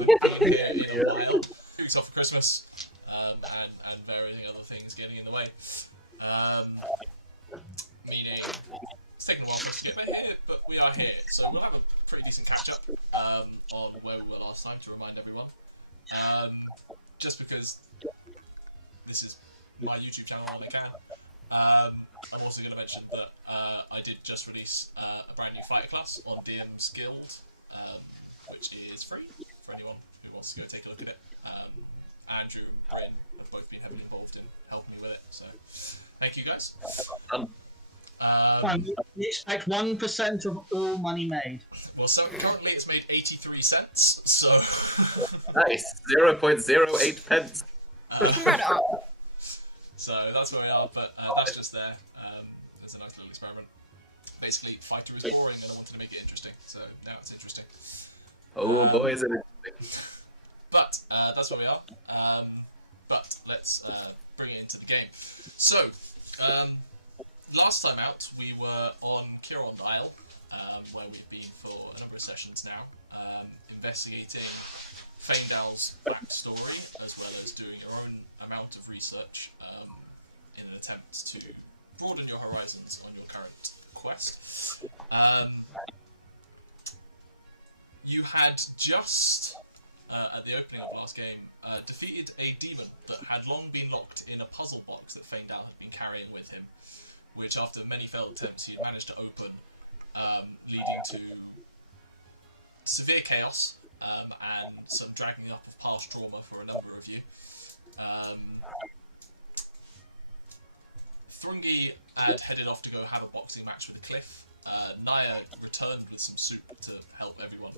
haven't been here in a while. 2 weeks off for Christmas, and varying other things getting in the way. Meaning it's taken a while for us to get here, but we are here, so we'll have a pretty decent catch up on where we were last time to remind everyone. Just because this is my YouTube channel and I can. I'm also going to mention that I did just release a brand new fighter class on DM's Guild, which is free for anyone who wants to go take a look at it. Andrew and Bryn have both been heavily involved in helping me with it, so thank you guys. We expect 1% of all money made. Well, so currently it's made 83 cents, so... Nice, 0.08 pence. You can round it up. So that's where we are, but that's just there. It's a nice little experiment. Basically, fighter is boring and I wanted to make it interesting, so now it's interesting. Oh boy, is it interesting. But that's where we are. But let's bring it into the game. So, last time out, we were on Kiron Isle, where we've been for a number of sessions now, investigating Faendal's backstory, as well as doing your own amount of research in an attempt to broaden your horizons on your current quest. You had just, at the opening of last game, defeated a demon that had long been locked in a puzzle box that Faendal had been carrying with him, which after many failed attempts he managed to open, leading to severe chaos and some dragging up of past trauma for a number of you. Thrungi had headed off to go have a boxing match with Cliff. Nyah returned with some soup to help everyone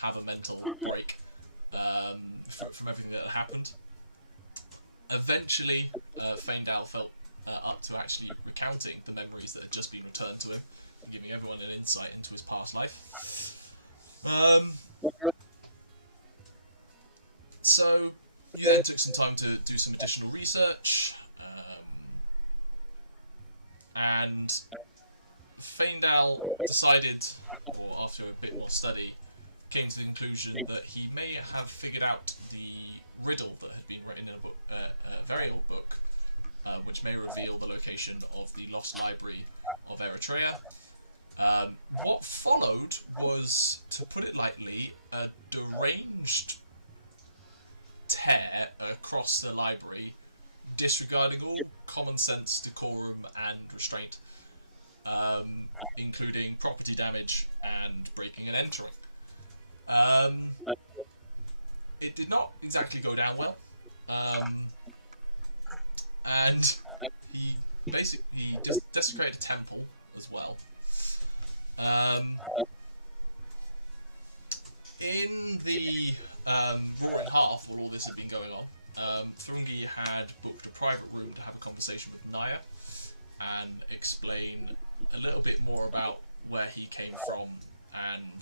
have a mental break from everything that had happened. Eventually, Faendal felt up to actually recounting the memories that had just been returned to him, giving everyone an insight into his past life. So, you then took some time to do some additional research, and Faendal decided, or after a bit more study, came to the conclusion that he may have figured out the riddle that had been written in a book, a very old book, which may reveal the location of the lost Library of Eretria. What followed was, to put it lightly, a deranged tear across the library, disregarding all common sense, decorum, and restraint, including property damage and breaking and entering. It did not exactly go down well, and he basically desecrated a temple as well. In the roaring hearth, while all this had been going on, Thrungi had booked a private room to have a conversation with Nyah and explain a little bit more about where he came from and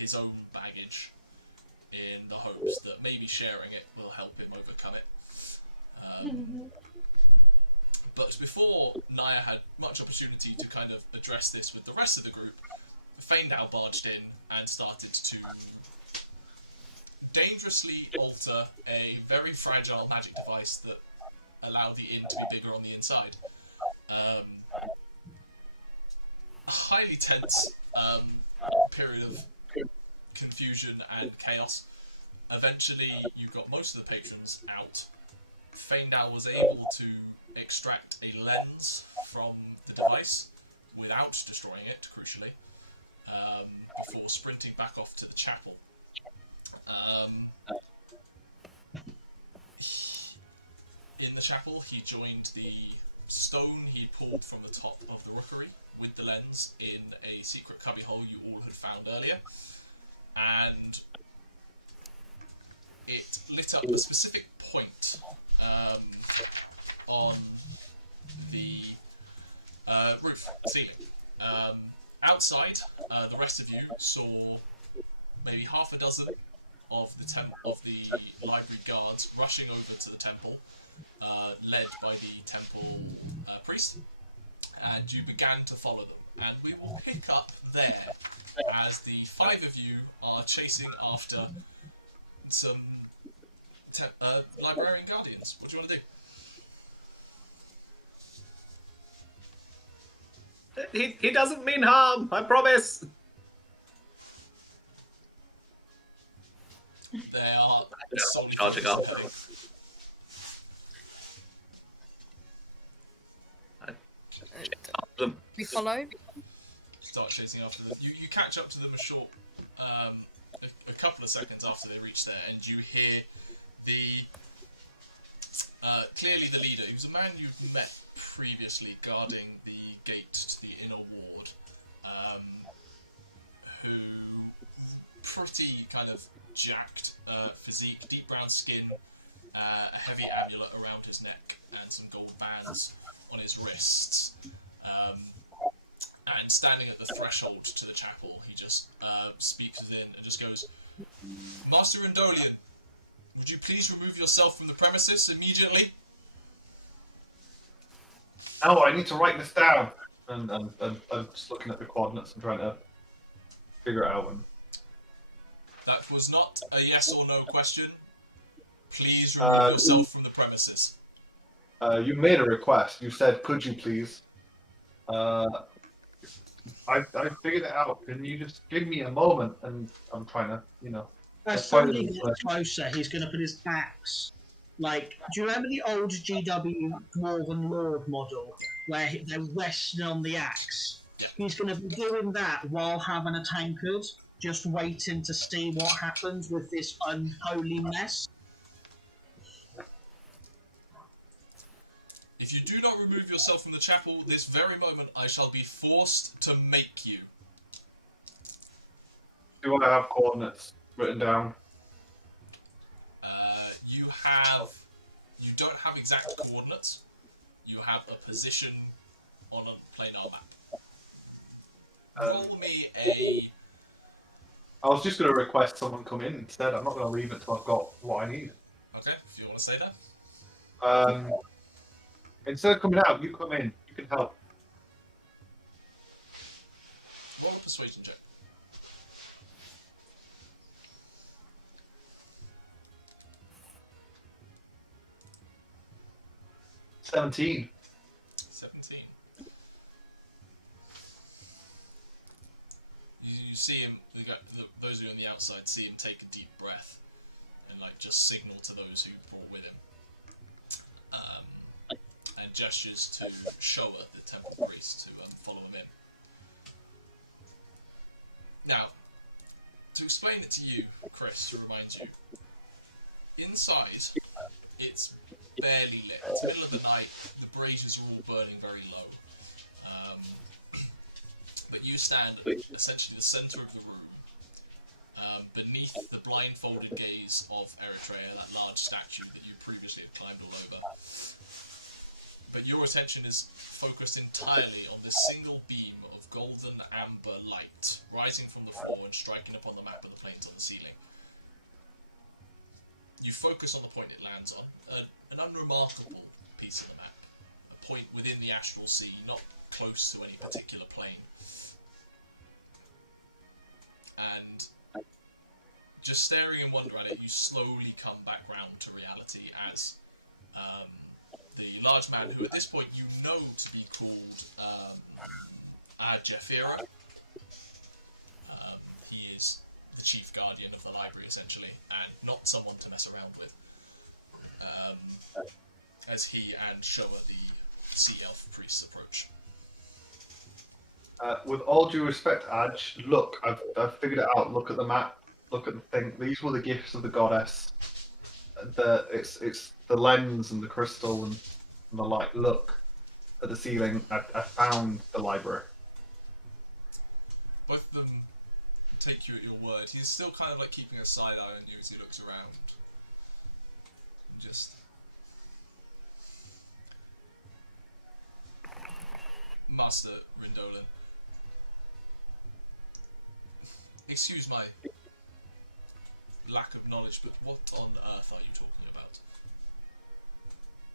his own baggage, in the hopes that maybe sharing it will help him overcome it. But before Nyah had much opportunity to kind of address this with the rest of the group, Faendal barged in and started to dangerously alter a very fragile magic device that allowed the inn to be bigger on the inside. A highly tense period of confusion and chaos. Eventually, you got most of the patrons out. Faendal was able to extract a lens from the device without destroying it, crucially, before sprinting back off to the chapel. In the chapel, he joined the stone he pulled from the top of the rookery with the lens in a secret cubbyhole you all had found earlier, and it lit up a specific point on the roof, ceiling. Outside, the rest of you saw maybe half a dozen of the library guards rushing over to the temple, led by the temple priest, and you began to follow them. And we will pick up there as the 5 of you are chasing after some Librarian Guardians. What do you want to do? He doesn't mean harm, I promise. They are solely Charging up. We follow. Start chasing after them. You catch up to them a short, a couple of seconds after they reach there, and you hear the clearly the leader. He was a man you met previously guarding the gate to the inner ward, who pretty kind of jacked physique, deep brown skin, a heavy amulet around his neck, and some gold bands on his wrists. And standing at the threshold to the chapel, he just speaks within and just goes, "Master Indolian, would you please remove yourself from the premises immediately?" Oh, I need to write this down. And I'm just looking at the coordinates and trying to figure it out. And That was not a yes or no question. Please remove yourself from the premises. you made a request. You said, "Could you please?" I figured it out. Can you just give me a moment? And I'm trying to, As Thrungi gets closer, he's going to put his axe. Like, do you remember the old GW Dwarven Lord model where they're resting on the axe? Yeah. He's going to be doing that while having a tankard, just waiting to see what happens with this unholy mess. If you do not remove yourself from the chapel this very moment, I shall be forced to make you. Do I have coordinates written down? You don't have exact coordinates. You have a position on a planar map. Roll me a... I was just going to request someone come in instead. I'm not going to leave it until I've got what I need. Okay, if you want to say that. Instead of coming out, you come in. You can help. Roll a persuasion check. 17. 17. You see him, those who are on the outside see him take a deep breath and just signal to those who brought with him. And gestures to Showa, the temple priest, to follow him in. Now, to explain it to you, Chris, to remind you, inside, it's barely lit. It's the middle of the night, the braziers are all burning very low. But you stand at essentially the centre of the room, beneath the blindfolded gaze of Eretria, that large statue that you previously had climbed all over. But your attention is focused entirely on this single beam of golden amber light rising from the floor and striking upon the map of the plains on the ceiling. You focus on the point it lands on, an unremarkable piece of the map, a point within the astral sea, not close to any particular plane. And just staring in wonder at it, you slowly come back round to reality as the large man, who at this point you know to be called Jeffira. He is the chief guardian of the library, essentially, and not someone to mess around with. As he and Showa, the sea elf priests, approach. With all due respect, Adj, look, I've figured it out. Look at the map. Look at the thing. These were the gifts of the goddess. It's the lens and the crystal and the light. Look at the ceiling. I found the library. Both of them take you at your word. He's still kind of keeping a side eye on you as he looks around. Just... Master Rindolan. Excuse my lack of knowledge, but what on earth are you talking about?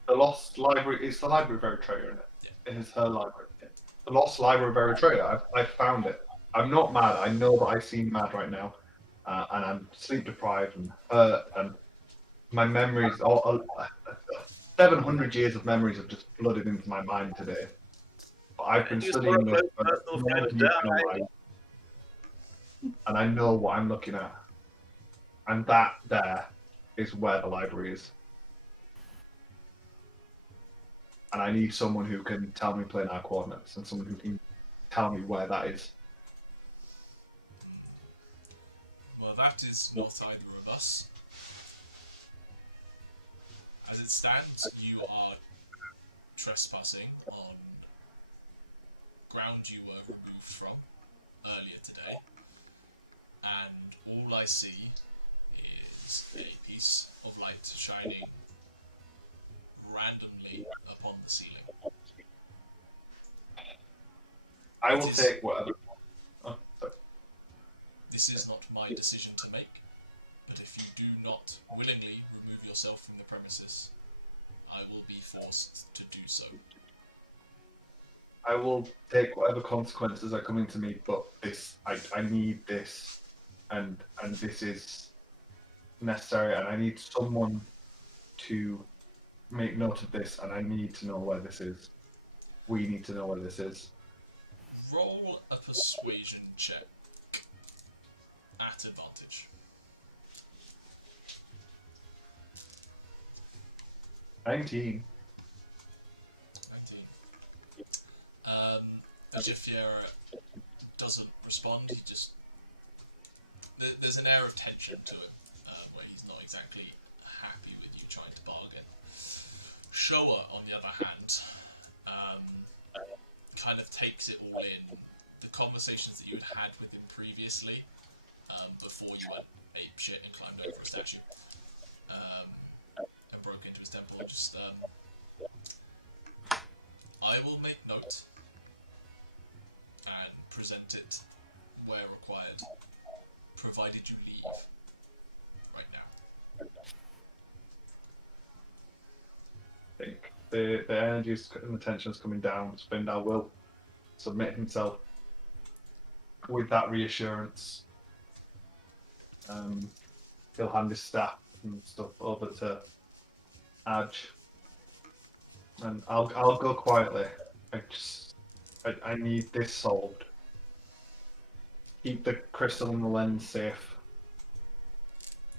The lost library is the Library of Eretria, isn't it? Yeah. It is her library. Yeah. The lost Library of Eretria. I found it. I'm not mad. I know that I seem mad right now. and I'm sleep deprived and hurt, and my memories, 700 years of memories have just flooded into my mind today. But I've been You studying saw a this close for personal more friend than you can die. imagine, and I know what I'm looking at. And that there is where the library is. And I need someone who can tell me planar coordinates and someone who can tell me where that is. Well, that is not either of us. As it stands, you are trespassing on ground you were removed from earlier today, and all I see is a piece of light shining randomly upon the ceiling. I will take whatever. Oh, sorry. This is not my decision to make, but if you do not willingly remove yourself from the premises, I will be forced to do so. I will take whatever consequences are coming to me, but I need this, and this is necessary, and I need someone to make note of this, and I need to know where this is. We need to know where this is. Roll a persuasion check at advantage. 19. 19. Jafiera doesn't respond. He just there's an air of tension to it, where he's not exactly happy with you trying to bargain. Showa, on the other hand, kind of takes it all in. The conversations that you had with him previously, before you went apeshit and climbed over a statue, and broke into his temple, and just I will make note and present it where required, provided you leave right now. I think the energy and the tension is coming down. Faendal will submit himself with that reassurance. He'll hand his staff and stuff over to Adge, and I'll go quietly. I need this solved. Keep the crystal and the lens safe.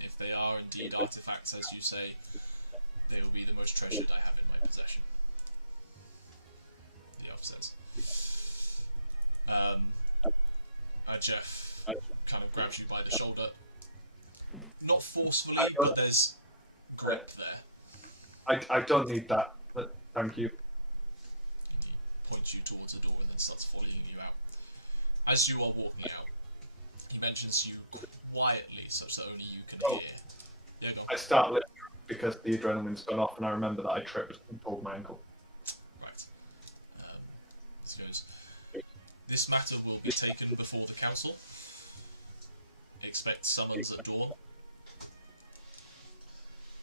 If they are indeed artifacts, as you say, they will be the most treasured I have in my possession. The elf says. Jeff kind of grabs you by the shoulder. Not forcefully, but there's grip there. I don't need that, but thank you. He points you towards a door and then starts following you out. As you are walking out, he mentions you quietly, such that only you can hear. Yeah, go on. I start lifting because the adrenaline's gone off, and I remember that I tripped and pulled my ankle. Right. This goes. This matter will be taken before the council. Expect summons at door.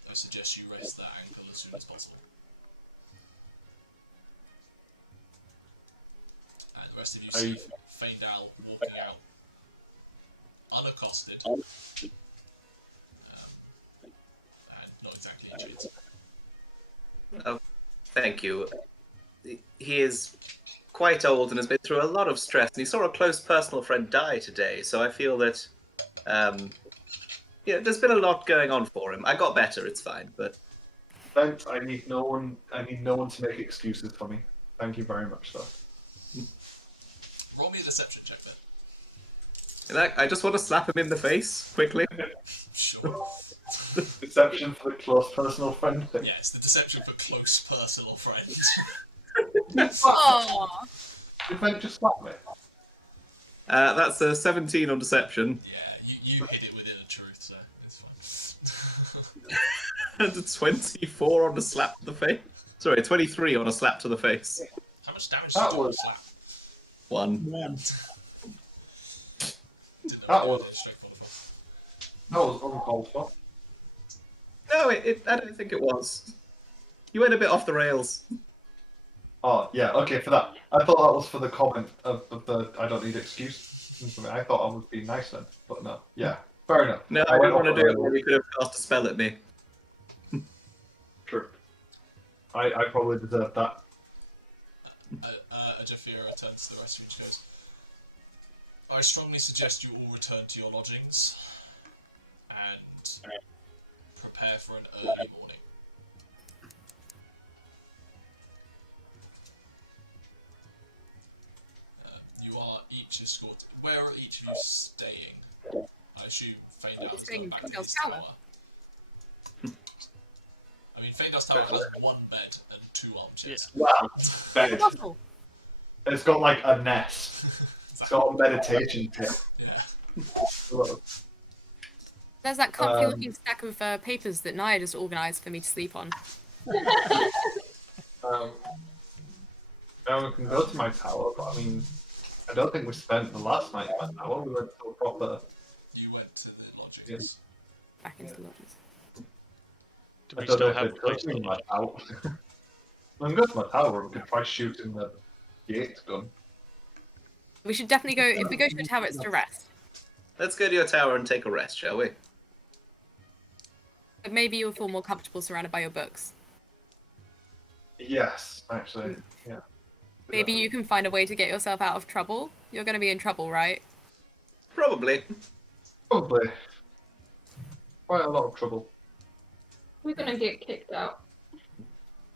I suggest you rest that ankle as soon as possible. And the rest of you see Faendal walking out unaccosted, and not exactly injured. Oh, thank you. He is quite old and has been through a lot of stress, and he saw a close personal friend die today, so I feel that there's been a lot going on for him. I got better, it's fine, but Thanks. I need no one to make excuses for me. Thank you very much, sir. Roll me a deception check then. I just want to slap him in the face quickly. Sure. Deception for the close personal friend thing. Yes, the deception for close personal friends. Aww. If I just slap me. That's a 17 on deception. Yeah, you hit it within a truth, so it's fine. And a 24 on a slap to the face. Sorry, 23 on a slap to the face. How much damage That did you was- slap? 1. Didn't know That you was- had a straight follow-up. That was uncalled for. No, I don't think it was. You went a bit off the rails. Oh, yeah, okay, for that. I thought that was for the comment of the I don't need excuse. I thought I was being nice then, but no. Yeah. Fair enough. No, I don't want to do it when you could have cast a spell at me. True. I probably deserve that. Jafira turns to the rest of you and goes, I strongly suggest you all return to your lodgings and prepare for an early morning. You are each escorted. Where are each of you staying? I assume Faendal's Staying gone in back to his Faendal's tower. tower. I mean, Faendal's tower has one bed and 2 armchairs. Wow. Bed. Waffle. It's got like a nest. It's got a meditation pit. Yeah. There's that comfy looking stack of papers that Nyah just organised for me to sleep on. Now we can go to my tower, but I mean, I don't think we spent the last night in my tower. We went to a proper. You went to the lodgings. Back into the lodges. Do I we don't know still if have it's the place in to my tower. When we go to my tower, we could try shooting the gate gun. We should definitely go, if we go to a tower, it's to rest. Let's go to your tower and take a rest, shall we? But maybe you'll feel more comfortable surrounded by your books. Yes, actually, yeah. Maybe you can find a way to get yourself out of trouble. You're going to be in trouble, right? Probably. Probably. Quite a lot of trouble. We're gonna get kicked out.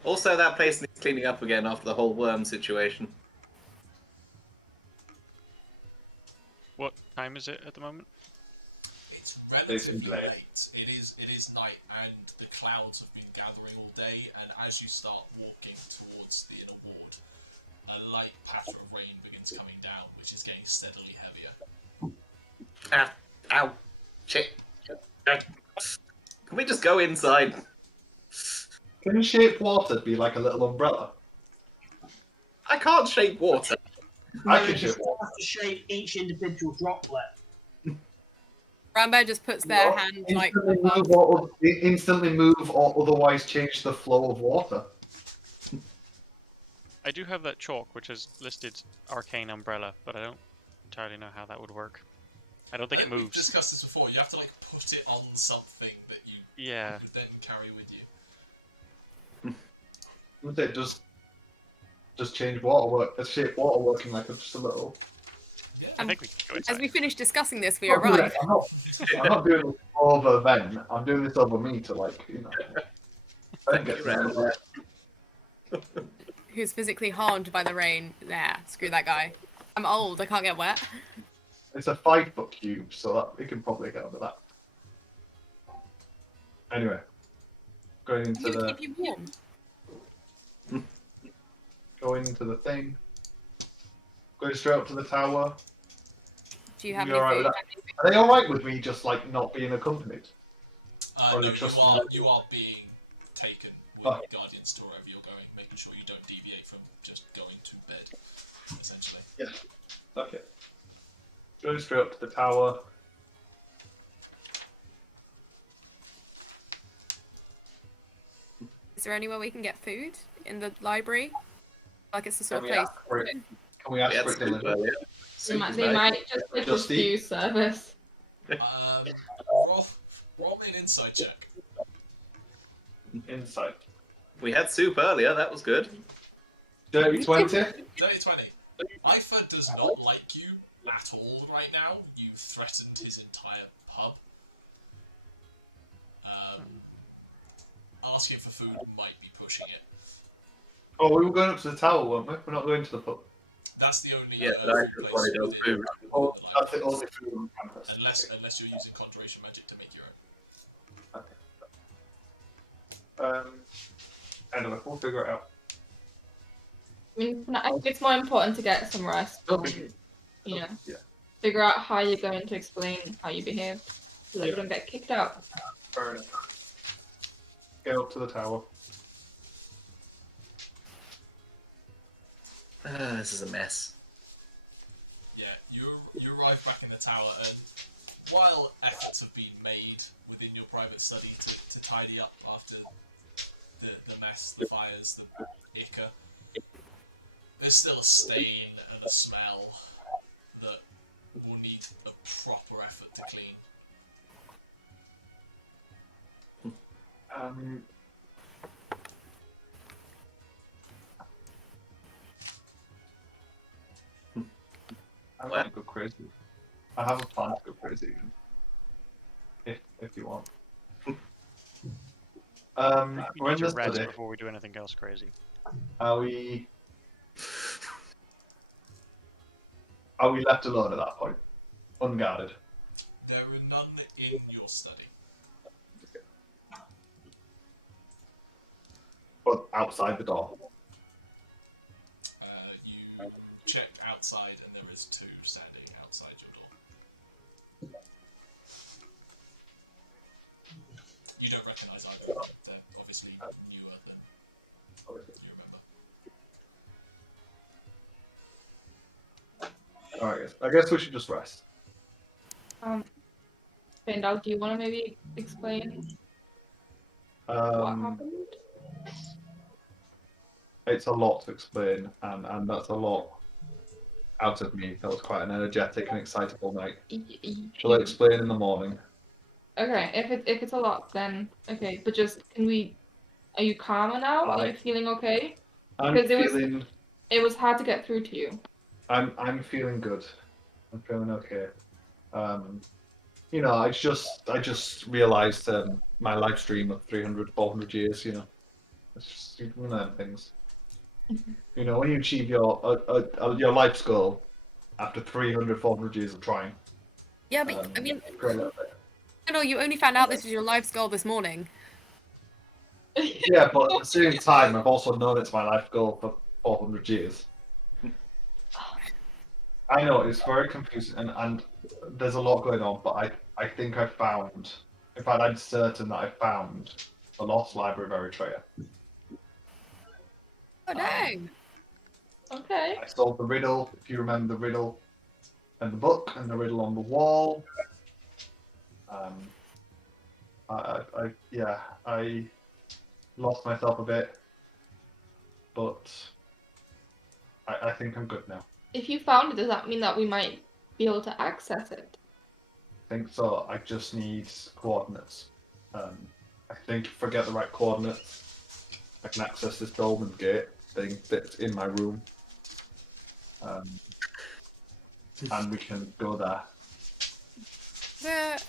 Also, that place needs cleaning up again after the whole worm situation. What time is it at the moment? It's relatively late. late. It is night, and the clouds have been gathering all day. And as you start walking towards the inner ward, a light patter of rain begins coming down, which is getting steadily heavier. Ah, ow, shit. Can we just go inside? Can shaped water be like a little umbrella? I can't shape water. I No, can you shape just water. have to shape each individual droplet. Rambear just puts their hand like above. Instantly move or otherwise change the flow of water. I do have that chalk, which is listed Arcane Umbrella, but I don't entirely know how that would work. I don't think it We've moves. discussed this before. You have to like put it on something that you Yeah. would then carry with you. Wouldn't it just change water work? Let's shape water working like just a little. Yeah. I think we can go As inside. we finish discussing this, we I'm not doing arrive. it- I'm not doing this over them. I'm doing this over me to like, you know. I don't Thank you, get Rambear. Who's physically harmed by the rain. Nah, screw that guy. I'm old, I can't get wet. It's a 5-foot cube, so that we can probably get over that. Anyway, going I'm into gonna the keep you warm. thing. Going straight up to the tower. Do you have You any alright with food? that? Are they alright with me just like not being accompanied? Or No, they trust you are being taken with Oh. Guardians to wherever you're going, making sure you don't deviate from just going to bed, essentially. Okay. Going straight up to the tower. Is there anywhere we can get food in the library? Like it's the sort Can of we place. ask for it? Can we ask Yeah, for it super, delivered? yeah. They might just like Just refuse service. Roll me an insight check. Inside. We had soup earlier, that was good. Dirty 20? Dirty 20. Ifer does not like you at all right now. You threatened his entire pub. Asking for food might be pushing it. Oh, we were going up to the tower, weren't we? We're not going to the pub. That's the only Yeah, but I food just place wanted no within food. Oh, the that's the library. only food on campus. Unless you're using conjuration magic to make your own. Anyway, we'll figure it out. I mean, I think it's more important to get some rest. Okay. You know, Yeah. figure out how you're going to explain how you behave, so that you don't get kicked out. Fair enough. Go up to the tower. This is a mess. Yeah, you arrive back in the tower, and while efforts have been made within your private study to tidy up after the mess, the fires, the ichor, there's still a stain and a smell that will need a proper effort to clean. I want to go crazy. I have a plan to go crazy. If you want. You We're need in to this rest study. before we do anything else crazy. Are we left alone at that point? Unguarded? There are none in your study. But outside the door? You check outside and there is 2 standing outside your door. You don't recognise either of them. They're obviously newer than you remember. Alright, I guess we should just rest. Faendal, do you want to maybe explain what happened? It's a lot to explain, and that's a lot out of me. That was quite an energetic and excitable night. Shall I explain in the morning? Okay, if it's a lot, then okay. But just are you calmer now? Are you feeling okay? Because it was hard to get through to you. I'm feeling good. I'm feeling okay. You know, I just realised my live stream of 300, 400 years. You know, it's just one of them things. You know, when you achieve your life's goal after 300, 400 years of trying. Yeah, but I mean, great little bit. no, you only found out this is your life's goal this morning. Yeah, but at the same time, I've also known it's my life goal for 400 years. I know, it's very confusing, and there's a lot going on, but I think I found, in fact, I'm certain that I found the lost Library of Eretria. Oh, dang. Okay. I solved the riddle, if you remember the riddle in the book, and the riddle on the wall. I lost myself a bit, but I think I'm good now. If you found it, does that mean that we might be able to access it? I think so. I just need coordinates. I think if I get the right coordinates, I can access this dolmen gate thing that's in my room. And we can go there.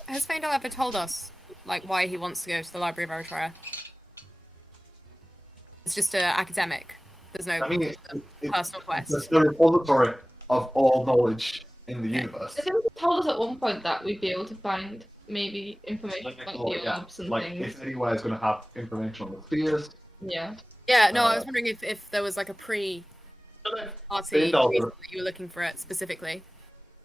Has Faendal ever told us, like, why he wants to go to the Library of Eretria? It's just academic. There's no personal quest. It's the repository of all knowledge in the universe. I think he told us at one point that we'd be able to find maybe information like the orbs and like things. if anywhere is going to have information on the spheres. Yeah. Yeah, no, I was wondering if there was like a pre-party reason that you were looking for it specifically.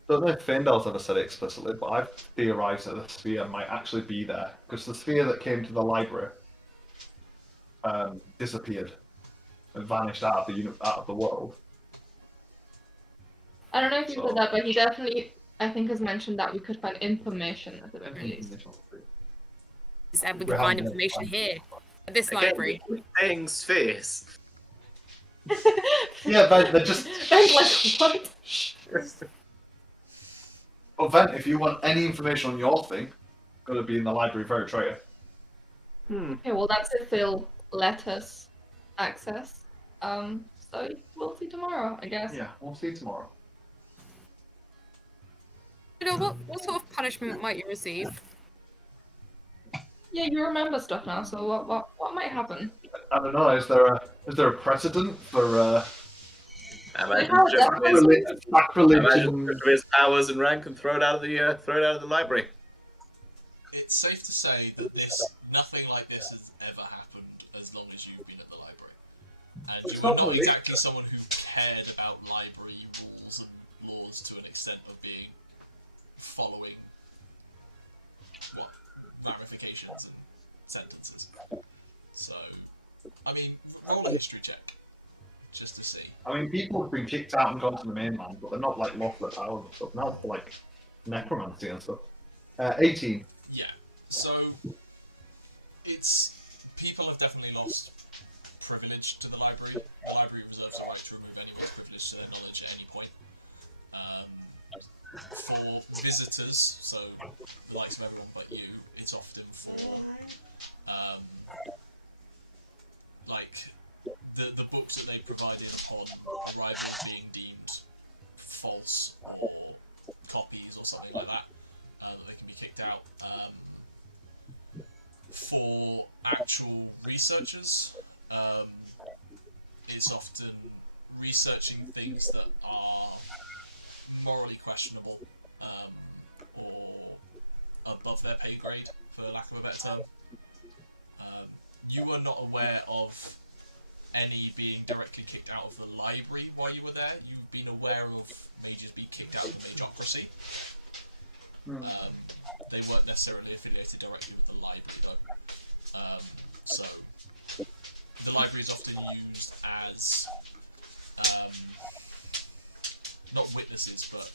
I don't know if Faendal's ever said it explicitly, but I've theorised that the sphere might actually be there, because the sphere that came to the library disappeared and vanished out of the world. I don't know if you said that, but he definitely, I think, has mentioned that we could find information at the very least. He said we could find information here, at this library. Saying spheres. Yeah, but they're just... Like, what? But Vent, if you want any information on your thing, got to be in the Library of Eretria. Okay, well that's if they'll let us access. So we'll see tomorrow, I guess. Yeah, we'll see tomorrow. You know, what sort of punishment might you receive? Yeah, you remember stuff now, so what might happen? I don't know. Is there a precedent for sacrilege of his powers and rank and throw it out of the library? It's safe to say that nothing like this has ever happened as long as you've been at the library, and you are not exactly someone who cared about library rules and laws to an extent of being following ramifications and sentences. So, I mean, roll a history check. Just to see. I mean, people have been kicked out and gone to the mainland, but they're not like lost their powers and stuff. Now it's for like necromancy and stuff. 18. Yeah. So people have definitely lost privilege to the library. The library reserves the right to remove anyone's privilege to their knowledge at any point. for visitors, so the likes of everyone but you, it's often for like the books that they provided upon arrival being deemed false or copies or something like that, that they can be kicked out. For actual researchers, it's often researching things that are morally questionable or above their pay grade, for lack of a better term. You were not aware of any being directly kicked out of the library while you were there. You've been aware of mages being kicked out of the magocracy. They weren't necessarily affiliated directly with the library, though. So the library is often used as not witnesses, but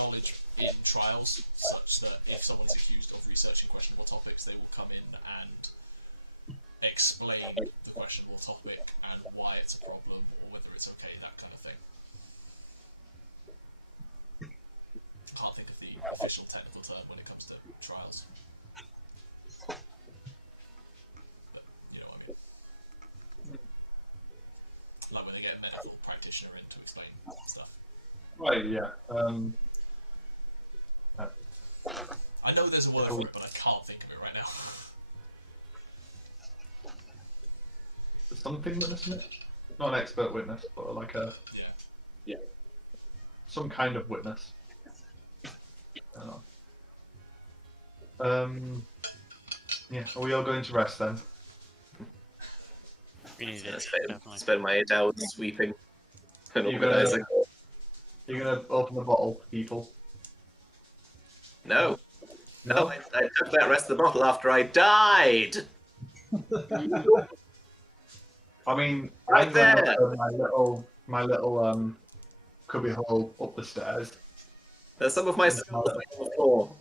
knowledge in trials, such that if someone's accused of researching questionable topics, they will come in and explain the questionable topic and why it's a problem or whether it's okay, that kind of thing. Can't think of the official technical term when it comes to trials. But you know what I mean. Like when they get a medical practitioner in to explain stuff. Right, yeah. I know there's a word for it, but I can't think of it right now. Something witness, isn't it? Not an expert witness, but like a some kind of witness. I don't know. Yeah, are we all going to rest then? We need it. Spend my 8 hours sweeping and You're organising. gonna open the bottle, people. No, I took that rest of the bottle after I died. I mean, Right I'm going there. up my little cubby hole up the stairs. There's some of my skills on the floor.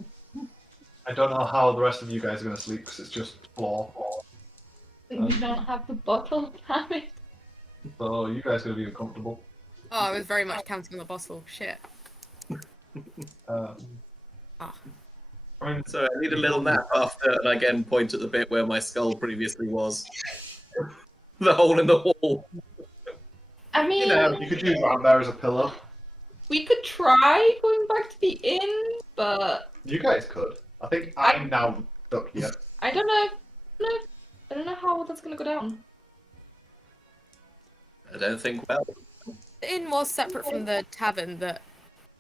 I don't know how the rest of you guys are going to sleep because it's just floor. You don't have the bottle, damn it. So you guys are going to be uncomfortable. Oh, I was very much counting on the bottle. Shit. I mean, So I need a little nap after, and again point at the bit where my skull previously was. The hole in the wall. I mean, you could use Rambear as a pillow. we could try going back to the inn, but You guys could. I think I'm now stuck here. I don't know. I don't know how that's gonna go down. I don't think well. The inn was separate from the tavern that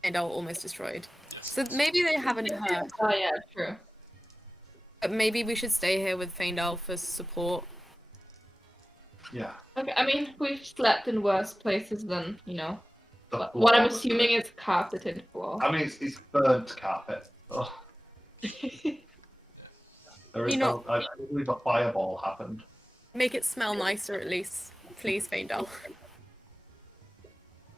Faendal almost destroyed. So maybe they haven't heard. Oh yeah, true. But maybe we should stay here with Faendal for support. Yeah. Okay, I mean, we've slept in worse places than, you know. The What floor. I'm assuming is carpeted floor. I mean, it's burnt carpet. Ugh. There is I believe a fireball happened. Make it smell nicer at least. Please, Faendal.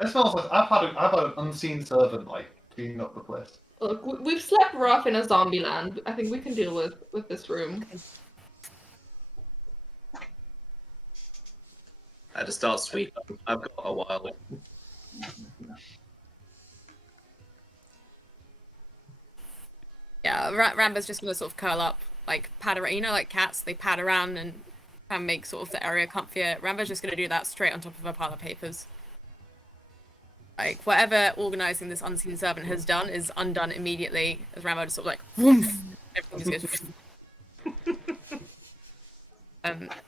It smells like I've had an unseen servant like cleaning up the place. Look, we've slept rough in a zombie land. I think we can deal with this room. I had to start sweeping. I've got a while. Yeah, Rambear's just gonna sort of curl up, like pad around. You know, like cats, they pad around and make sort of the area comfier. Rambear's just gonna do that straight on top of a pile of papers. Like whatever organising this unseen servant has done is undone immediately. As Rambear just sort of like, whoomph, everything just goes.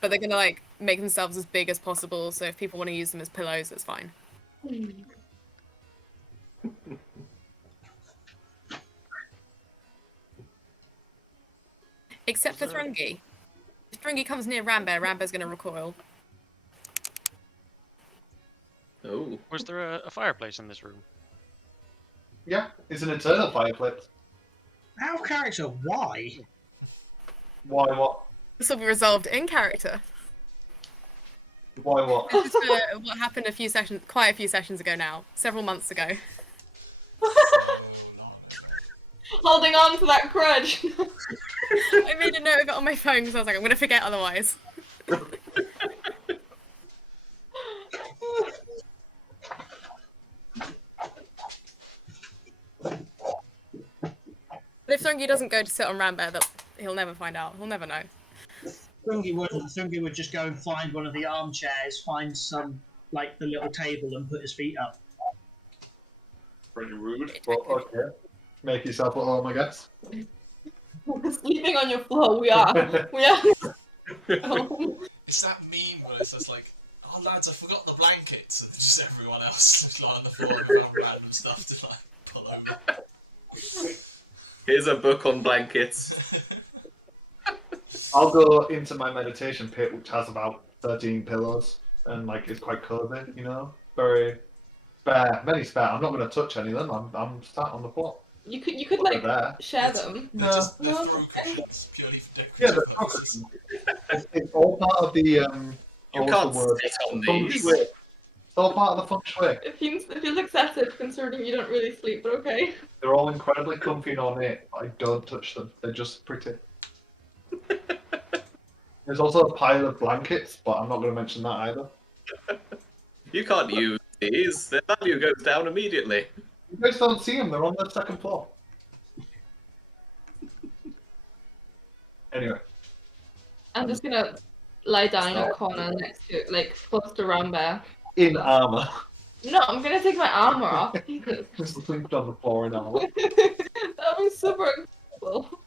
But they're gonna like make themselves as big as possible. So if people want to use them as pillows, that's fine. Except for Thrungi. If Thrungi comes near Rambear, Rambear's gonna recoil. Oh. Was there a fireplace in this room? Yeah, it's an eternal fireplace. Out of character, why? Why what? This will be resolved in character. Why what? This is for what happened quite a few sessions ago now, several months ago. Holding on to that grudge. I made a note of it on my phone because I was like, I'm gonna forget otherwise. Thrungi doesn't go to sit on Rambear, that he'll never find out. He'll never know. Thrungi wouldn't. Thrungi would just go and find one of the armchairs, find some, like, the little table and put his feet up. Pretty rude, but okay. Make yourself at home, I guess. Sleeping on your floor, we are. We are. It's that meme where it's just like, oh lads, I forgot the blankets, and just everyone else just lying on the floor and found random stuff to like pull over. Here's a book on blankets. I'll go into my meditation pit, which has about 13 pillows, and like it's quite cozy, you know, very spare, many spare. I'm not going to touch any of them. I'm sat on the floor. You could like share them. They're just throw cushions, purely for Yeah, decorative the purposes. it's all part of the You what's can't the word? sit on Feng these. shui. It's all part of the feng shui. It feels excessive considering you don't really sleep, but okay. They're all incredibly comfy and ornate. I don't touch them. They're just pretty. There's also a pile of blankets, but I'm not going to mention that either. You can't use these. Their value goes down immediately. You guys don't see them. They're on the second floor. Anyway. I'm just gonna lie down in a corner next to, like, close to Rambear. In armor. No, I'm gonna take my armor off. Jesus. Just sleeping on the floor in armor. That was super uncomfortable.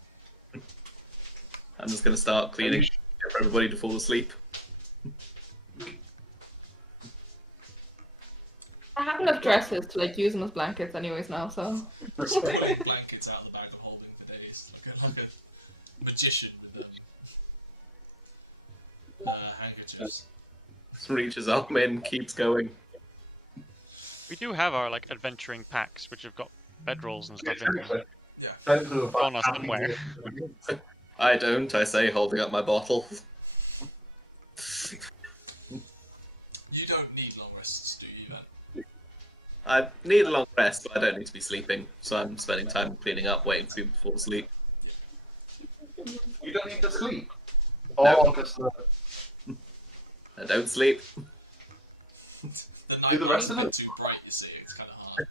I'm just going to start cleaning for everybody to fall asleep. I have enough dresses to like use them as blankets anyways now, so. Blankets out of the bag of holding for days, like a magician with handkerchiefs. Reaches up in, keeps going. We do have our like adventuring packs, which have got bedrolls and stuff in them. Yeah. Gone or somewhere. I don't, I say, holding up my bottle. You don't need long rests, do you, then? I need a long rest, but I don't need to be sleeping, so I'm spending time cleaning up, waiting for people to fall asleep. You don't need to sleep. No. Oh, just I don't sleep. The night Do the rest of is it? too bright, you see, it's kind of hard.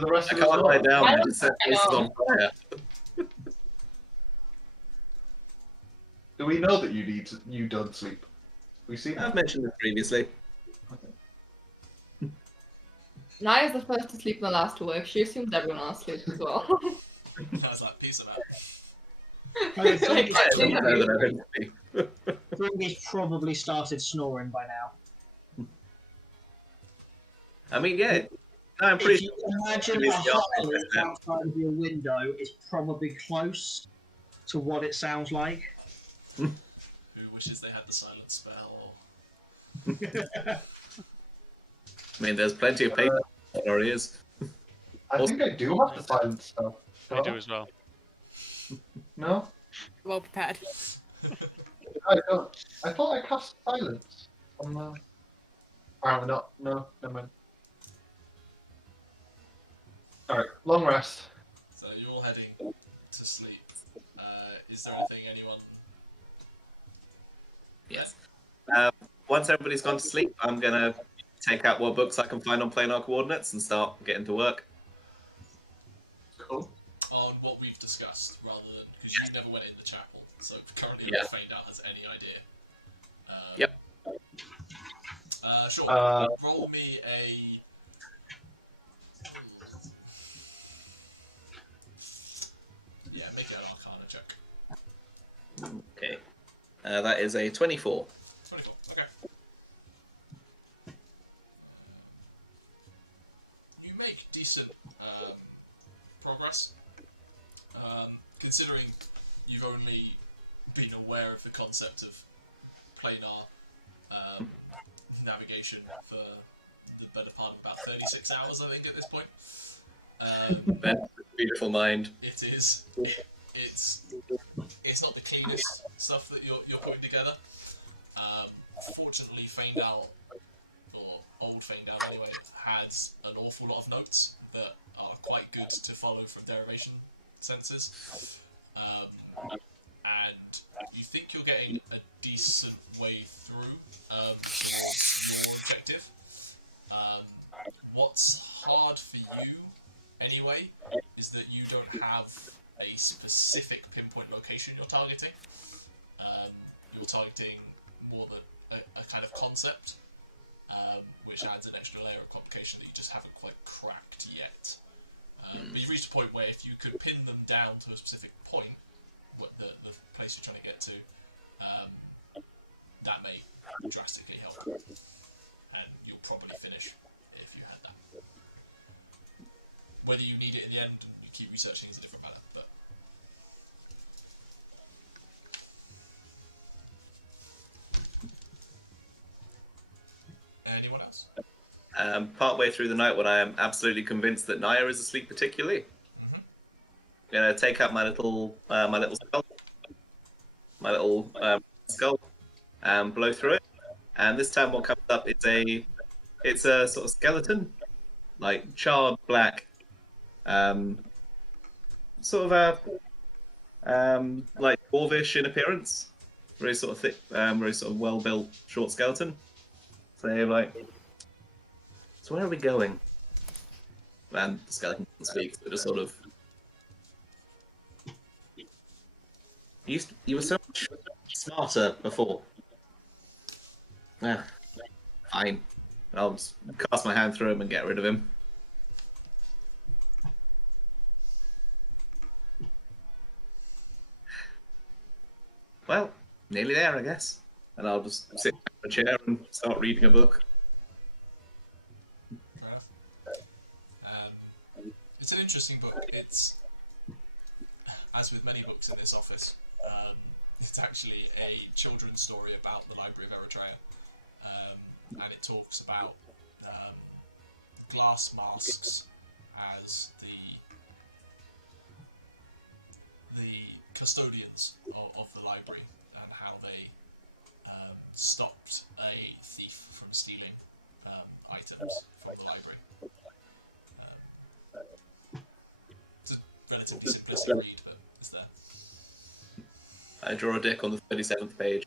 the rest I of can't lie down, I just set I places know. on fire. Do we know that you don't sleep? We see I've that. mentioned this previously. Nyah is the first to sleep and the last to work. She assumes everyone else sleeps as well. That's like piece of that. I think I don't know that I don't sleep. Thrungi's probably started snoring by now. I mean, yeah. No, I'm If pretty you sure. imagine It a is the hole opposite. outside of your window is probably close to what it sounds like. Who wishes they had the silent spell? Or... I mean, there's plenty of paper in our ears. I think I do have the silence stuff. I do as well. No? Well prepared. I don't. I thought I cast silence on the. Apparently not. No, never mind. Alright, long rest. So you're all heading to sleep. Is there anything anyone... Yes. Once everybody's gone to sleep, I'm going to take out what books I can find on planar coordinates and start getting to work. Cool. On what we've discussed, rather than... Because you never went in the chapel, so currently Yeah. no Faendal has any idea. Yep. Sure. Roll me a... Yeah, make it an Arcana check. Okay. That is a 24. 24, okay. You make decent progress, considering you've only been aware of the concept of planar navigation for the better part of about 36 hours, I think, at this point. That's a beautiful mind. It is. It's not the cleanest stuff that you're putting together. Fortunately, Faendal, or old Faendal anyway, has an awful lot of notes that are quite good to follow from derivation senses. And you think you're getting a decent way through your objective. What's hard for you, anyway, is is that you don't have a specific pinpoint location you're targeting. You're targeting more than a kind of concept, which adds an extra layer of complication that you just haven't quite cracked yet. But you've reached a point where if you could pin them down to a specific point, the place you're trying to get to, that may drastically help. And you'll probably finish if you had that. Whether you need it in the end and you keep researching is a different matter. But anyone else? Partway through the night, when I am absolutely convinced that Nyah is asleep, particularly, take out my little skull, and blow through it. And this time, what comes up is it's a sort of skeleton, like charred black, sort of like dwarvish in appearance, very sort of thick, very sort of well built, short skeleton. So like. So where are we going? And the skeleton doesn't speak, so just sort of... You were so much smarter before. Fine. I'll just cast my hand through him and get rid of him. Well, nearly there, I guess. And I'll just sit in a chair and start reading a book. It's an interesting book. It's, as with many books in this office, it's actually a children's story about the Library of Eretria, and it talks about glass masks as the custodians of the library, and how they stopped a thief from stealing items from the library. Relatively simplistic read, but it's there. I draw a dick on the 37th page.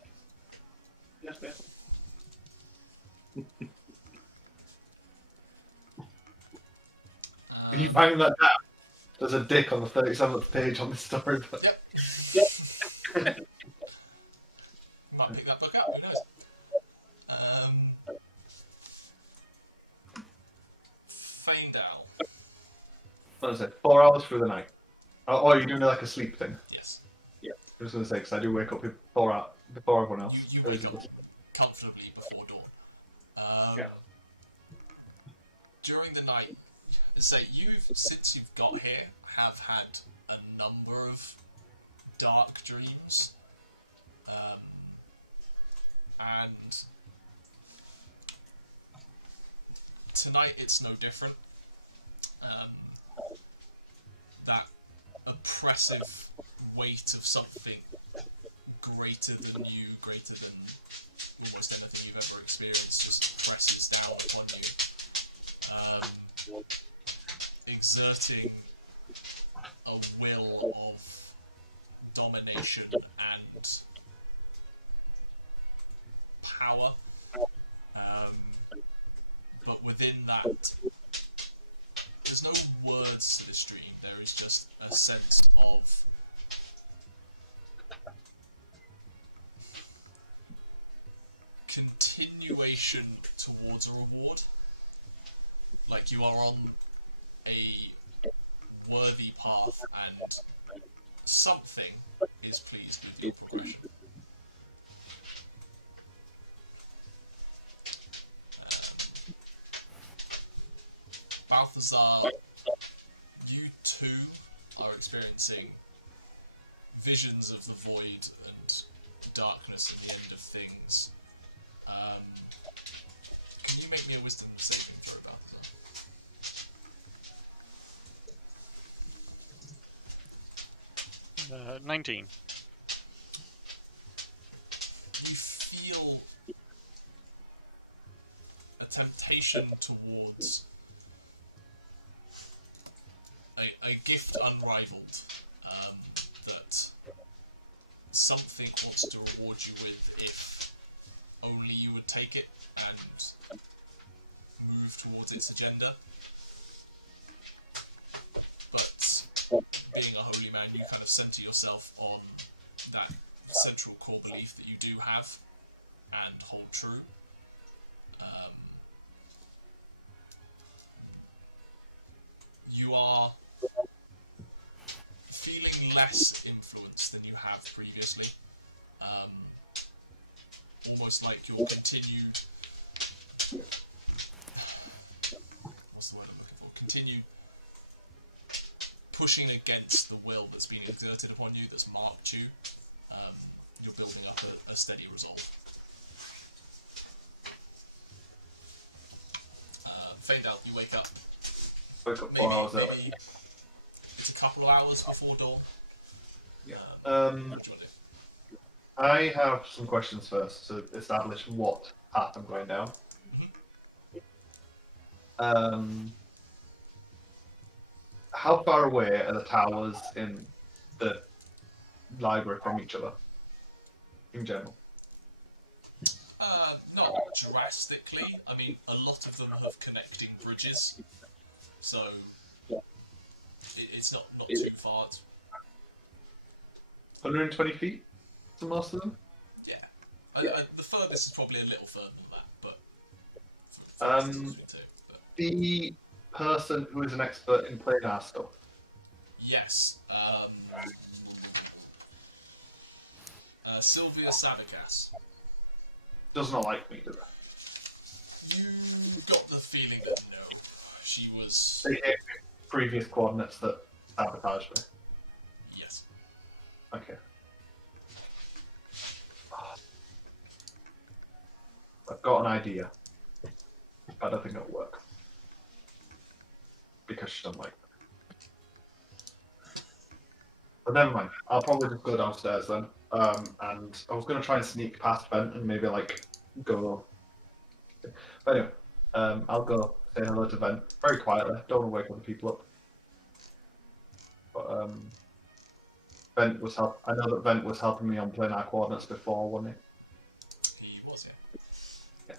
Can you bang that down? There's a dick on the 37th page on the storybook. Yep. Might pick that book up, who knows? Faendal. What is it? 4 hours through the night. Oh, you're doing like a sleep thing? Yes. Yeah. I was going to say, because I do wake up before everyone else. You wake up comfortably before dawn. Yeah. During the night, say since you've got here, have had a number of dark dreams, and tonight it's no different. That oppressive weight of something greater than you, greater than almost anything you've ever experienced, just presses down upon you, exerting a will of domination and power, but within that, there's no words to this dream. There is just a sense of continuation towards a reward. Like you are on a worthy path and something is pleased with your progression. Balthazar, you too are experiencing visions of the void and darkness and the end of things. Can you make me a wisdom saving throw, Balthazar? 19. You feel a temptation towards a gift unrivaled, that something wants to reward you with if only you would take it and move towards its agenda. But and you kind of center yourself on that central core belief that you do have and hold true. You are feeling less influence than you have previously. Almost like your continued... What's the word I'm looking for? Continued pushing against the will that's been exerted upon you, that's marked you. You're building up a steady resolve. Faendal, you wake up. Wake up 4 hours early. Maybe it's a couple of hours before dawn. Yeah. What do you want to do? I have some questions first to establish what path I'm going down. How far away are the towers in the library from each other, in general? Not drastically. I mean, a lot of them have connecting bridges, so it's not too far. It's, 120 feet to most of them? yeah. The furthest is probably a little further than that, but... The person who is an expert in planar stuff. Yes. Sylvia Sabicas. Does not like me, does it? You got the feeling that no. She was... They gave me previous coordinates that sabotaged me. Yes. Okay. I've got an idea. I don't think it'll work. Because she doesn't like me. But never mind. I'll probably just go downstairs then. And I was going to try and sneak past Ben and maybe like go. But anyway, I'll go say hello to Ben very quietly. Don't want to wake other people up. But Vent was I know that Vent was helping me on planar coordinates before, wasn't he? He was, yeah.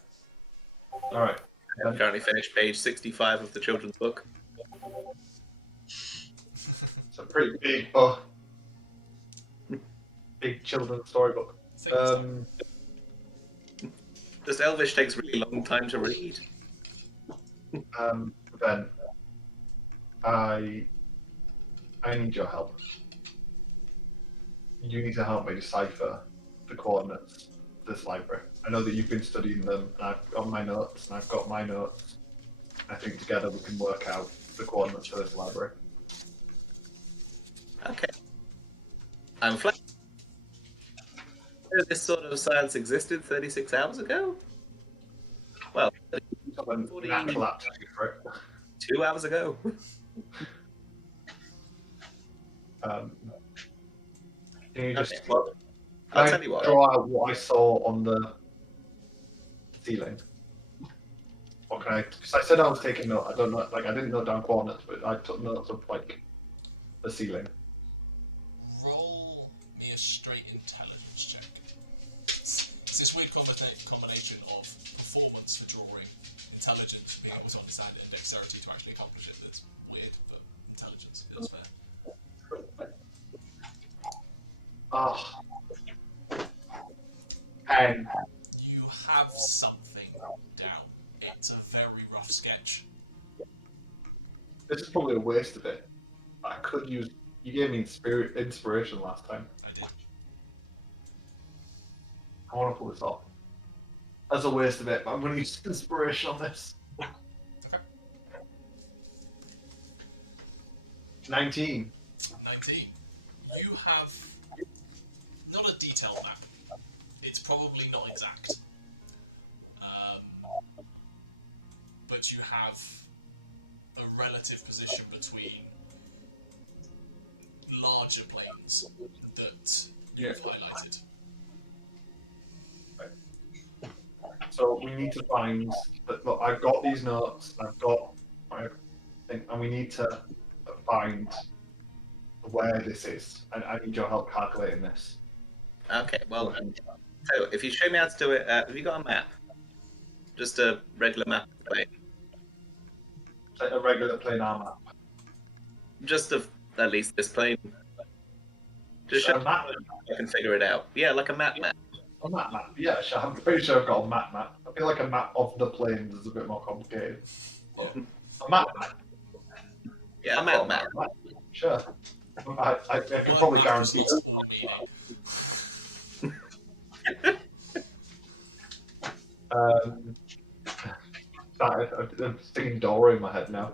All right. I've currently finished page 65 of the children's book. It's a pretty big book. Big children's storybook. Just Elvish takes a really long time to read. Ben, I need your help. You need to help me decipher the coordinates of this library. I know that you've been studying them, and I've got my notes, and I've got my notes. I think together we can work out the coordinates for this library. Okay. I'm flat. This sort of science existed 36 hours ago? Well, 2 hours ago. Can you just well, I'll tell you what. Draw out what I saw on the ceiling? Or can I? Because I said I was taking note. I don't know. Like I didn't note down coordinates, but I took notes of like the ceiling. Roll me a straight intelligence check. It's this weird combination of performance for drawing, intelligence for being able to understand it, and dexterity to actually accomplish it. That's weird, but intelligence is fair. Ah. 10. You have something down. It's a very rough sketch. This is probably a waste of it. I could use. You gave me inspiration last time. I did. I want to pull this off. That's a waste of it, but I'm going to use inspiration on this. Okay. 19. 19. You have not a detailed map. It's probably not exact. But you have a relative position between larger planes that you've highlighted. Right. So we need to find that. Look, I've got these notes. I've got everything, and we need to find where this is. And I need your help calculating this. Okay, well, so if you show me how to do it, have you got a map? Just a regular map of the plane. Like a regular planar map. Just of at least this plane. Just show a me map. I can figure it out. Yeah, like a map. A map. Yeah, sure. I'm pretty sure I've got a map. I feel like a map of the plains is a bit more complicated. But a map. Yeah, a map. Sure. I can Word probably map has guarantee lost that. all meaning. I'm singing Dora in my head now.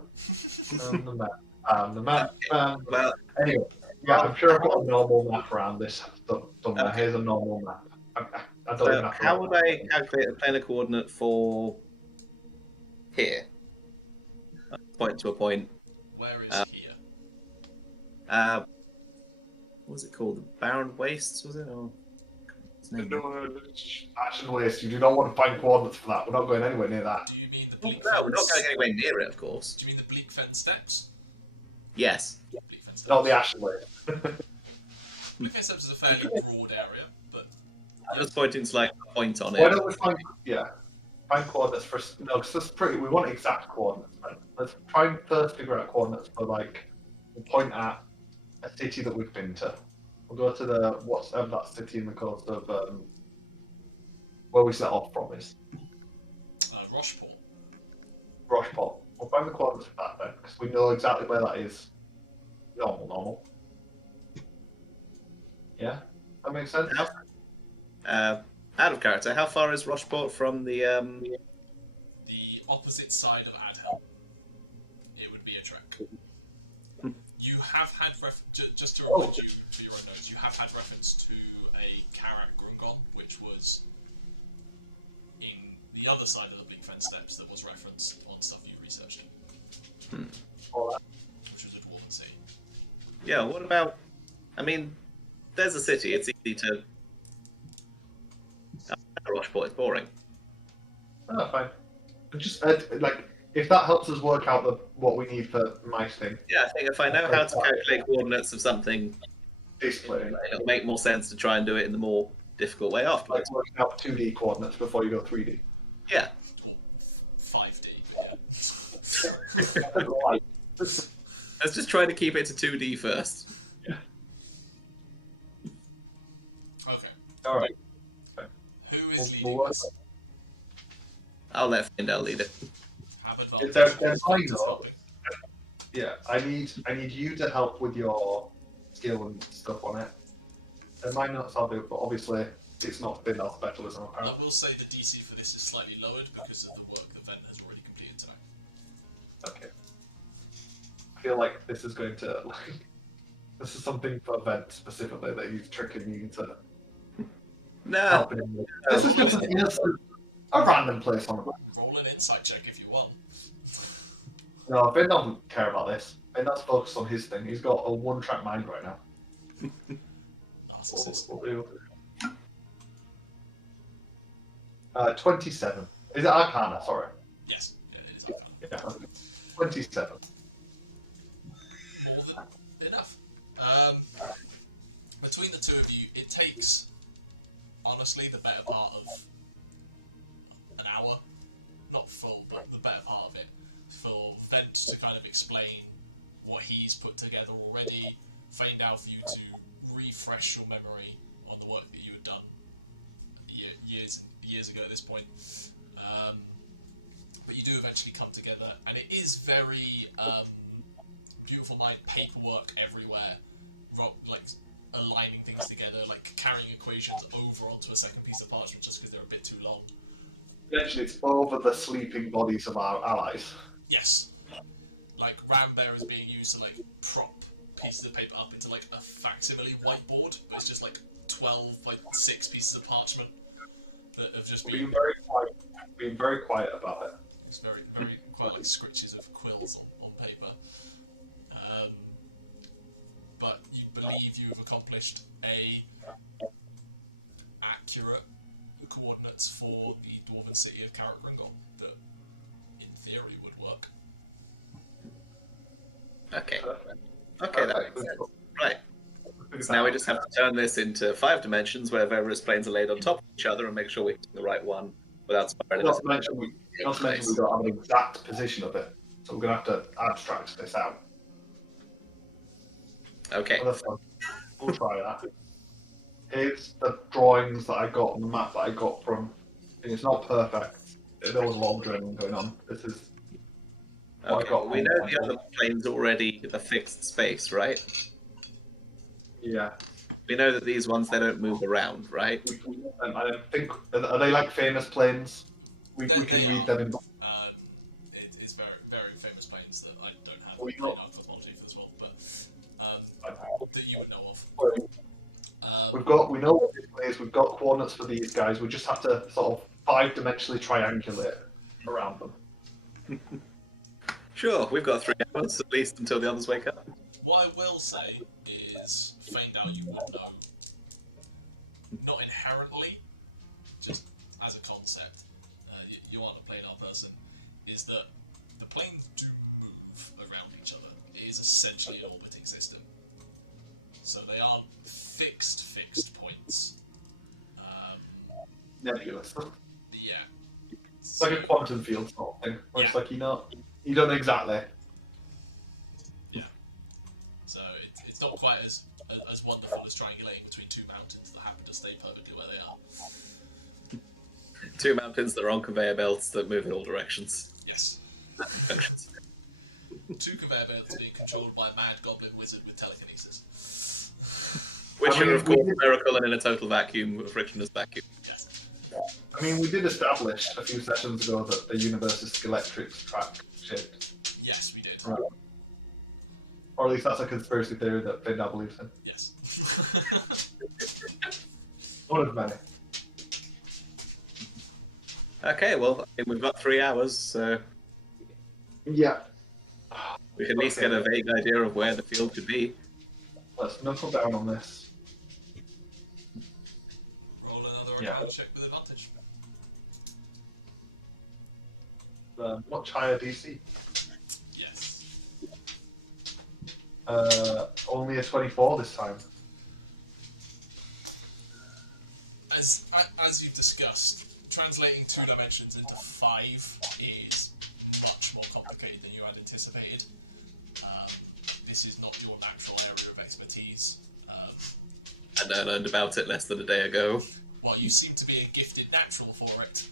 The map. Well, Anyway, yeah, I'm sure I've got a normal map around this somewhere. Okay. Here's a normal map. I don't so even have to how would I calculate a planar coordinate for here? Point to a point. Where is here? What was it called? The Barren Wastes, was it? Or what's the name? Action waste. You do not want to find coordinates for that. We're not going anywhere near that. Do you mean the bleak No, we're not fence? going anywhere near it, of course. Do you mean the bleak fen steps? Yes. Bleak fen steps. Not the action waste. Bleak fen steps is a fairly broad area, but I'm just pointing to like a point on Why it. don't we find coordinates for no? Because that's pretty. We want exact coordinates. Right? Let's try and first figure out coordinates for like. We'll point at a city that we've been to. We'll go to the what's that city in the coast of where we set off from is Rocheport. Rocheport. We'll find the coordinates for that then, because we know exactly where that is. Normal. Yeah, that makes sense. Out of character, how far is Rocheport from the The opposite side of Adhel. It would be a trek. You have had just to remind you for your own notes, you have had reference to a Karak Grungot, which was in the other side of the Bleak Fen Steps that was referenced on stuff you researched. Which was a dwarven city. Yeah, what about I mean, there's a city, it's easy to Rocheport is boring. Oh, fine. Just like if that helps us work out what we need for my thing. Yeah, I think if I know how to calculate coordinates of something, it'll make more sense to try and do it in the more difficult way afterwards. Like working out 2D coordinates before you go 3D. Yeah. Or 5D, but yeah. Let's just try to keep it to 2D first. Yeah. Okay. Alright. Who is leading this? I'll let Faendal lead it. Have It's advantage. fine though. Yeah, I need you to help with your skill and stuff on it. And my notes I'll do, but obviously it's not been our specialism I apparently. will say the DC for this is slightly lowered because of the work the Vent has already completed today. Okay. I feel like this is going to this is something for Vent specifically that he's tricking me into No. helping him with. This is just a random place on the map. Roll an insight check if you want. No, Vin doesn't care about this. Vin that's focused on his thing. He's got a one-track mind right now. Narcissist. 27. Is it Arcana? Sorry. Yes, yeah, it is Arcana. Yeah. 27. More than enough. Between the two of you, it takes, honestly, the better part of an hour. Not full, but the better part of it. For Vent to kind of explain what he's put together already. Faendal for you to refresh your memory on the work that you had done years ago at this point. But you do eventually come together, and it is very beautiful mind paperwork everywhere, like aligning things together, like carrying equations over onto a second piece of parchment just because they're a bit too long. Eventually, it's over the sleeping bodies of our allies. Yes. Like, Rambear is being used to, like, prop pieces of paper up into, like, a facsimile whiteboard, but it's just, like, 12 by 6 pieces of parchment that have just been... Being very quiet about it. It's very, very, quite like scritches of quills on paper. But you believe you have accomplished accurate coordinates for the dwarven city of Karak Grungot that, in theory, would work. Okay. Okay, that makes sense. Right. So now we just have to turn this into 5 dimensions where various planes are laid on top of each other and make sure we're hitting the right one without spiraling. Not to mention we don't have an exact position of it, so we're going to have to abstract this out. Okay. Well, We'll try that. Here's the drawings that I got on the map that I got from. It's not perfect. There was a lot of drawing going on. This is. Okay, well, we know the other plane's already a fixed space, right? Yeah. We know that these ones, they don't move around, right? I don't think. Are they like famous planes? We They can are. read them in. It's very, very famous planes that I don't have We plane know- art cosmology for this one, but that you would know of. We know what this place. We've got coordinates for these guys. We just have to sort of 5-dimensionally triangulate around them. Sure, we've got 3 hours at least until the others wake up. What I will say is, Faendal you would know, not inherently, just as a concept, you aren't a planar person, is that the planes do move around each other. It is essentially an orbiting system. So they aren't fixed points. Nebulous. Yeah. It's like a quantum field sort of thing, where it's like you don't know exactly. Yeah. So it's not quite as wonderful as triangulating between 2 mountains that happen to stay perfectly where they are. 2 mountains that are on conveyor belts that move in all directions. Yes. 2 conveyor belts being controlled by a mad goblin wizard with telekinesis. Which are, of course, a miracle and in a total vacuum, a frictionless vacuum. Yes. I mean, we did establish a few sessions ago that the universe is Skeletrix track shaped. Yes, we did. Right. Or at least that's a conspiracy theory that Faendal believes in. Yes. One of many. Okay, well, I mean, we've got 3 hours, so Yeah. we can at least get a vague idea of where the field could be. Let's knuckle down on this. Roll another Yeah. account check with advantage. Much higher DC. Yes. Only a 24 this time. As you've discussed, translating 2 dimensions into 5 is much more complicated than you had anticipated. This is not your natural area of expertise. And I learned about it less than a day ago. While you seem to be a gifted natural for it,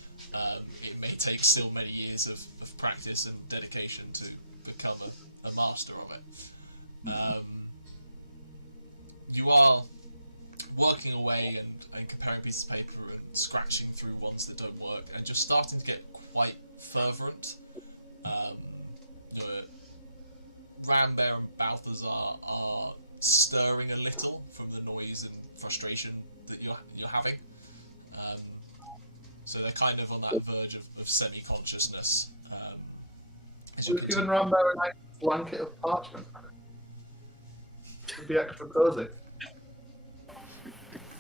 it may take still many years of practice and dedication to become a master of it. You are working away and comparing pieces of paper and scratching through ones that don't work, and just starting to get quite fervent. Rambear and Balthazar are stirring a little from the noise and frustration that you're having. So they're kind of on that verge of semi-consciousness. We've given Rambear a nice blanket of parchment. It'd be extra cozy.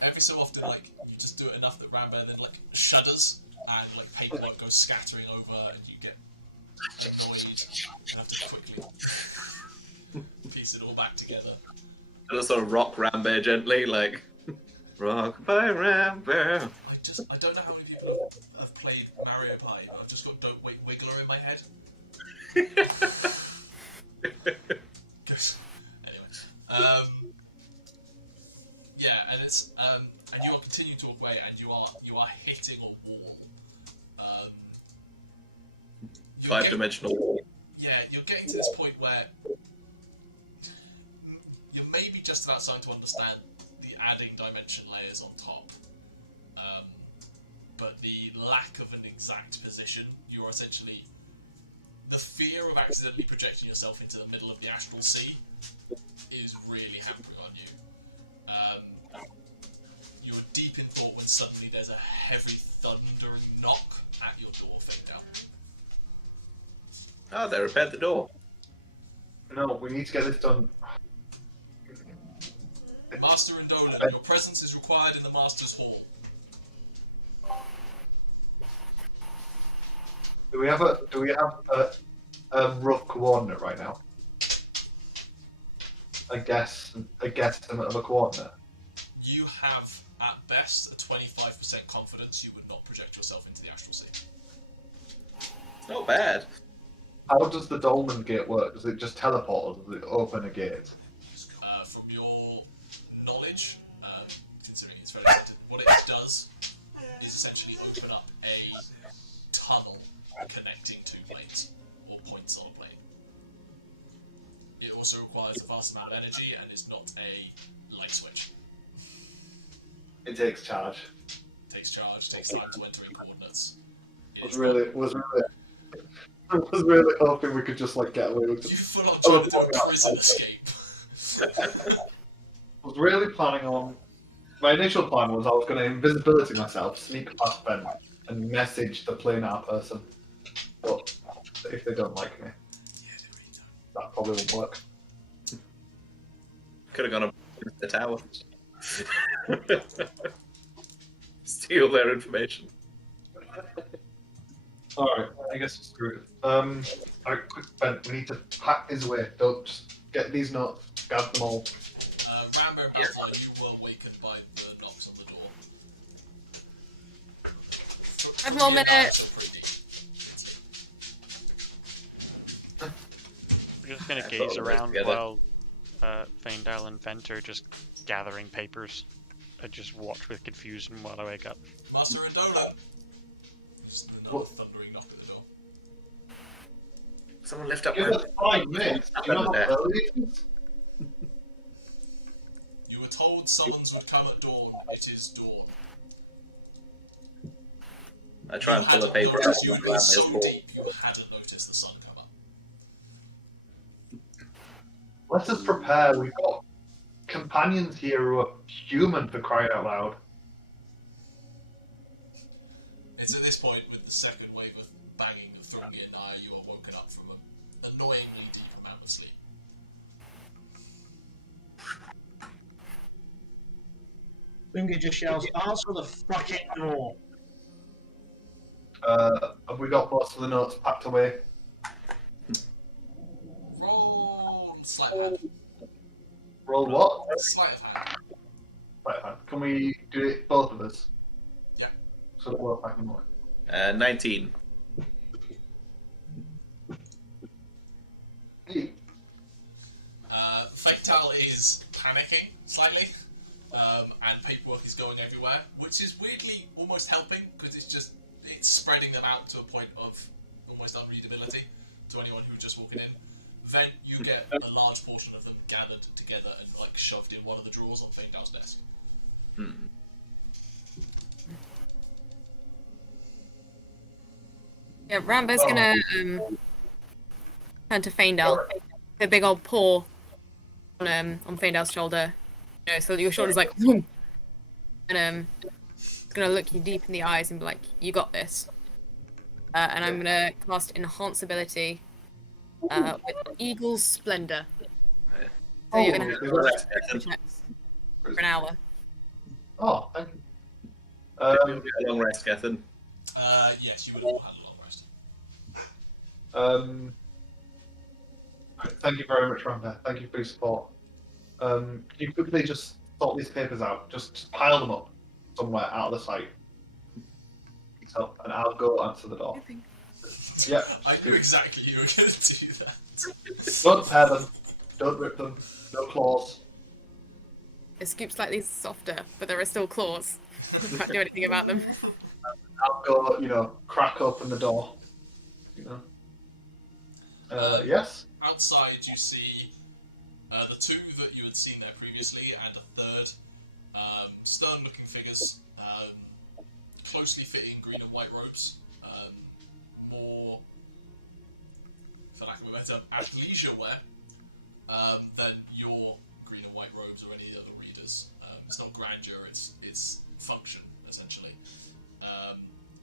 Every so often, like, you just do it enough that Rambear then, like, shudders, and, like, paperwork goes scattering over, and you get annoyed, and you have to quickly piece it all back together. And just sort of rock Rambear gently, like, rock by Rambear. I don't know how many people have played Mario Party, but I've just got Don't Wait Wiggler in my head. Anyway. Yeah, and it's and you are continuing to walk away, and you are hitting a wall. 5-dimensional wall. Yeah, you're getting to this point where you're maybe just about starting to understand the adding dimension layers on top. But the lack of an exact position, you're essentially... The fear of accidentally projecting yourself into the middle of the astral sea is really hampering on you. You're deep in thought when suddenly there's a heavy thundering knock at your door, Faendal. Oh, they repaired the door. No, we need to get this done. Master Indolent, your presence is required in the Master's Hall. Do we have a rough coordinate right now? A guesstimate of a coordinate. You have, at best, a 25% confidence you would not project yourself into the astral sea. It's not bad. How does the dolmen gate work? Does it just teleport or does it open a gate? From your knowledge, essentially open up a tunnel connecting two planes, or points on a plane. It also requires a vast amount of energy and is not a light switch. It takes charge. Takes charge, takes time to enter in coordinates. Was really hoping we could just like get away with it. You full on trying to do a prison escape. I was really planning on. My initial plan was I was going to invisibility myself, sneak past Ben, and message the planar person. But if they don't like me, that probably won't work. Could have gone up to the tower. Steal their information. Alright, I guess it's screw it. Alright, quick Ben, we need to pack this away. Don't just get these notes, gather them all. Rambear and Balthazar, you were awakened by the knocks on the door. 5 more minutes. We're just gonna gaze around while Faendal and Venter just gathering papers. I just watch with confusion while I wake up. Master and Dolan! Just another thundering knock at the door. Someone lift up. Give us 5 minutes. Do you know how early it is? You were told summons would come at dawn. It is dawn. I try and pull a paper out. You had been so deep you hadn't noticed the sun come up. Let us prepare. We've got companions here who are human, for crying out loud. It's at this point, with the second wave of banging of Thrungi and Nyah, you are woken up from an annoyingly deep amount of sleep. Thrungi just yells, answer the fucking door. Have we got most of the notes packed away? Roll sleight of hand. Roll what? Sleight of hand. Right, can we do it, both of us? Yeah. So that we're packing away. 19. Faendal is panicking slightly, and paperwork is going everywhere, which is weirdly almost helping, because it's spreading them out to a point of almost unreadability to anyone who's just walking in. Then you get a large portion of them gathered together and like shoved in one of the drawers on Faendal's desk. Yeah, Rambear's gonna turn to Faendal. A big old paw on Faendal's shoulder. You know, so your shoulder's like, whoom. And it's gonna look you deep in the eyes and be like, "You got this." And I'm gonna cast Enhanceability with Eagle's Splendor. So you're gonna have checks for an hour. Oh, thank you. A long rest, Gethin. Yes, you would all have a long rest. Thank you very much, Rambear. Thank you for your support. Can you quickly just sort these papers out? Just pile them up somewhere out of the sight. So, and I'll go answer the door. Yeah. I knew exactly you were going to do that. Don't tear them. Don't rip them. No claws. The scoop's slightly softer, but there are still claws. Can't do anything about them. I'll go, crack open the door. Yes? Outside you see the two that you had seen there previously and a third stern-looking figures, closely fitting green and white robes, more, for lack of a better, athleisure wear than your green and white robes or any other readers. It's not grandeur, it's function, essentially.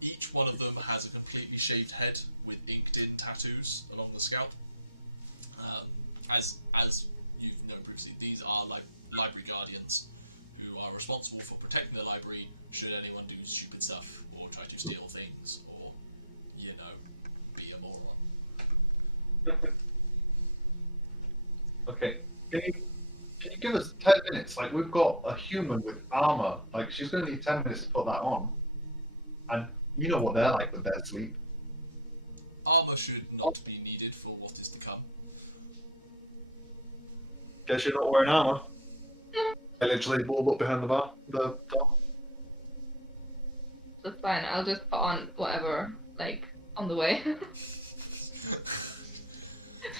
Each one of them has a completely shaved head with inked-in tattoos along the scalp. As you've known previously, these are like library guardians who are responsible for protecting the library should anyone do stupid stuff or try to steal things or, be a moron. Okay. Can you give us 10 minutes? Like, we've got a human with armor. Like, she's going to need 10 minutes to put that on. And you know what they're like with their sleep. Armor should not be needed for what is to come. Guess you're not wearing armor. I literally walled up behind the door. That's fine. I'll just put on whatever, like, on the way.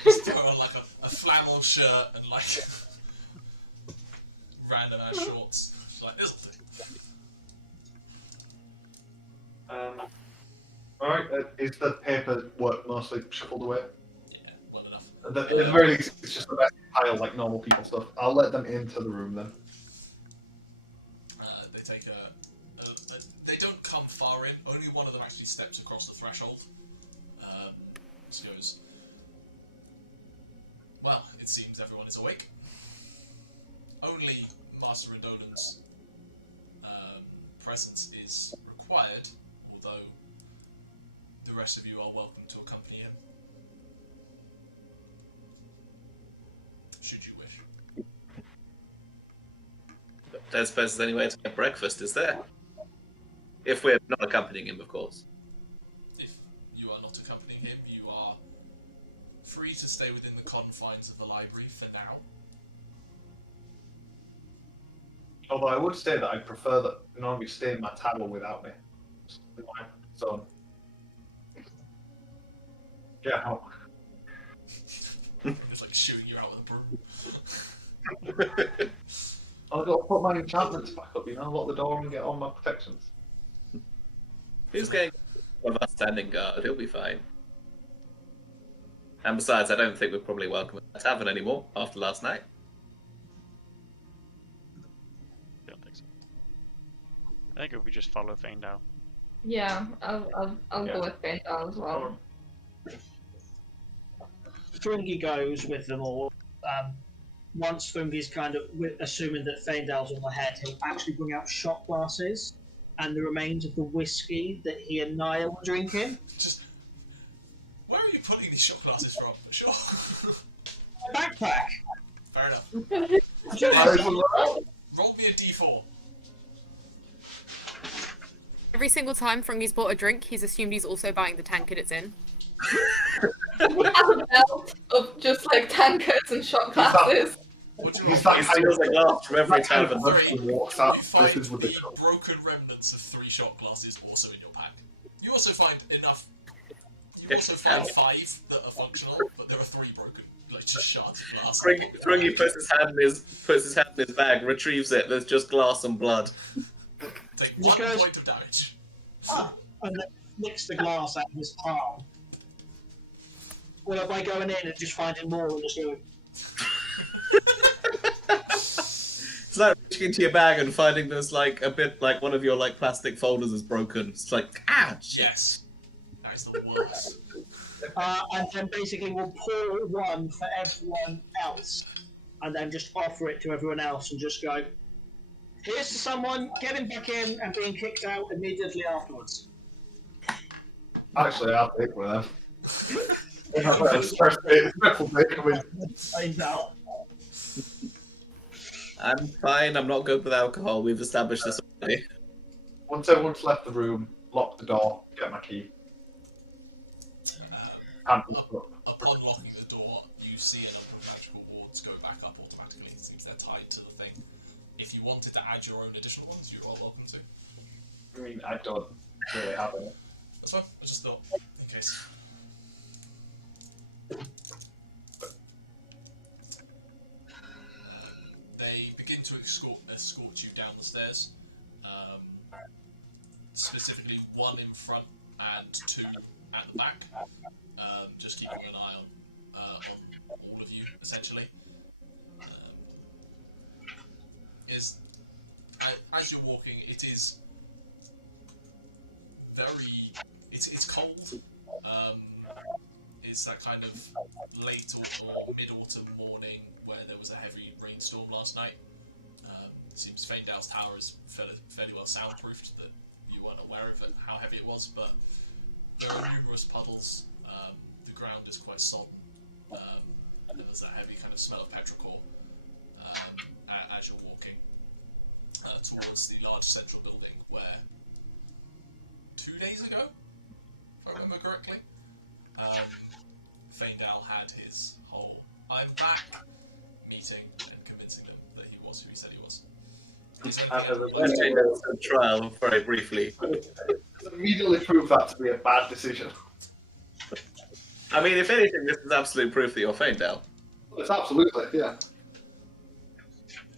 Just throw on like a flannel shirt and like random ass shorts. It's like, this'll do. Alright, is the paperwork mostly shuffled away? Yeah, well enough. At the very least, it's just the best pile like normal people stuff. I'll let them into the room then. They take they don't come far in. Only one of them actually steps across the threshold. Just goes. Well, it seems everyone is awake. Only Master Redolan's presence is required, although the rest of you are welcome to accompany him. Should you wish. Don't suppose there's any way to get breakfast, is there? If we're not accompanying him, of course. If you are not accompanying him, you are free to stay within the confines of the library for now. Although I would say that I prefer that none of you stay in my tower without me. So, yeah. It's like shooting you out with a broom. I've got to put my enchantments back up, lock the door and get all my protections. Who's getting one of us standing guard? He'll be fine. And besides, I don't think we're probably welcome at the tavern anymore after last night. I don't think so. I think if we just follow Faendal. Yeah, I'll go with Faendal as well. Thrungi goes with them all. Once Thrungi's kind of assuming that Faendal's on the head, he'll actually bring out shot glasses and the remains of the whiskey that he and Nyah were drinking. Just, where are you putting these shot glasses from? Sure. My backpack. Fair enough. Roll me a d4. Every single time Thrungi's bought a drink, he's assumed he's also buying the tankard it's in. We have a belt of just like tankards and shot glasses. He's that kind of a glass from every tavern. Walks out You find places with the the broken remnants of 3 shot glasses also in your pack. You also find enough. You also find 5 that are functional, but there are 3 broken, like just shards of glass. Thrungi puts his hand in his bag, retrieves it. There's just glass and blood. Take 1 point of damage. And then licks the glass out of his palm. Or by going in and just finding more and just going. It's like reaching into your bag and finding there's like a bit like one of your like plastic folders is broken. It's like, shit. Yes. That is the worst. And then basically we'll pour one for everyone else. And then just offer it to everyone else and just go, here's to someone getting back in and being kicked out immediately afterwards. Actually, I'll take one of them. Stressful day coming. I'm fine. I'm not good with alcohol. We've established this already. Once everyone's left the room, lock the door, get my key. Upon locking the door, you see a number of magical wards go back up automatically. It seems they're tied to the thing. If you wanted to add your own additional ones, you are welcome to. I mean, I don't really have any. That's fine. I just thought, in case. They begin to escort you down the stairs. Specifically, 1 in front and 2 at the back. Just keeping an eye on all of you, essentially. As you're walking, it is very. It's cold. It's that kind of late or mid-autumn morning where there was a heavy rainstorm last night. It seems Faendal's tower is fairly well soundproofed, that you weren't aware of it, how heavy it was, but there are numerous puddles. The ground is quite sodden, and there's that heavy kind of smell of petrichor as you're walking towards the large central building where 2 days ago, if I remember correctly, Faendal had his whole "I'm back" meeting and convincing them that he was who he said he was. He's And only has getting immediately, Trial very briefly. has immediately proved that to be a bad decision. I mean, if anything, this is absolute proof that you're Faendal. It's absolutely, yeah.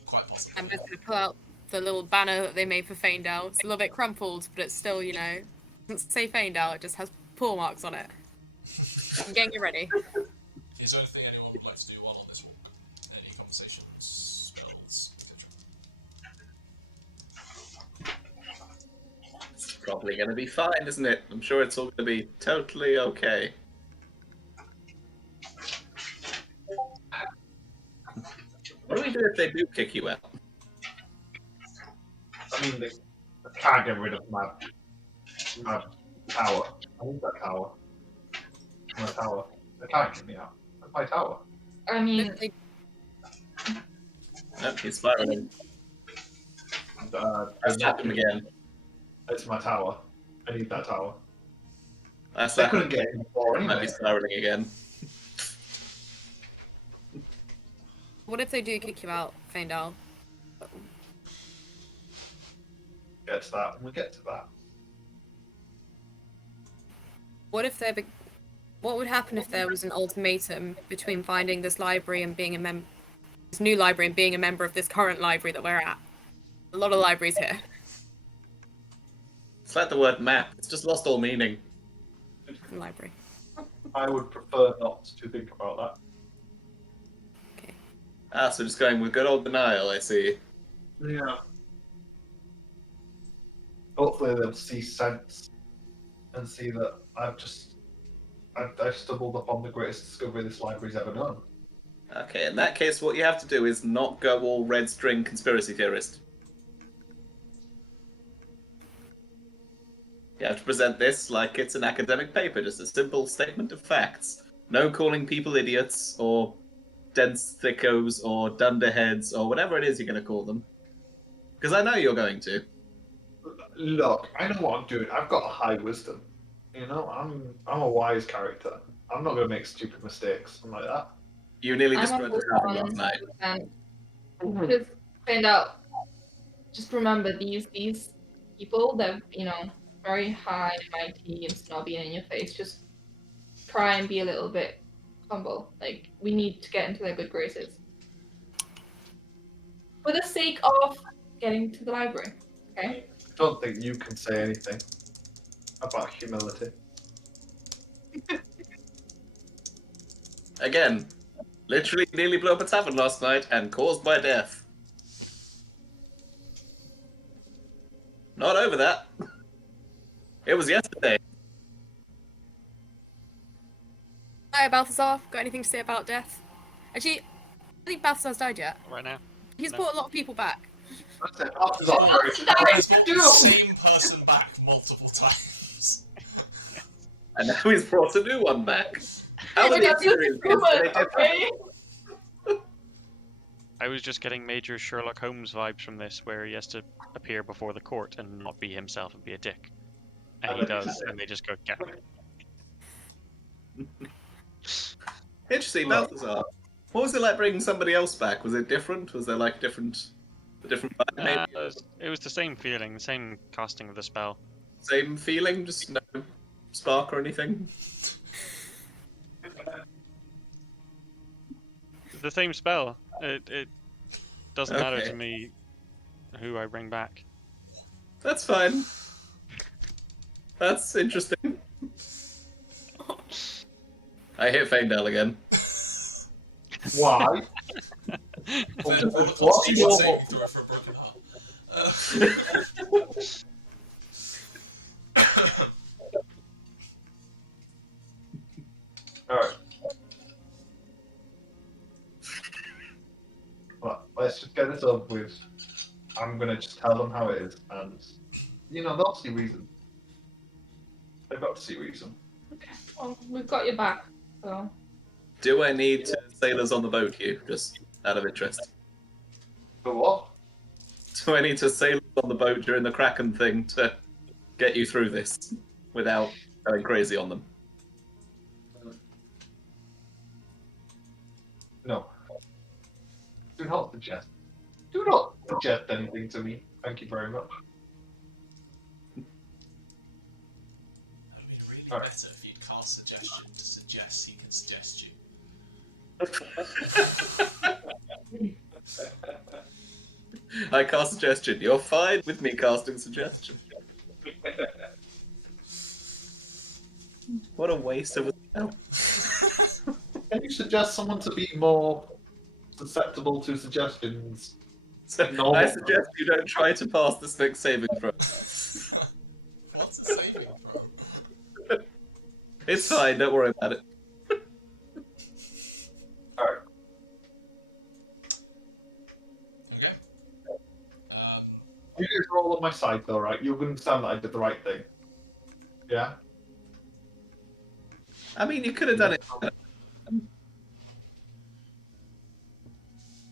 quite possible. I'm just gonna pull out the little banner that they made for Faendal. It's a little bit crumpled, but it's still, you know, doesn't say Faendal. It just has paw marks on it. I'm getting it ready. Is there anything anyone would like to do while on this walk? Any conversations, spells, etc.? It's probably going to be fine, isn't it? I'm sure it's all going to be totally okay. What do we do if they do kick you out? I mean, they can't get rid of my tower. I need that tower. My tower. They can't get me out. That's my tower. I mean, Nope, he's spiraling. I Zap him again. It's my tower. I need that tower. That's I that. couldn't get in before Might anyway. be spiraling again. What if they do kick you out, Faendal? Get to that. We'll get to that. What if they're? What would happen if there was an ultimatum between finding this library and being this new library and being a member of this current library that we're at? A lot of libraries here. It's like the word map. It's just lost all meaning. Library. I would prefer not to think about that. Ah, so just going with good old denial, I see. Yeah. Hopefully they'll see sense and see that I've stumbled upon the greatest discovery this library's ever done. Okay, in that case, what you have to do is not go all red string conspiracy theorist. You have to present this like it's an academic paper, just a simple statement of facts. No calling people idiots, or dense thickos, or dunderheads, or whatever it is you're going to call them. Because I know you're going to. Look, I know what I'm doing. I've got a high wisdom. You know, I'm a wise character. I'm not going to make stupid mistakes. I'm like that. You nearly I'm destroyed the town last night. Just find out. Just remember these people. They're very high, mighty, and snobby and in your face. Just try and be a little bit humble. Like, we need to get into their good graces. For the sake of getting to the library, okay? I don't think you can say anything about humility. Again, literally nearly blew up a tavern last night and caused my death. Not over that. It was yesterday. Hi, Balthazar. Got anything to say about death? Actually, I think Balthazar's died yet. Right now. He's No. brought a lot of people back. That's it. After that, He's brought the same person back multiple times. And now he's brought a new one back. How Yeah, many but experiences that's did they human, okay? I was just getting major Sherlock Holmes vibes from this, where he has to appear before the court and not be himself and be a dick. And he does, and they just go, get him. Interesting, Balthazar. What was it like bringing somebody else back? Was it different? Was there like a different vibe, maybe? It was the same feeling, the same casting of the spell. Same feeling, just no spark or anything? The same spell. It doesn't matter Okay. to me who I bring back. That's fine. That's interesting. I hit Faendal again. why? All the What's constitution your- saving throw for a broken heart. Alright. Well, let's just get this over with. I'm gonna just tell them how it is, and they'll see reason. They've got to see reason. Well, we've got your back, so. Do I need sailors on the boat, Hugh? Just out of interest. But what? Do I need to sailors on the boat during the Kraken thing to get you through this without going crazy on them? No. Do not suggest. Do not suggest anything to me. Thank you very much. It would be really Alright. better if you'd cast suggestion to suggest he can suggest you. I cast suggestion. You're fine with me casting suggestion. What a waste of a spell. Can you suggest someone to be more susceptible to suggestions? So No. I suggest you don't try to pass this next saving throw. What's a saving throw? It's fine, don't worry about it. Alright. Okay. You guys are all on my side though, right? You'll understand that I did the right thing. Yeah? I mean, you could have done it.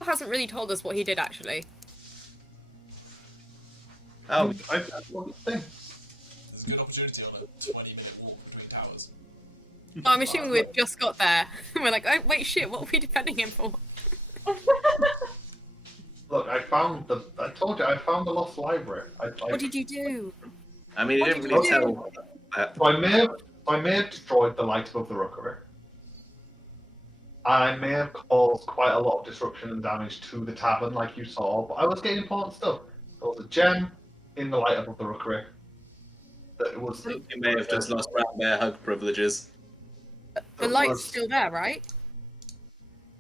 Hasn't really told us what he did actually. Oh, I did one thing. There's a good opportunity on a 20-minute walk between towers. No, I'm assuming we've just got there. We're like, oh wait, shit, what are we defending him for? Look, I told you, I found the lost library. What did you do? I mean, you What didn't did really you tell. So I may have destroyed the light above the rookery. I may have caused quite a lot of disruption and damage to the tavern, like you saw, but I was getting important stuff. There was a gem in the light above the rookery. That was. You may have just lost Rambear hug privileges. The light's still there, right?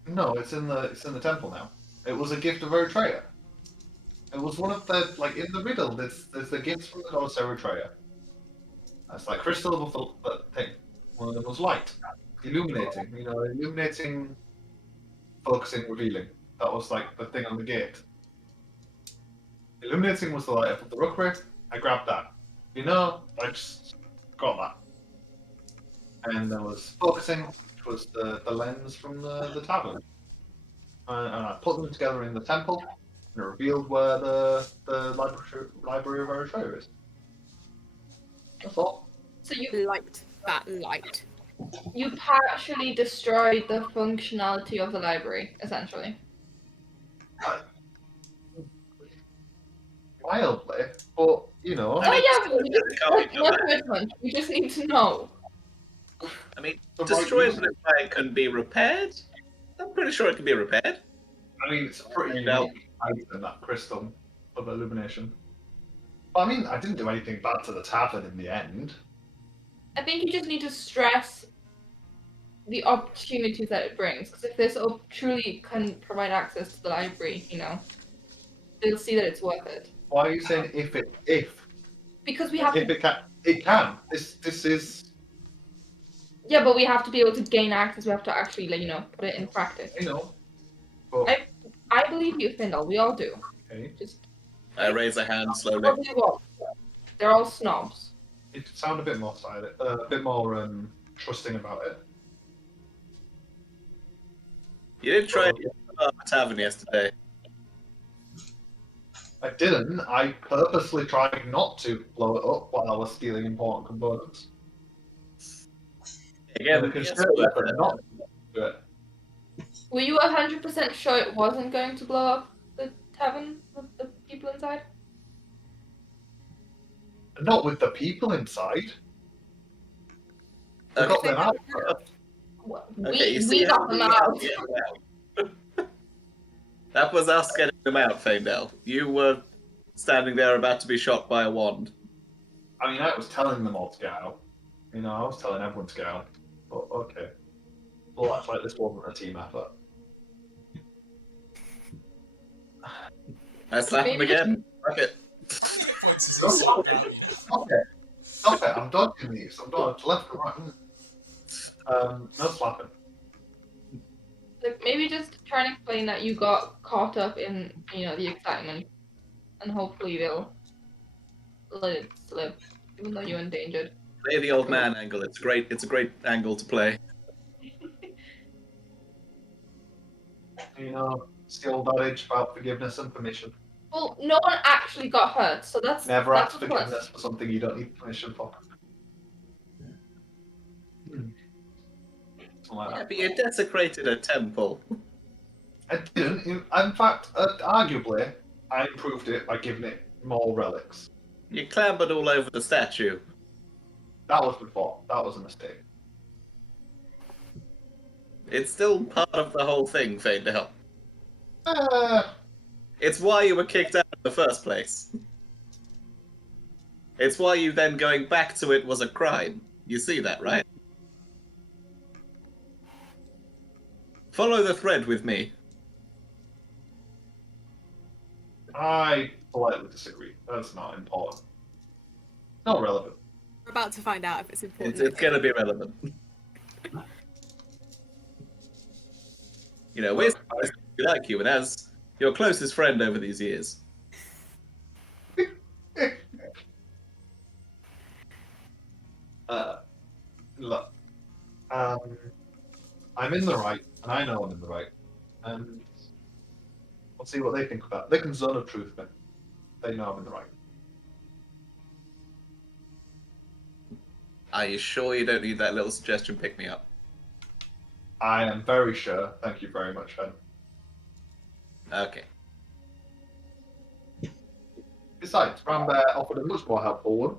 No, it's in the temple now. It was a gift of Eritrea. It was one of the in the riddle. There's the gifts from the goddess Eritrea. That's like crystal above the thing. One of them was light, illuminating. Illuminating, focusing, revealing. That was like the thing on the gate. Illuminating was the light above the rookery. I grabbed that. I just got that. And there was focusing, which was the lens from the tavern. And I put them together in the temple, and it revealed where the Library of Eretria is. That's all. So you Liked that light. partially destroyed the functionality of the library, essentially. Wildly, but Oh yeah, no judgment. We just need to know. I mean, The destroyed right the fire can be repaired. I'm pretty sure it can be repaired. I mean, it's a pretty No. unique item, that crystal of illumination. But I mean, I didn't do anything bad to the tavern in the end. I think you just need to stress the opportunities that it brings. Because if this truly can provide access to the library, they'll see that it's worth it. Why are you saying if? Because we have If to. it can. This is. Yeah, but we have to be able to gain access. We have to actually, put it in practice. But, I believe you, Faendal. We all do. okay. Just I raise a hand slowly. probably won't. They're all snobs. It sound a bit more silent, a bit more trusting about it. You did try to get the tavern yesterday. I didn't. I purposely tried not to blow it up while I was stealing important components. Again, And I yes, considered effort not to do it. Were you 100% sure it wasn't going to blow up the tavern with the people inside? Not with the people inside. We Okay. got them out first. Okay, you We see got how them we out. get them out. That was us getting them out, Faendal. You were standing there about to be shot by a wand. I mean, I was telling them all to get out. I was telling everyone to get out. But okay. Well, that's like this wasn't a team effort. I slap him Maybe again. Fuck it. Hit points is a slap down, Okay. Stop it, I'm dodging these. I'm dodging left and right. No slapping. Like, maybe just try and explain that you got caught up in, the excitement, and hopefully they'll let it slip, even though you're endangered. Play the old man angle. It's great. It's a great angle to play. It's the old adage about forgiveness and permission. Well, no one actually got hurt, so that's Never that's ask a plus. forgiveness for something you don't need permission for. Something like Yeah, that. but you desecrated a temple. I didn't. In fact, arguably, I improved it by giving it more relics. You clambered all over the statue. That was before. That was a mistake. It's still part of the whole thing, Faendal. Uh, It's why you were kicked out in the first place. It's why you then going back to it was a crime. You see that, right? Follow the thread with me. I politely disagree. That's not important. Not relevant. We're about to find out if it's important. It's going to be relevant. You know, we're supposed to be like you, and as your closest friend over these years. Look, I'm in the right, and I know I'm in the right, and we'll see what they think about it. They can zone of truth me. They know I'm in the right. Are you sure you don't need that little suggestion pick me up? I am very sure. Thank you very much, Ben. Okay. Besides, Rambear offered a much more helpful one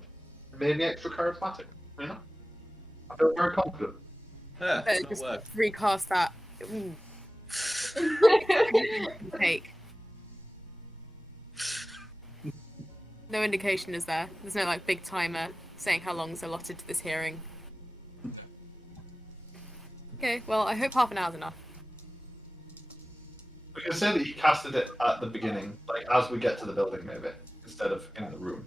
and made me extra charismatic. You know? I feel very confident. Ah, it's not Just work. recast that. Ooh. Take. No indication is there. There's no like big timer saying how long is allotted to this hearing. Okay, well I hope half an hour's enough. We can say that you casted it at the beginning, like as we get to the building, maybe, instead of in the room.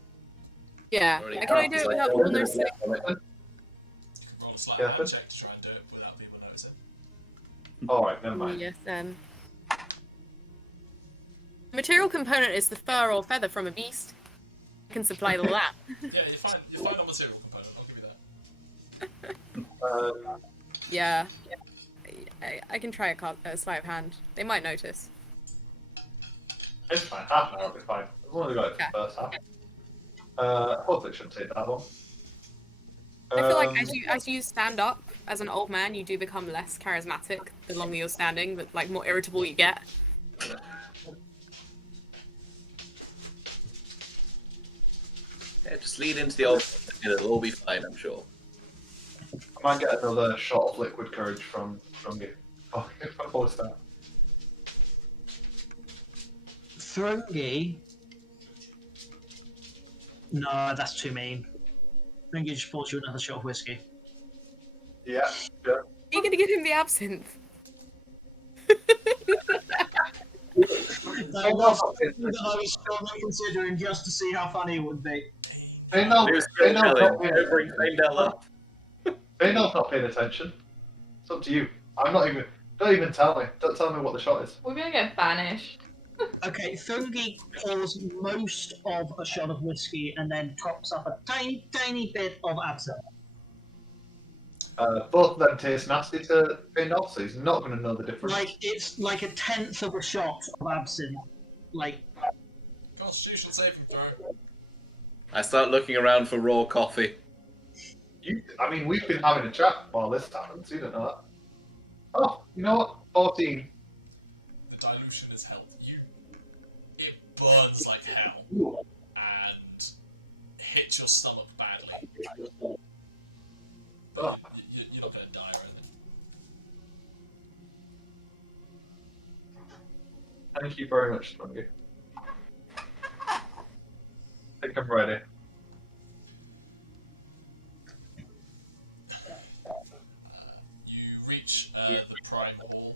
Yeah. Already And can I do it without people noticing? Roll a sleight of hand check to try and do it without people noticing. Alright, never mind. Yes, The material component is the fur or feather from a beast. I can supply all that. Yeah, you find a material component. I'll give you that. Yeah. I can try a sleight of hand. They might notice. It's fine, half an hour will be fine. As long as we got it for the first half. Hopefully it shouldn't take that long. I feel like as you stand up as an old man, you do become less charismatic the longer you're standing, but like more irritable you get. Yeah, just lead into the old and it'll all be fine, I'm sure. I might get another shot of liquid courage from Thrungi. Oh, if I post that. Thrungi. No, that's too mean. Thrungi just pours you another shot of whiskey. Yeah, sure. Are you gonna give him the absinthe? I was strongly considering just to see how funny it would be. News Faendal's not challenge. paying Go bring Faendal up. Faendal's not paying attention. It's up to you. Don't even tell me. Don't tell me what the shot is. We're gonna get banished. Okay, Thrungi pours most of a shot of whiskey and then tops up a tiny, tiny bit of absinthe. Both of them taste nasty to Faendal, so he's not going to know the difference. Like, it's like a tenth of a shot of absinthe. Like, Constitution saving throw. I start looking around for raw coffee. We've been having a chat while this happens. You don't know that. Oh, you know what? 14. The dilution has helped you. It burns like hell and hits your stomach badly. Oh. You're not going to die or anything. Thank you very much, Thrungi. I think I'm ready. You reach the Prime Hall.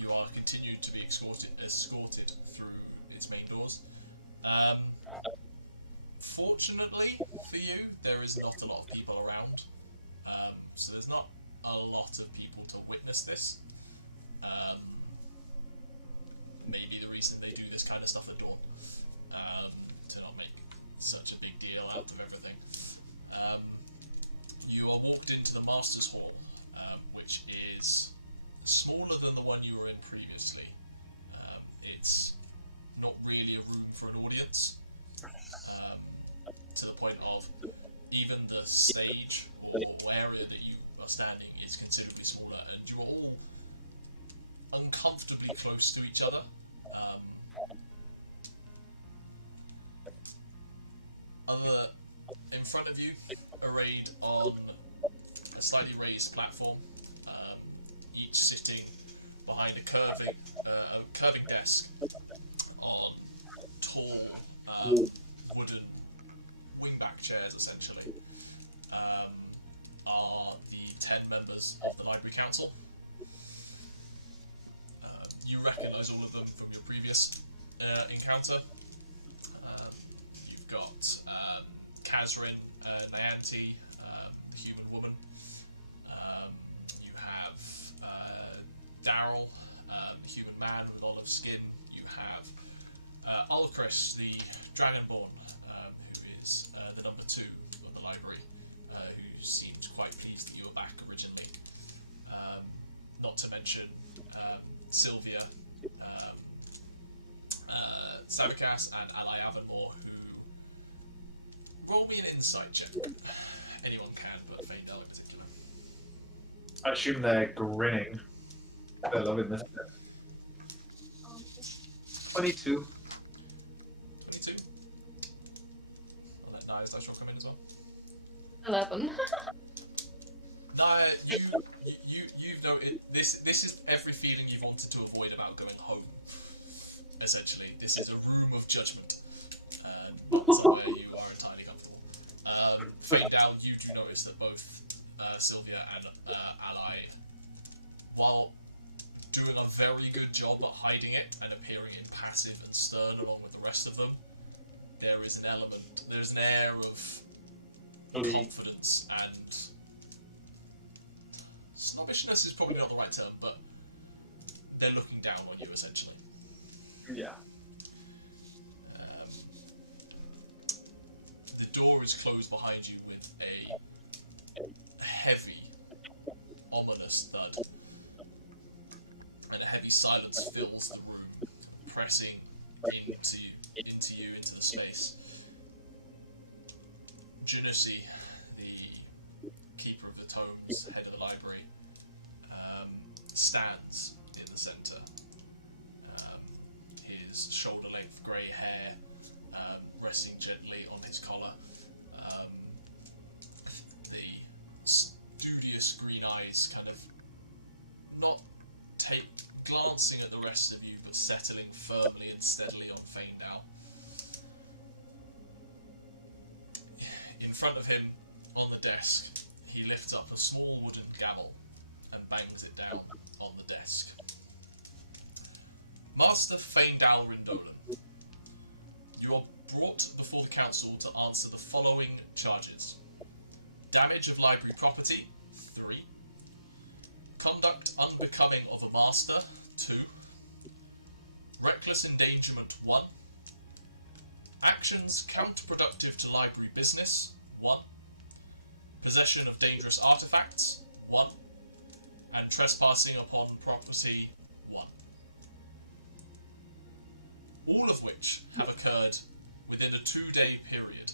You are continued to be escorted through its main doors. Fortunately for you, there is not a lot of people around, so there's not a lot of people to witness this. Maybe the reason they do this kind of stuff at dawn, to not make such a big deal out of everything. You are walked into the Master's Hall, which is smaller than the one you were in previously. It's not really a room for an audience, to the point of even the stage or area that you are standing is considerably smaller, and you're all uncomfortably close to each other. front of you, arrayed on a slightly raised platform, each sitting behind a curving desk on tall wooden wingback chairs, essentially, are the 10 members of the Library Council. You recognise all of them from your previous encounter. You've got Kazrin, Nyanti, the human woman. You have Daryl, the human man with olive skin. You have Ulcris, the Dragonborn, who is the number 2 of the library, who seemed quite pleased that you were back originally. Not to mention Sylvia, Savikas, and Ally Avanmore, who roll me an insight check. Anyone can, but Faendal in particular. I assume they're grinning. They're loving this bit. 22. 22. I'll let Nyah's dice roll come in as well. 11. Nyah, you've noted this is every feeling you've wanted to avoid about going home. Essentially, this is a room of judgment. Somewhere you are entirely comfortable. Faendal, you do notice that both Sylvia and Ally, while doing a very good job at hiding it and appearing impassive and stern along with the rest of them, there's an air of confidence and snobbishness is probably not the right term, but they're looking down on you essentially. Yeah. The door is closed behind you with a heavy, ominous thud, and a heavy silence fills the room, pressing into the space. Junussi, the keeper of the tomes, head of the library, stands in the centre. His shoulder-length grey hair resting gently on his collar. The studious green eyes kind of not glancing at the rest of you, but settling firmly and steadily on Faendal. In front of him, on the desk, he lifts up a small wooden gavel and bangs it down on the desk. Master Faendal Rindolan, you are brought before the council to answer the following charges. Damage of library property, 3. Conduct unbecoming of a master, 2. Reckless endangerment, 1. Actions counterproductive to library business, 1. Possession of dangerous artifacts, 1. And trespassing upon property, 1. All of which have occurred within a 2-day period.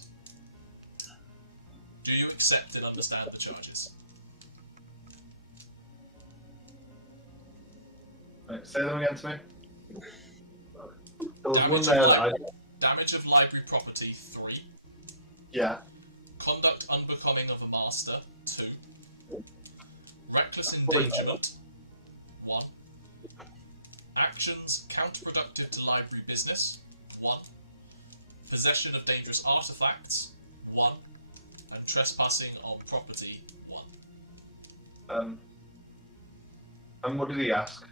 Do you accept and understand the charges? Right, say them again to me. There was one there that I... Damage of library property, 3. Yeah. Conduct unbecoming of a master, 2. Reckless endangerment, 1. Actions counterproductive to library business, 1. Possession of dangerous artifacts, 1. And trespassing on property, 1. And what did he ask?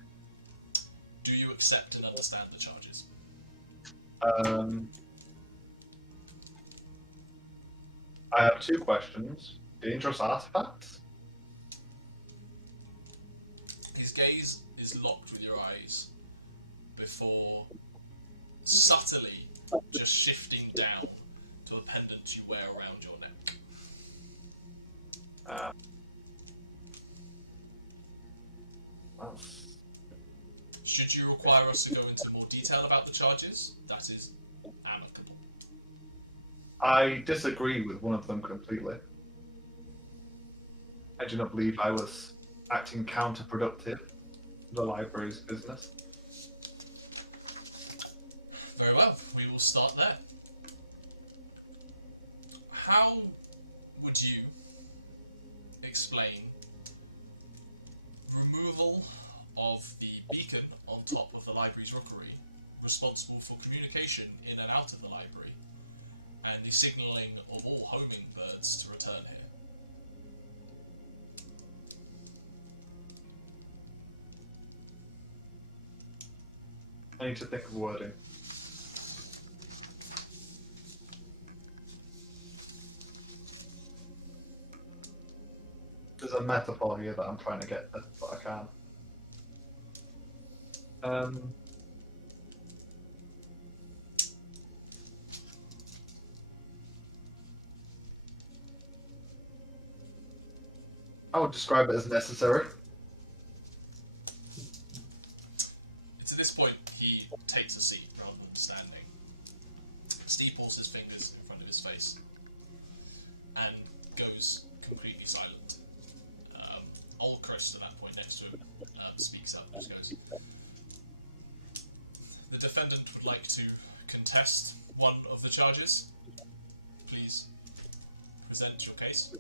Do you accept and understand the charges? I have 2 questions. Dangerous artifacts? His gaze is locked with your eyes before subtly just shifting down to a pendant you wear around your neck. Should you require us to go into more detail about the charges, that is amicable. I disagree with one of them completely. I do not believe I was acting counterproductive to the library's business. Very well, we will start there. How would you explain removal of the beacon on top of the library's rookery, responsible for communication in and out of the library, and the signalling of all homing birds to return here? I need to think of wording. There's a metaphor here that I'm trying to get at, but I can't. I would describe it as necessary. It's at this point he takes a seat rather than standing. Steve pulls his fingers in front of his face and goes completely silent. Old Chris, at that point next to him, speaks up and just goes, "The defendant would like to contest one of the charges. Please present your case."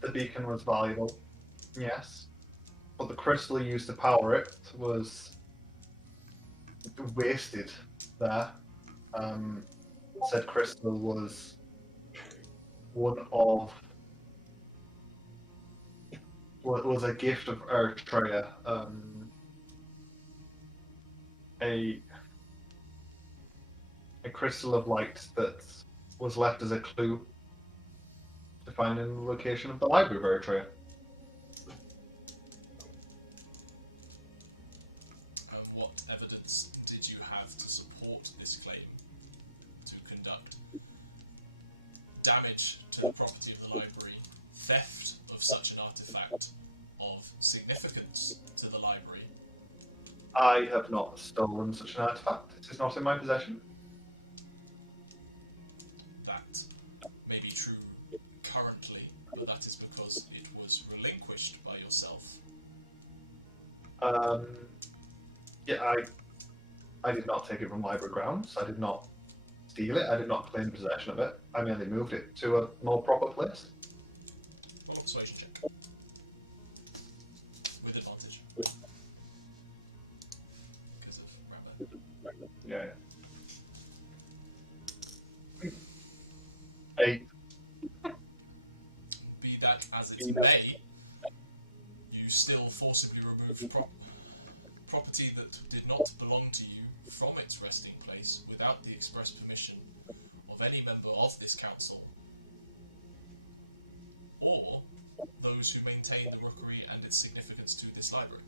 The beacon was valuable, yes, but the crystal used to power it was wasted there. Said crystal was was a gift of Eretria, a crystal of light that was left as a clue to finding the location of the Library of Eretria. What evidence did you have to support this claim to conduct damage to the property of the library, theft of such an artifact of significance to the library? I have not stolen such an artifact. It is not in my possession. That may be true currently, but that is because it was relinquished by yourself. Yeah, I did not take it from library grounds. I did not steal it. I did not claim possession of it. I merely moved it to a more proper place. Roll a persuasion check. With advantage. Because of Rambear. Yeah. 8. Be that as it may, you still forcibly removed property that did not belong to you from its resting place without the express permission of any member of this council, or those who maintain the rookery and its significance to this library.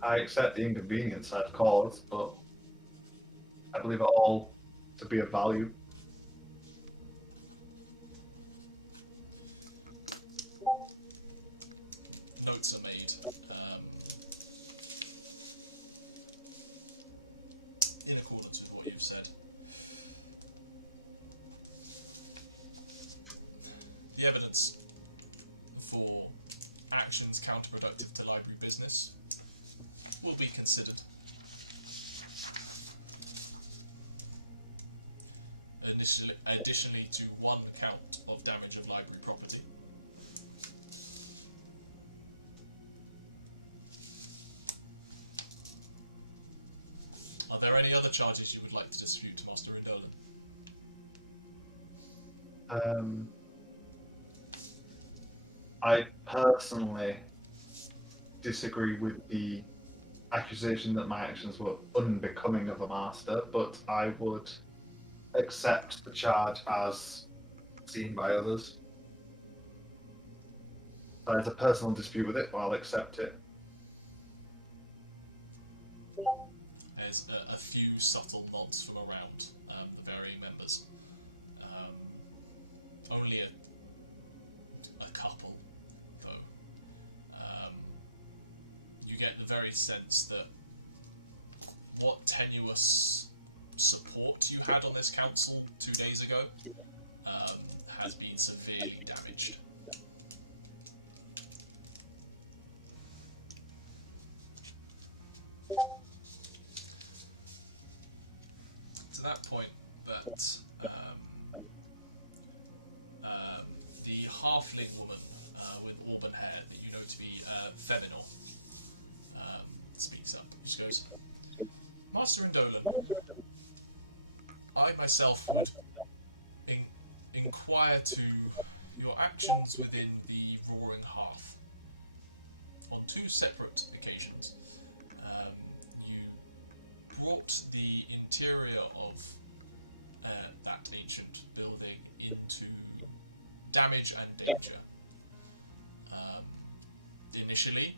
I accept the inconvenience I've caused, but I believe it all to be of value. Notes are made in accordance with what you've said. The evidence for actions counterproductive to library business will be considered. Additionally to one count of damage of library property. Are there any other charges you would like to dispute, Master Udola? I personally disagree with the accusation that my actions were unbecoming of a master, but I would accept the charge as seen by others. There's a personal dispute with it, but I'll accept it. There's a few subtle nods from around the varying members. Only a couple, though. You get the very sense that what tenuous support you had on this council 2 days ago has been severely damaged. myself would inquire to your actions within the Roaring Hearth on two separate occasions. You brought the interior of that ancient building into damage and danger. Initially,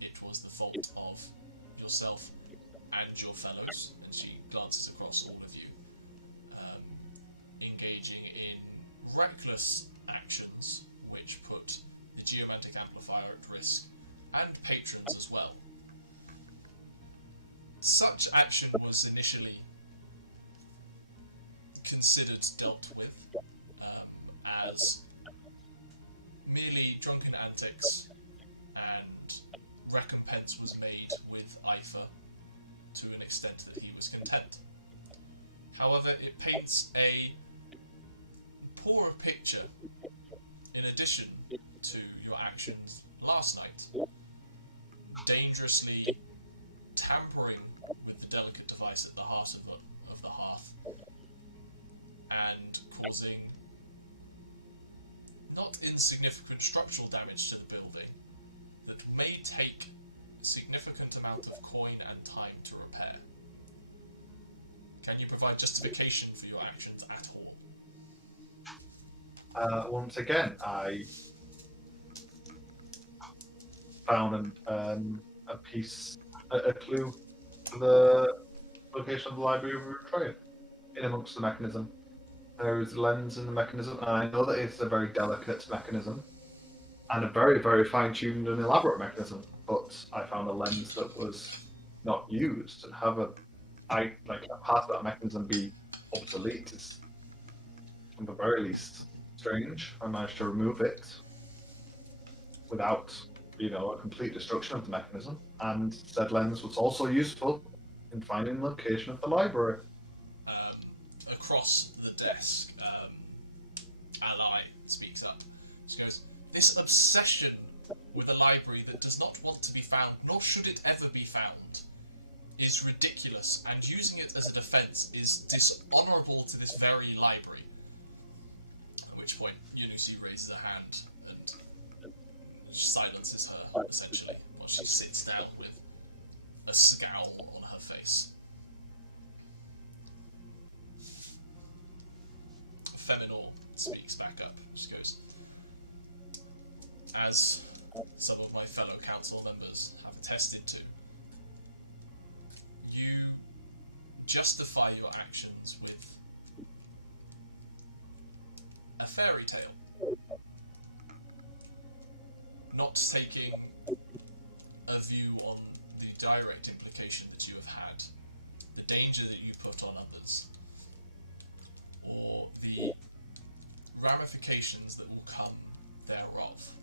it was the fault of yourself and your fellows, and she glances across all of you, engaging in reckless actions which put the geomantic amplifier at risk, and patrons as well. Such action was initially considered dealt with as merely drunken antics, and recompense was made with Ifer to an extent that he was content. However, it paints a poorer picture in addition to your actions last night, dangerously tampering with the delicate device at the heart of the hearth, and causing not insignificant structural damage to the building that may take a significant amount of coin and time to repair. Can you provide justification for your actions at all? Once again, I found a clue to the location of the Library of Eretria in amongst the mechanism. There is a lens in the mechanism, and I know that it's a very delicate mechanism and a very, very fine-tuned and elaborate mechanism. But I found a lens that was not used, and have a part of that mechanism be obsolete is, at the very least, strange. I managed to remove it without, a complete destruction of the mechanism, and said lens was also useful in finding the location of the library. Across the desk, Ally speaks up. She goes, "This obsession with a library that does not want to be found, nor should it ever be found, is ridiculous, and using it as a defense is dishonorable to this very library." At which point, Yunusi raises a hand and silences her, essentially, while she sits down with a scowl on her face. Feminor speaks back up. She goes, "As some of my fellow council members have attested to, you justify your actions with a fairy tale, not taking a view on the direct implication that you have had, the danger that you put on others, or the ramifications that will come thereof.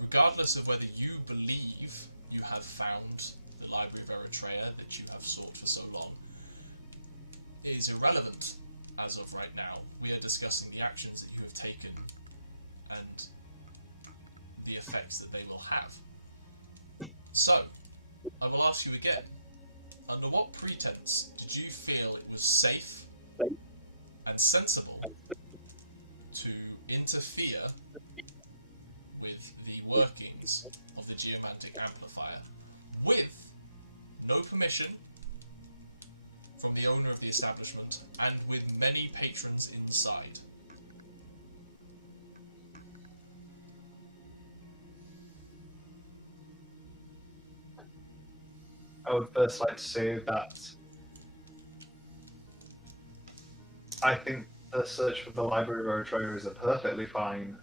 Regardless of whether you believe you have found the Library of Eretria that you have sought for so long, it is irrelevant as of right now. We are discussing the actions that you have taken and the effects that they will have. So, I will ask you again, under what pretense did you feel it was safe and sensible to interfere with the workings of the geomantic amplifier with no permission from the owner of the establishment and with many patrons inside?" I would first like to say that I think the search for the Library of Eretria is a perfectly fine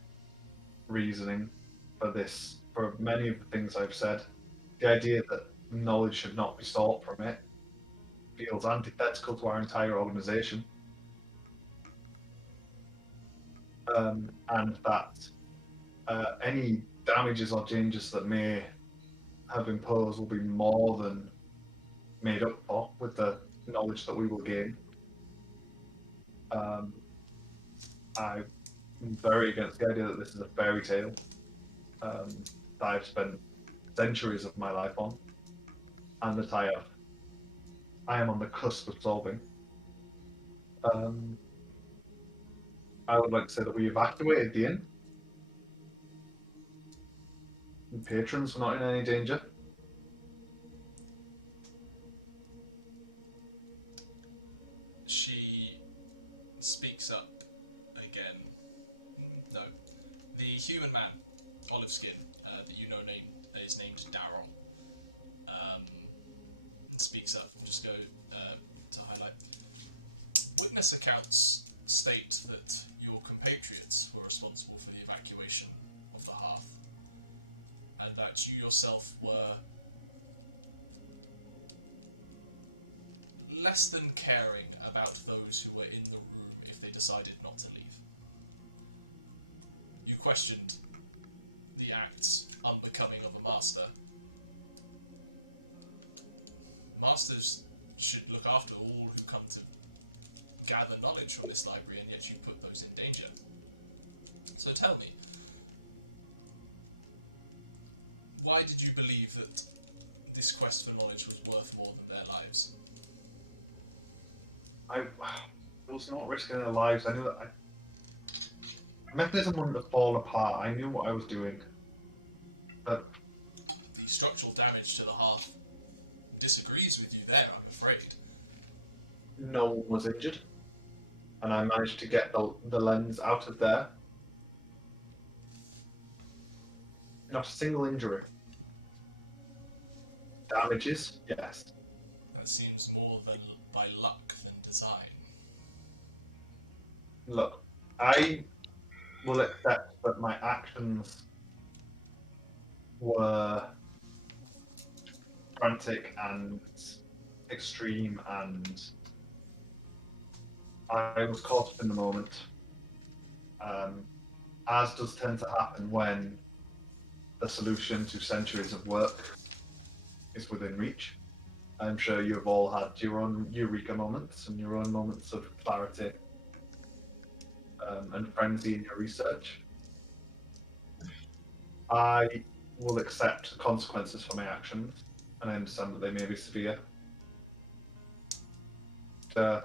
reasoning for this, for many of the things I've said. The idea that knowledge should not be sought from it feels antithetical to our entire organization. And that any damages or changes that may have imposed will be more than made up for with the knowledge that we will gain. I'm very against the idea that this is a fairy tale that I've spent centuries of my life on, and that I am on the cusp of solving. I would like to say that we evacuated the inn. And patrons were not in any danger. She speaks up again. No. The human man, olive skin, that you know is named Daryl, speaks up. Just go to highlight. Witness accounts state that your compatriots were responsible for the evacuation of the hearth, and that you yourself were less than caring about those who were in the room if they decided not to leave. You questioned the acts unbecoming of a master. Masters should look after all who come to gather knowledge from this library, and yet you put those in danger. So tell me, why did you believe that this quest for knowledge was worth more than their lives? I was not risking their lives. I knew that the mechanism wouldn't have fallen apart. I knew what I was doing. But the structural damage to the hearth disagrees with you there, I'm afraid. no one was injured. And I managed to get the lens out of there. Not a single injury. Damages? Yes. That seems more than by luck than design. Look, I will accept that my actions were frantic and extreme, and I was caught up in the moment, as does tend to happen when the solution to centuries of work is within reach. I'm sure you've all had your own eureka moments and your own moments of clarity and frenzy in your research. I will accept the consequences for my actions, and I understand that they may be severe. I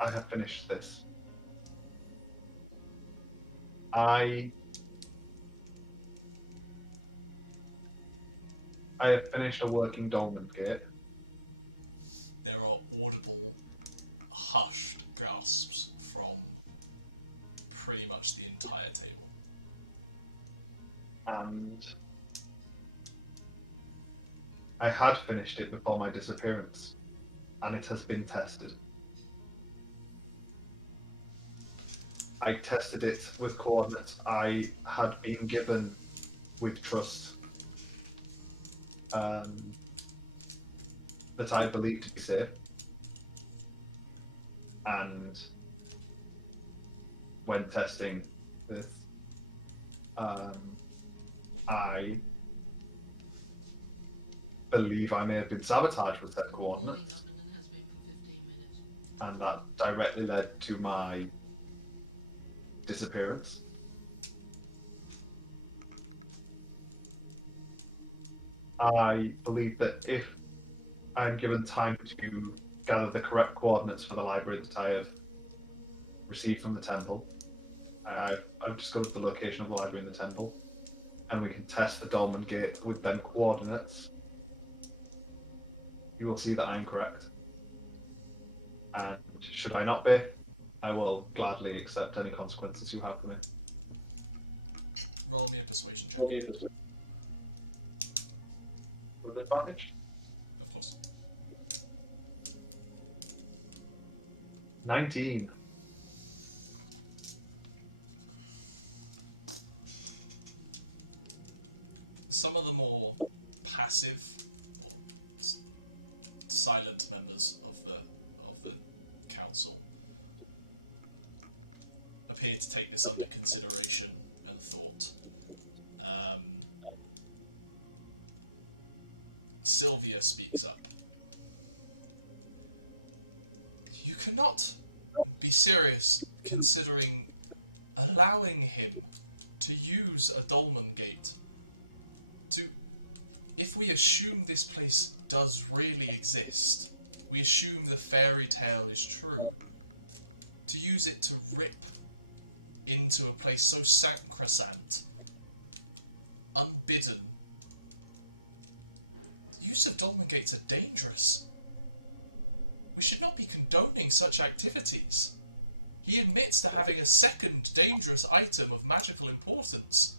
have finished this. I have finished a working dolmen gate. There are audible, hushed gasps from pretty much the entire table. And I had finished it before my disappearance, and it has been tested. I tested it with coordinates I had been given with trust, that I believed to be safe. And when testing this, I believe I may have been sabotaged with said coordinates, and that directly led to my disappearance. I believe that if I'm given time to gather the correct coordinates for the library that I have received from the temple, I've discovered the location of the library in the temple, and we can test the dolmen gate with them coordinates, you will see that I'm correct. And should I not be, I will gladly accept any consequences you have for me. Roll me a persuasion check. With advantage? Of course. 19. Some of the more passive, silent members of the council appear to take this under consideration and thought. Sylvia speaks up. You cannot be serious considering allowing him to use a dolmen gate. If we assume this place does really exist, we assume the fairy tale is true, to use it to rip into a place so sacrosanct, unbidden. The use of Dolmen Gates are dangerous. We should not be condoning such activities. He admits to having a second dangerous item of magical importance.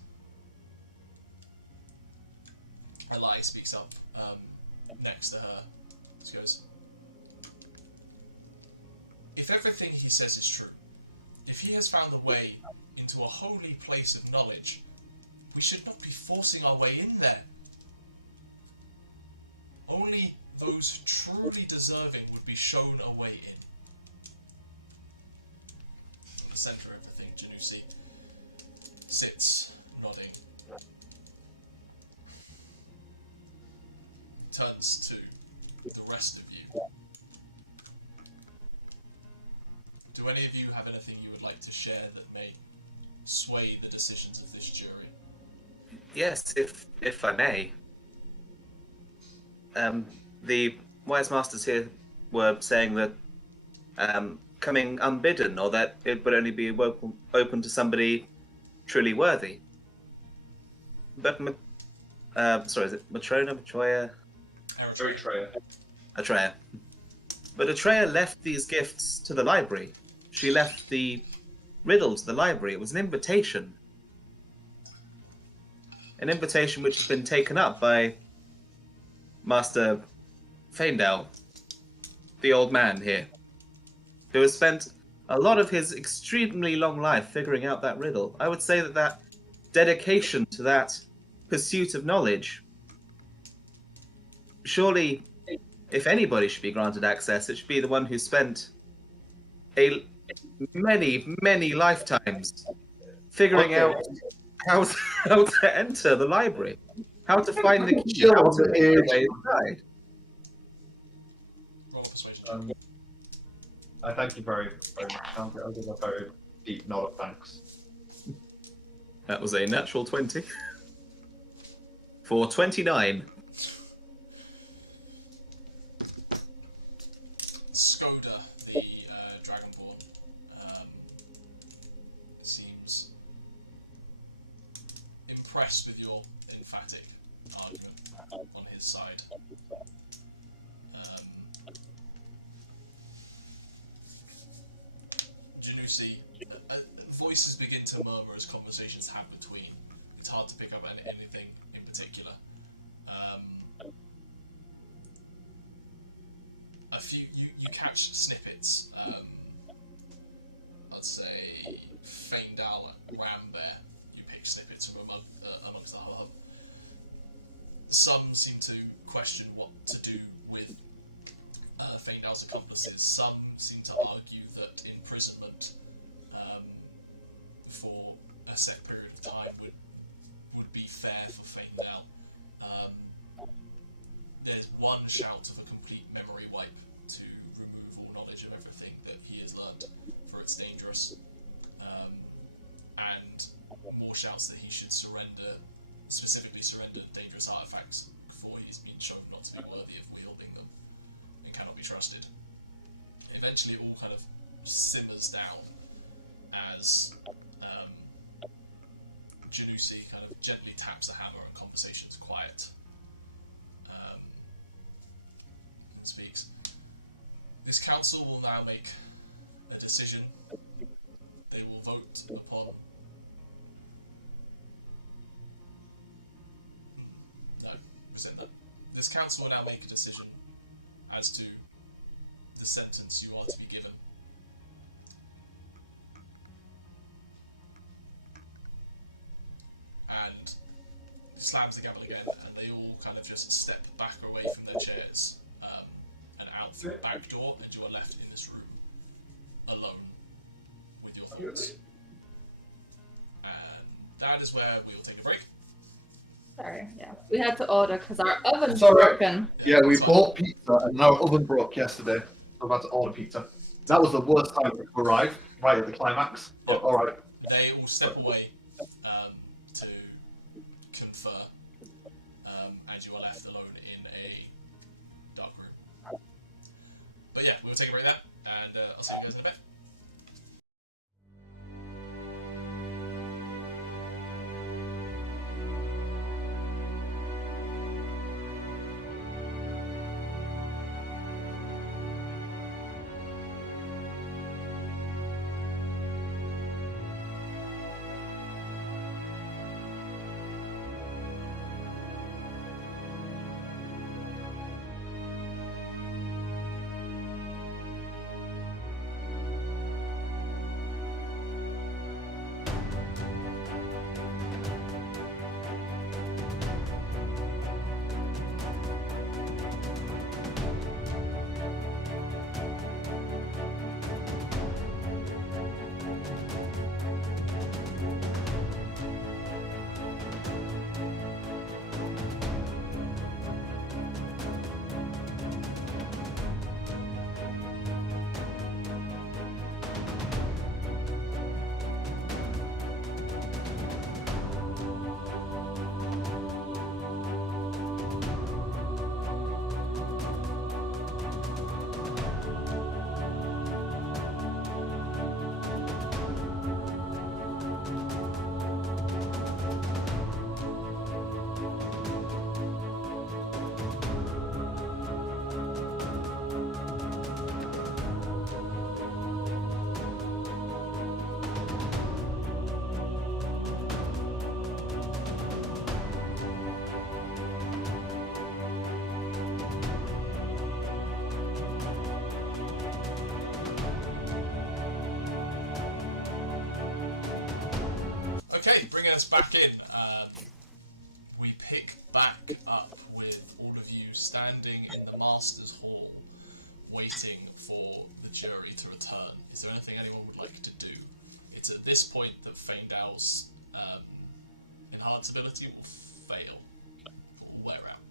Eli speaks up next to her. She goes, if everything he says is true, if he has found a way into a holy place of knowledge, we should not be forcing our way in there. Only those truly deserving would be shown a way in. In the centre of the thing, Janusi sits, nodding. Turns to the rest of you. Do any of you have anything you would like to share that may sway the decisions of this jury? Yes, if I may. The wise masters here were saying that coming unbidden, or that it would only be open to somebody truly worthy. But, sorry, is it Matrona, Matroya? Eritrea. Atreya. But Atreya left these gifts to the library. She left the riddle to the library. It was an invitation. An invitation which has been taken up by Master Faendal, the old man here, who has spent a lot of his extremely long life figuring out that riddle. I would say that that dedication to that pursuit of knowledge, surely, if anybody should be granted access, it should be the one who spent many lifetimes figuring out how to enter the library, how to find the key, how to make the way inside. Roll persuasion. I thank you very much. I'll give a very deep nod of thanks. That was a natural 20. For 29. Skoda, the Dragonborn, seems impressed with your emphatic argument on his side. Janusi, voices begin to murmur as conversations happen between. It's hard to pick up anything in particular. A few you catch snippets. I'd say Faendal and Rambear. You pick snippets from amongst the hub. Some seem to question what to do with Faendal's accomplices. Some seem to argue that imprisonment for a set period of time would be fair for Faendal. There's one shout of a complete memory wipe to remove all knowledge of everything that he has learned, for it's dangerous. And more shouts that he should specifically surrender dangerous artifacts before he's been shown not to be worthy of wielding them and cannot be trusted. Eventually it all kind of simmers down as Janusi kind of gently taps the hammer and conversation's quiet. And speaks. This council will now make a decision. They will vote upon... No, rescind that. This council will now make a decision as to the sentence you are to be given. And slams the gavel again, and they all kind of just step back away from their chairs and out through the back door, and you are left in this room alone with your thoughts. And that is where we will take a break. Sorry, yeah. We had to order because our oven's Sorry. broken. Yeah, we bought pizza and our oven broke yesterday. So I've had to order pizza. That was the worst time to arrive, right at the climax. But alright. They all step away to confer, and you are left alone in a dark room. us back in, we pick back up with all of you standing in the Master's Hall, waiting for the jury to return. Is there anything anyone would like to do? It's at this point that Faendal's enhance ability will fail. All the way around.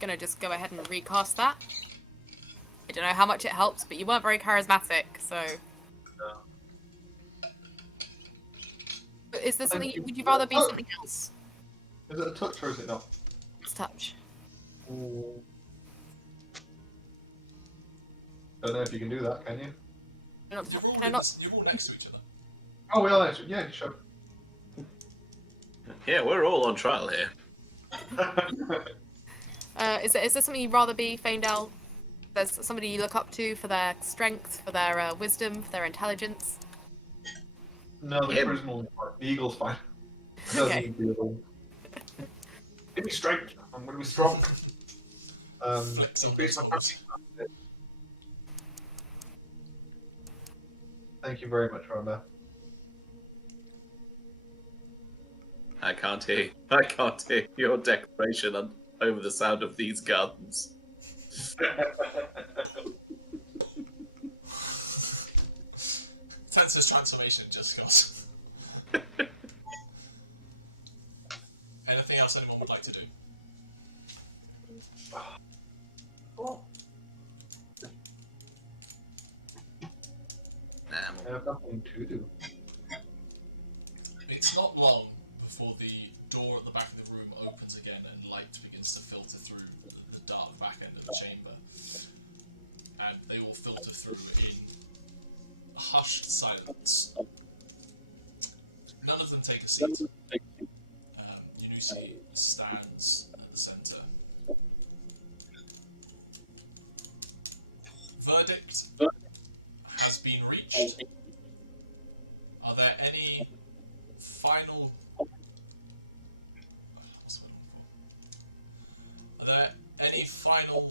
Gonna just go ahead and recast that. I don't know how much it helps, but you weren't very charismatic, so. But is there something? Would you rather be something else? Is it a touch or is it not? It's touch. Don't know if you can do that, can you? You're all next to each other. Oh, we are next to yeah, sure. Yeah, we're all on trial here. Is there something you'd rather be, Faendal? There's somebody you look up to for their strength, for their wisdom, for their intelligence? No, the charisma one's fine. The eagle's fine. Okay. Give me strength. I'm going to be strong. Increase my Thank you very much, Rambear. I can't hear your declaration over the sound of these guns. Tensor's transformation just got. Anything else anyone would like to do? I have nothing to do. It's not long before the door at the back of the room opens again and light begins to filter through the dark back end of the chamber. And they all filter through in a hushed silence. None of them take a seat. Yunusi stands at the centre. Verdict has been reached. Are there any final... Are there any final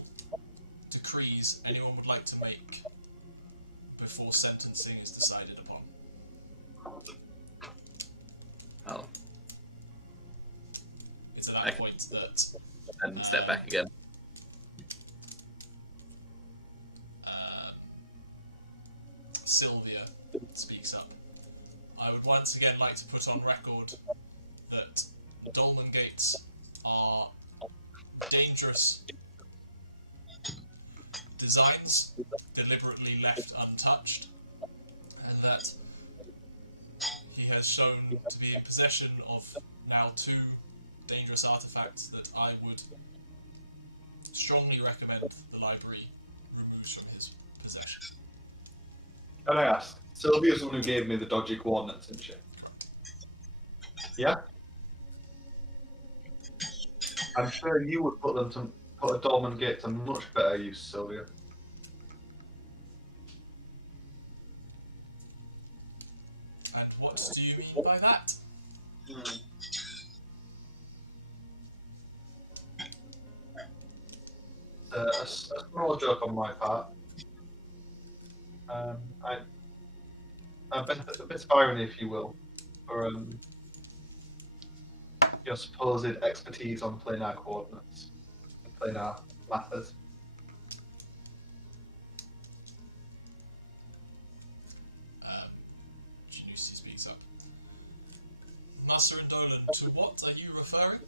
decrees anyone would like to make before sentencing is decided upon? Oh. It's at that point that... And step back again. Sylvia speaks up. I would once again like to put on record that dolmen gates are dangerous designs deliberately left untouched, and that he has shown to be in possession of now 2 dangerous artifacts that I would strongly recommend the library removes from his possession. Can I ask? Sylvia's the one who gave me the dodgy coordinates, isn't she? Yeah? I'm sure you would put a dolmen gate to much better use, Sylvia. And what do you mean by that? A small joke on my part. A bit of irony, if you will, for your supposed expertise on planar coordinates, planar matters. Yunusi speaks up. Master and Dolan, to what are you referring?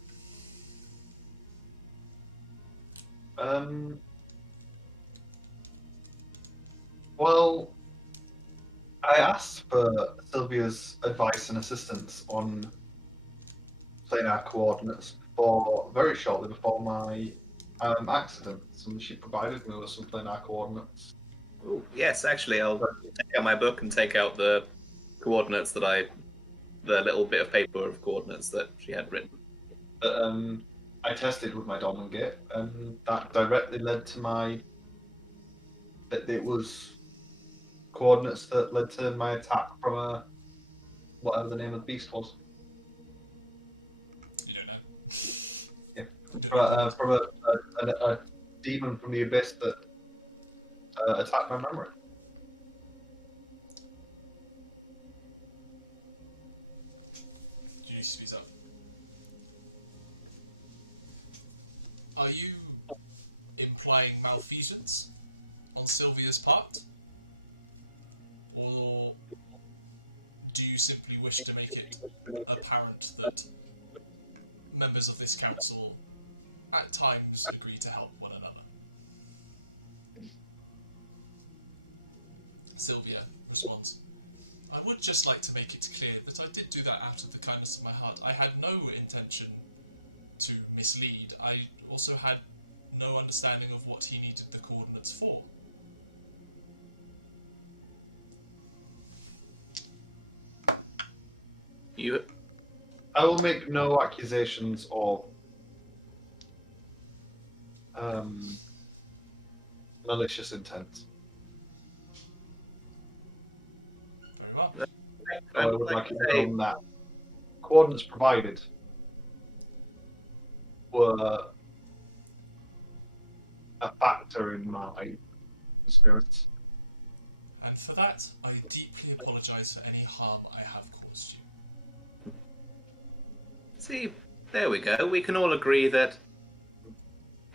Well, I asked for Sylvia's advice and assistance on planar coordinates very shortly before my accident, and she provided me with some planar coordinates. Ooh, yes, actually, I'll take out my book and take out the coordinates the little bit of paper of coordinates that she had written. I tested with my dolmen gate, and that directly led to that it was coordinates that led to my attack from whatever the name of the beast was. You don't know. Yeah, from a demon from the abyss that attacked my memory. implying malfeasance on Sylvia's part? Or do you simply wish to make it apparent that members of this council at times agree to help one another? Sylvia responds, I would just like to make it clear that I did do that out of the kindness of my heart. I had no intention to mislead. I also had no understanding of what he needed the coordinates for. I will make no accusations of malicious intent. Very well. I would like to know that coordinates provided were a factor in my experience. And for that, I deeply apologise for any harm I have caused you. See, there we go. We can all agree that,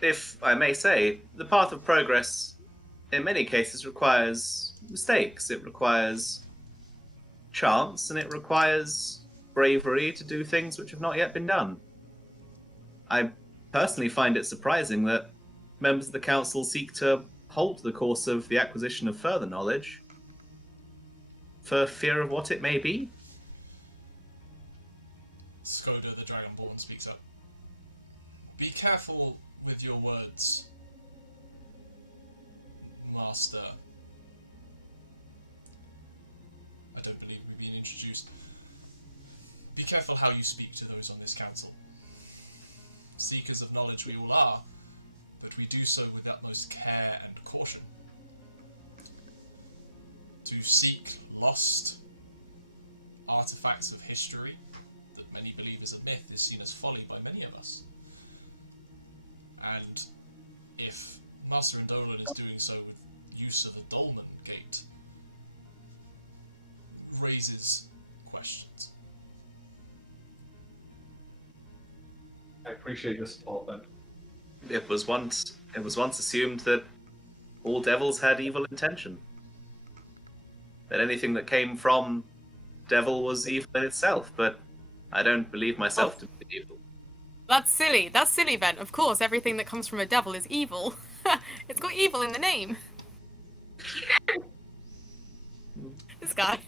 if I may say, the path of progress in many cases requires mistakes. It requires chance, and it requires bravery to do things which have not yet been done. I personally find it surprising that members of the council seek to halt the course of the acquisition of further knowledge for fear of what it may be. Skoda the Dragonborn speaks up. Be careful with your words, Master. I don't believe we've been introduced. Be careful how you speak to those on this council. Seekers of knowledge we all are, but we do so with utmost care and caution. To seek lost artifacts of history that many believe is a myth is seen as folly by many of us. And if Master Indolan is doing so with use of a dolmen gate, raises questions. I appreciate your support, then. It was once assumed that all devils had evil intention. That anything that came from devil was evil in itself, but I don't believe myself to be evil. That's silly. That's silly, Ben. Of course, everything that comes from a devil is evil. It's got evil in the name. This guy.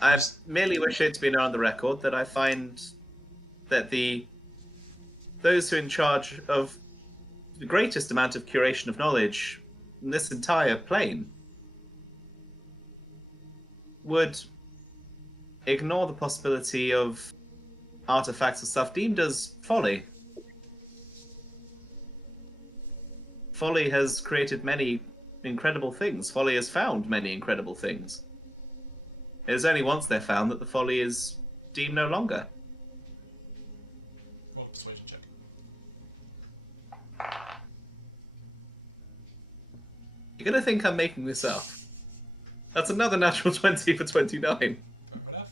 I merely wish it to be known on the record that I find that those who are in charge of the greatest amount of curation of knowledge in this entire plane would ignore the possibility of artifacts or stuff deemed as folly. Folly has created many incredible things. Folly has found many incredible things. It is only once they're found that the folly is deemed no longer. Roll a persuasion check. You're going to think I'm making this up. That's another natural 20 for 29. Fair enough.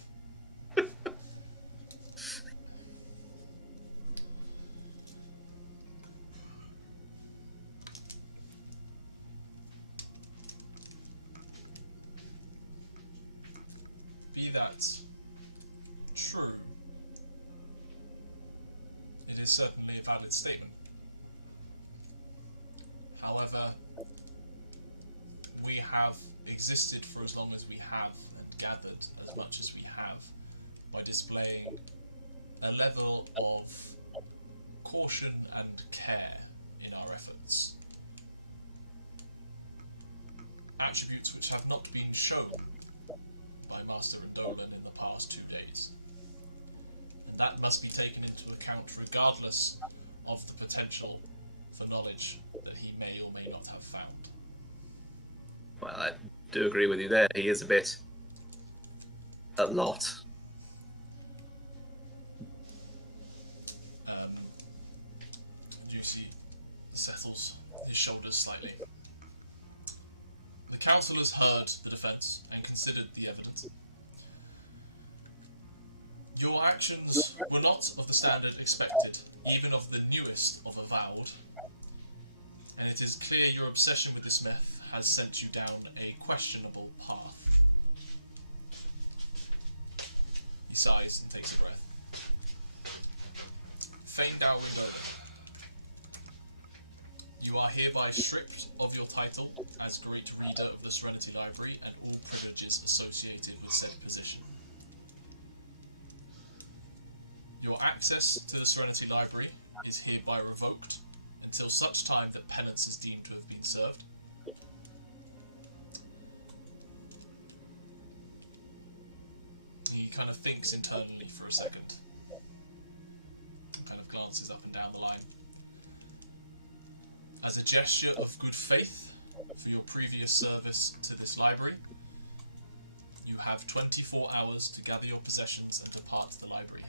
Be that true, it is certainly a valid statement. However, we have existed for as long as we have and gathered as much as we have by displaying a level of caution and care in our efforts. Attributes which have not been shown by Master Dolan in the past 2 days. And that must be taken into account regardless of the potential for knowledge that he may or may not have found. Well, I do agree with you there. He is a lot. Juicy settles his shoulders slightly. The council has heard the defence and considered the evidence. Your actions were not of the standard expected even of the newest of Avowed, and it is clear your obsession with this myth has sent you down a questionable path. He sighs and takes a breath. Faendal Reloaded. You are hereby stripped of your title as Great Reader of the Serenity Library and all privileges associated with said position. Your access to the Serenity Library is hereby revoked until such time that penance is deemed to have been served. He kind of thinks internally for a second, kind of glances up and down the line. As a gesture of good faith for your previous service to this library, you have 24 hours to gather your possessions and depart the library.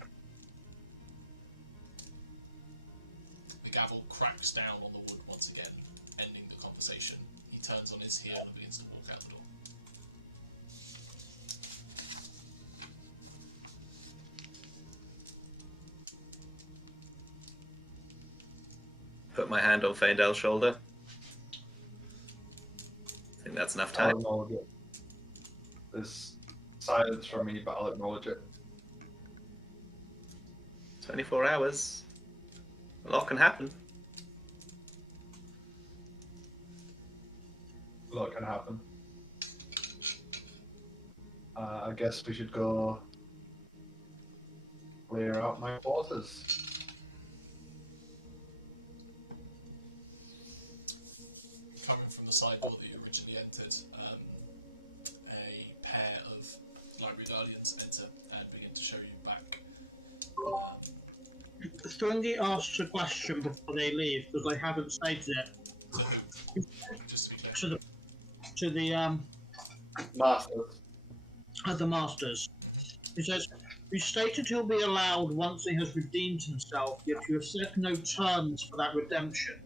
The gavel cracks down on the wood once again, ending the conversation. He turns on his heel and begins to walk out the door. Put my hand on Faendal's shoulder. I think that's enough I'll time. acknowledge it. There's silence from me, but I'll acknowledge it. 24 hours. A lot can happen. A lot can happen. I guess we should go clear out my quarters. Coming from the side door that you originally entered, a pair of library guardians enter and begin to show you back. Thrungi asks a question before they leave because they haven't stated it To who? Just to be clear. to the Masters. other masters. He says, "You stated he'll be allowed once he has redeemed himself, yet you have set no terms for that redemption."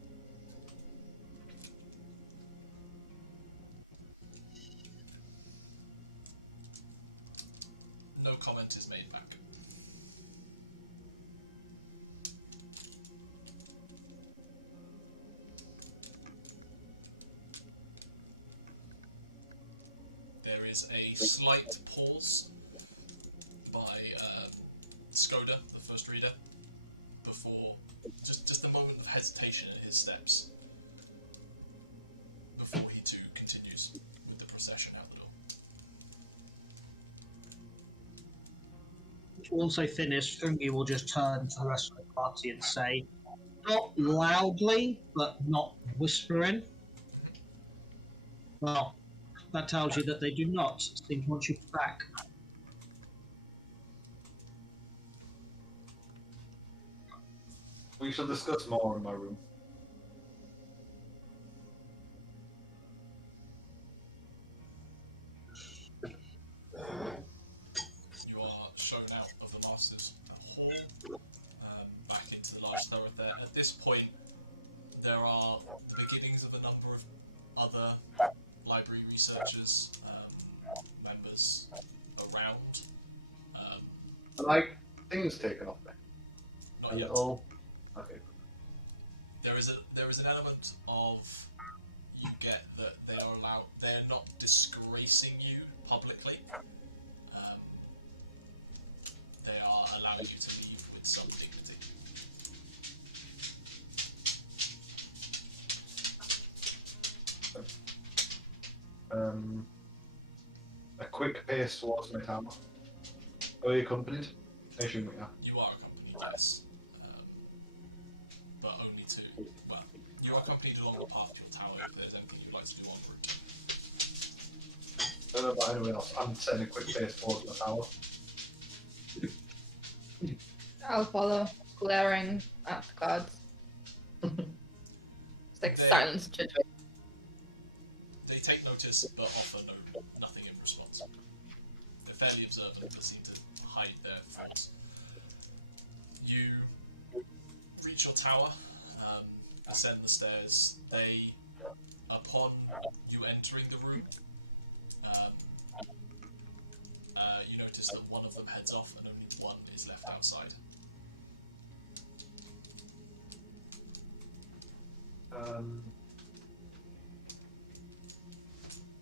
No comment is made back. There is a slight pause by Skoda, the first reader, before just a moment of hesitation in his steps, before he too continues with the procession out the door. Once they finish, Thrungi will just turn to the rest of the party and say, not loudly, but not whispering. Well, that tells you that they do not seem to want you back. We shall discuss more in my room. You are shown out of the Master's Hall, back into the large thoroughfare. At this point, there are the beginnings of a number of other library researchers, members around. Like things taken off me. Not yet. Oh, okay. There is an element of you get that they're not disgracing you publicly. They are allowing you to leave with some dignity. A quick pace towards my tower. Are you accompanied? I assume we are. You are accompanied, yes, but only to. Well, you are accompanied along the path to your tower. If there's anything you'd like to do en route. I don't know about anyone else. I'm setting a quick pace towards my tower. I'll follow, glaring at the guards. It's like They- silence judgment. They take notice, but offer nothing in response. They're fairly observant, but seem to hide their thoughts. You reach your tower, ascend the stairs. Upon you entering the room, you notice that one of them heads off and only one is left outside.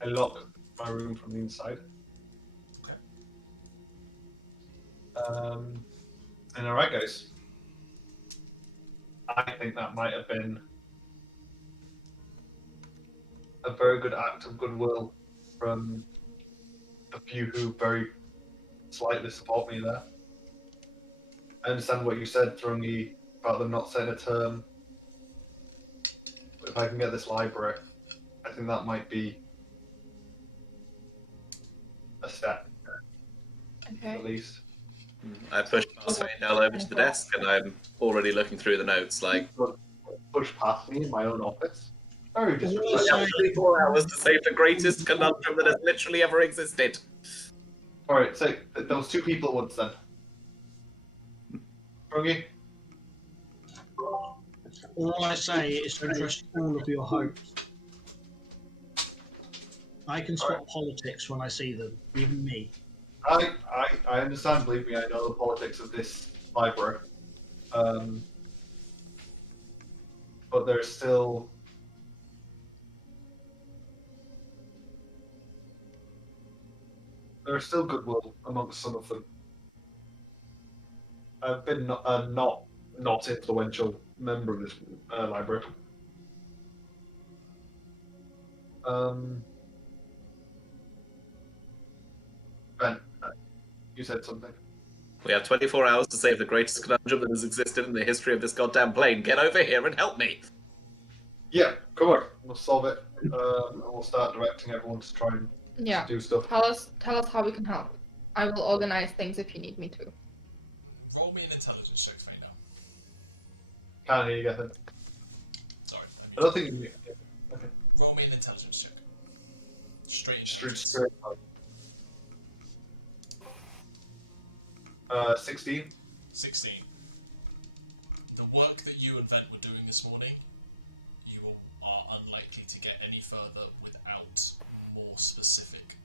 I lock my room from the inside. Okay. And alright, guys. I think that might have been a very good act of goodwill from the few who very slightly support me there. I understand what you said, Thrungi, about them not setting a term. But if I can get this library, I think that might be a step, Okay. at least. I push Faendal over to the desk, and I'm already looking through the notes. Like, Push past me in my own office. Very Well, disrespectful. I have 24 hours to save the greatest conundrum that has literally ever existed. Alright, so there was two people at once then. Thrungi? All I say is to trust all of your hopes. I can spot politics when I see them, even me. I understand, believe me, I know the politics of this library. But there's still goodwill amongst some of them. I've been not influential member of this library. Ben, you said something. We have 24 hours to save the greatest conundrum that has existed in the history of this goddamn plane. Get over here and help me. Yeah, come on, we'll solve it. And we'll start directing everyone to try and Yeah. do stuff. Tell us how we can help. I will organize things if you need me to. Roll me an intelligence check, Faendal. Can't hear you, Gethin. Sorry. I don't think you. Okay. Roll me an intelligence check. Straight Straight. intelligence. 16. 16. The work that you and Vent were doing this morning, you are unlikely to get any further without more specific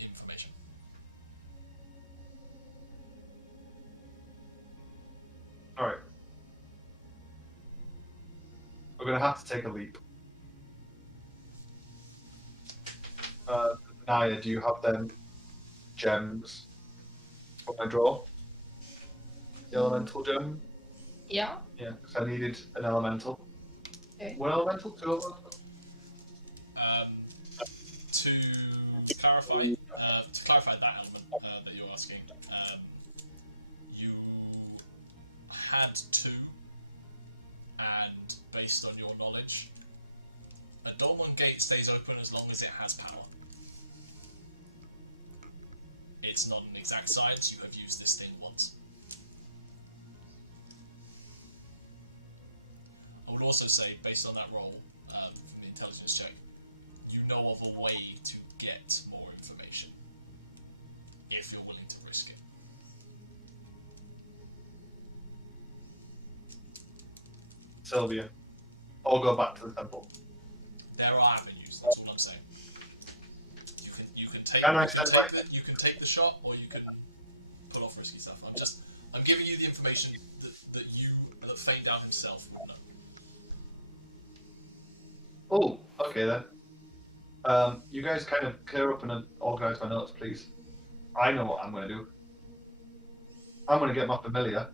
information. Alright. We're going to have to take a leap. Nyah, do you have them gems for my draw? The elemental gem? Yeah. Yeah, because I needed an elemental. Okay. One elemental? Two elemental? To clarify that element that you're asking, you had two, and based on your knowledge, a Dolmen gate stays open as long as it has power. It's not an exact science, you have used this thing once. I would also say, based on that roll from the intelligence check, you know of a way to get more information, if you're willing to risk it. Sylvia. I'll go back to the temple. There are avenues, that's what I'm saying. You can take the shot, or you can put off risky stuff. I'm giving you the information that Faendal himself would know. Oh, okay then. You guys kind of clear up and organize my notes, please. I know what I'm going to do. I'm going to get my familiar.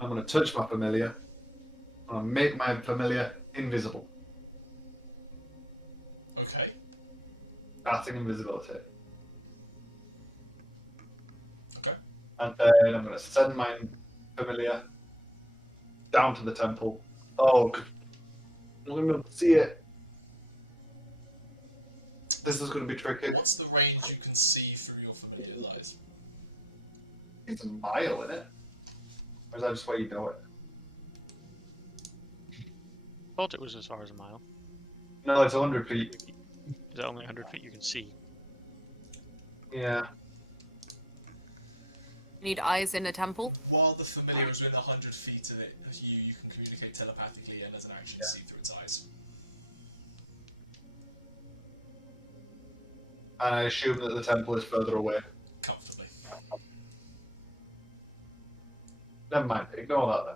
I'm going to touch my familiar. I'm going to make my familiar invisible. Okay. Casting invisibility. Okay. And then I'm going to send my familiar down to the temple. Oh, I'm going to be able to see it. This is going to be tricky. What's the range you can see through your familiar eyes? It's a mile, isn't it? Or is that just where you know it? Thought it was as far as a mile. No, it's 100 feet. Is it only 100 feet you can see? Yeah. You need eyes in a temple. While the familiar is within 100 feet of it, you can communicate telepathically and as an action see through its eyes. And I assume that the temple is further away. Comfortably. Never mind. Ignore that then.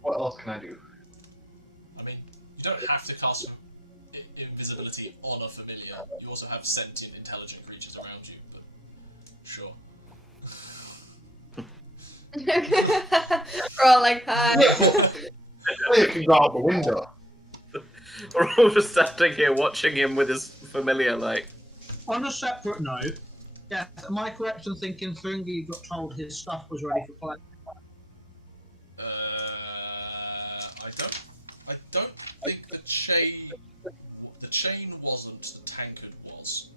What else can I do? I mean, you don't have to cast invisibility on a familiar. You also have sentient, intelligent creatures around you, but sure. We're all like, hi. You can go out the window. We're all just standing here watching him with his familiar, like. On a separate note, yeah, am I correct in thinking Thrungi got told his stuff was ready for play? I don't think the chain wasn't. The tankard was.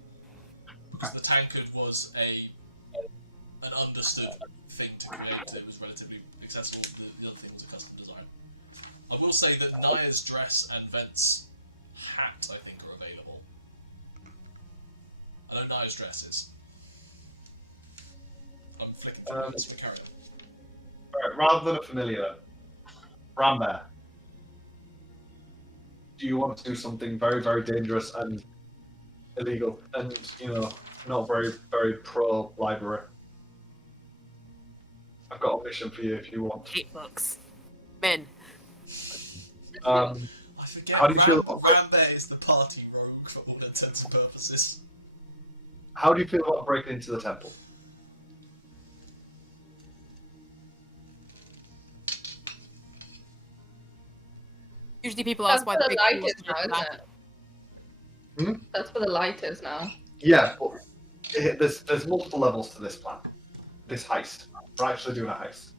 Okay. The tankard was an understood thing to create. It was relatively accessible. The other thing was a custom design. I will say that Nyah's dress and Vent's hat, I think, are available. I know Nyah's dress is. I'm flicking through this, but carry on. Alright, rather than a familiar, Rambear. Do you want to do something very, very dangerous and illegal and, not very, very pro-library? I've got a mission for you if you want. 8 books. Men. I forget How do you feel about Rambear is the party rogue for all intents and purposes. How do you feel about breaking into the temple? Usually people That's ask why where the the big light was is now, isn't it? That's where the light is now. Yeah, but there's multiple levels to this plan. This heist. We're actually doing a heist.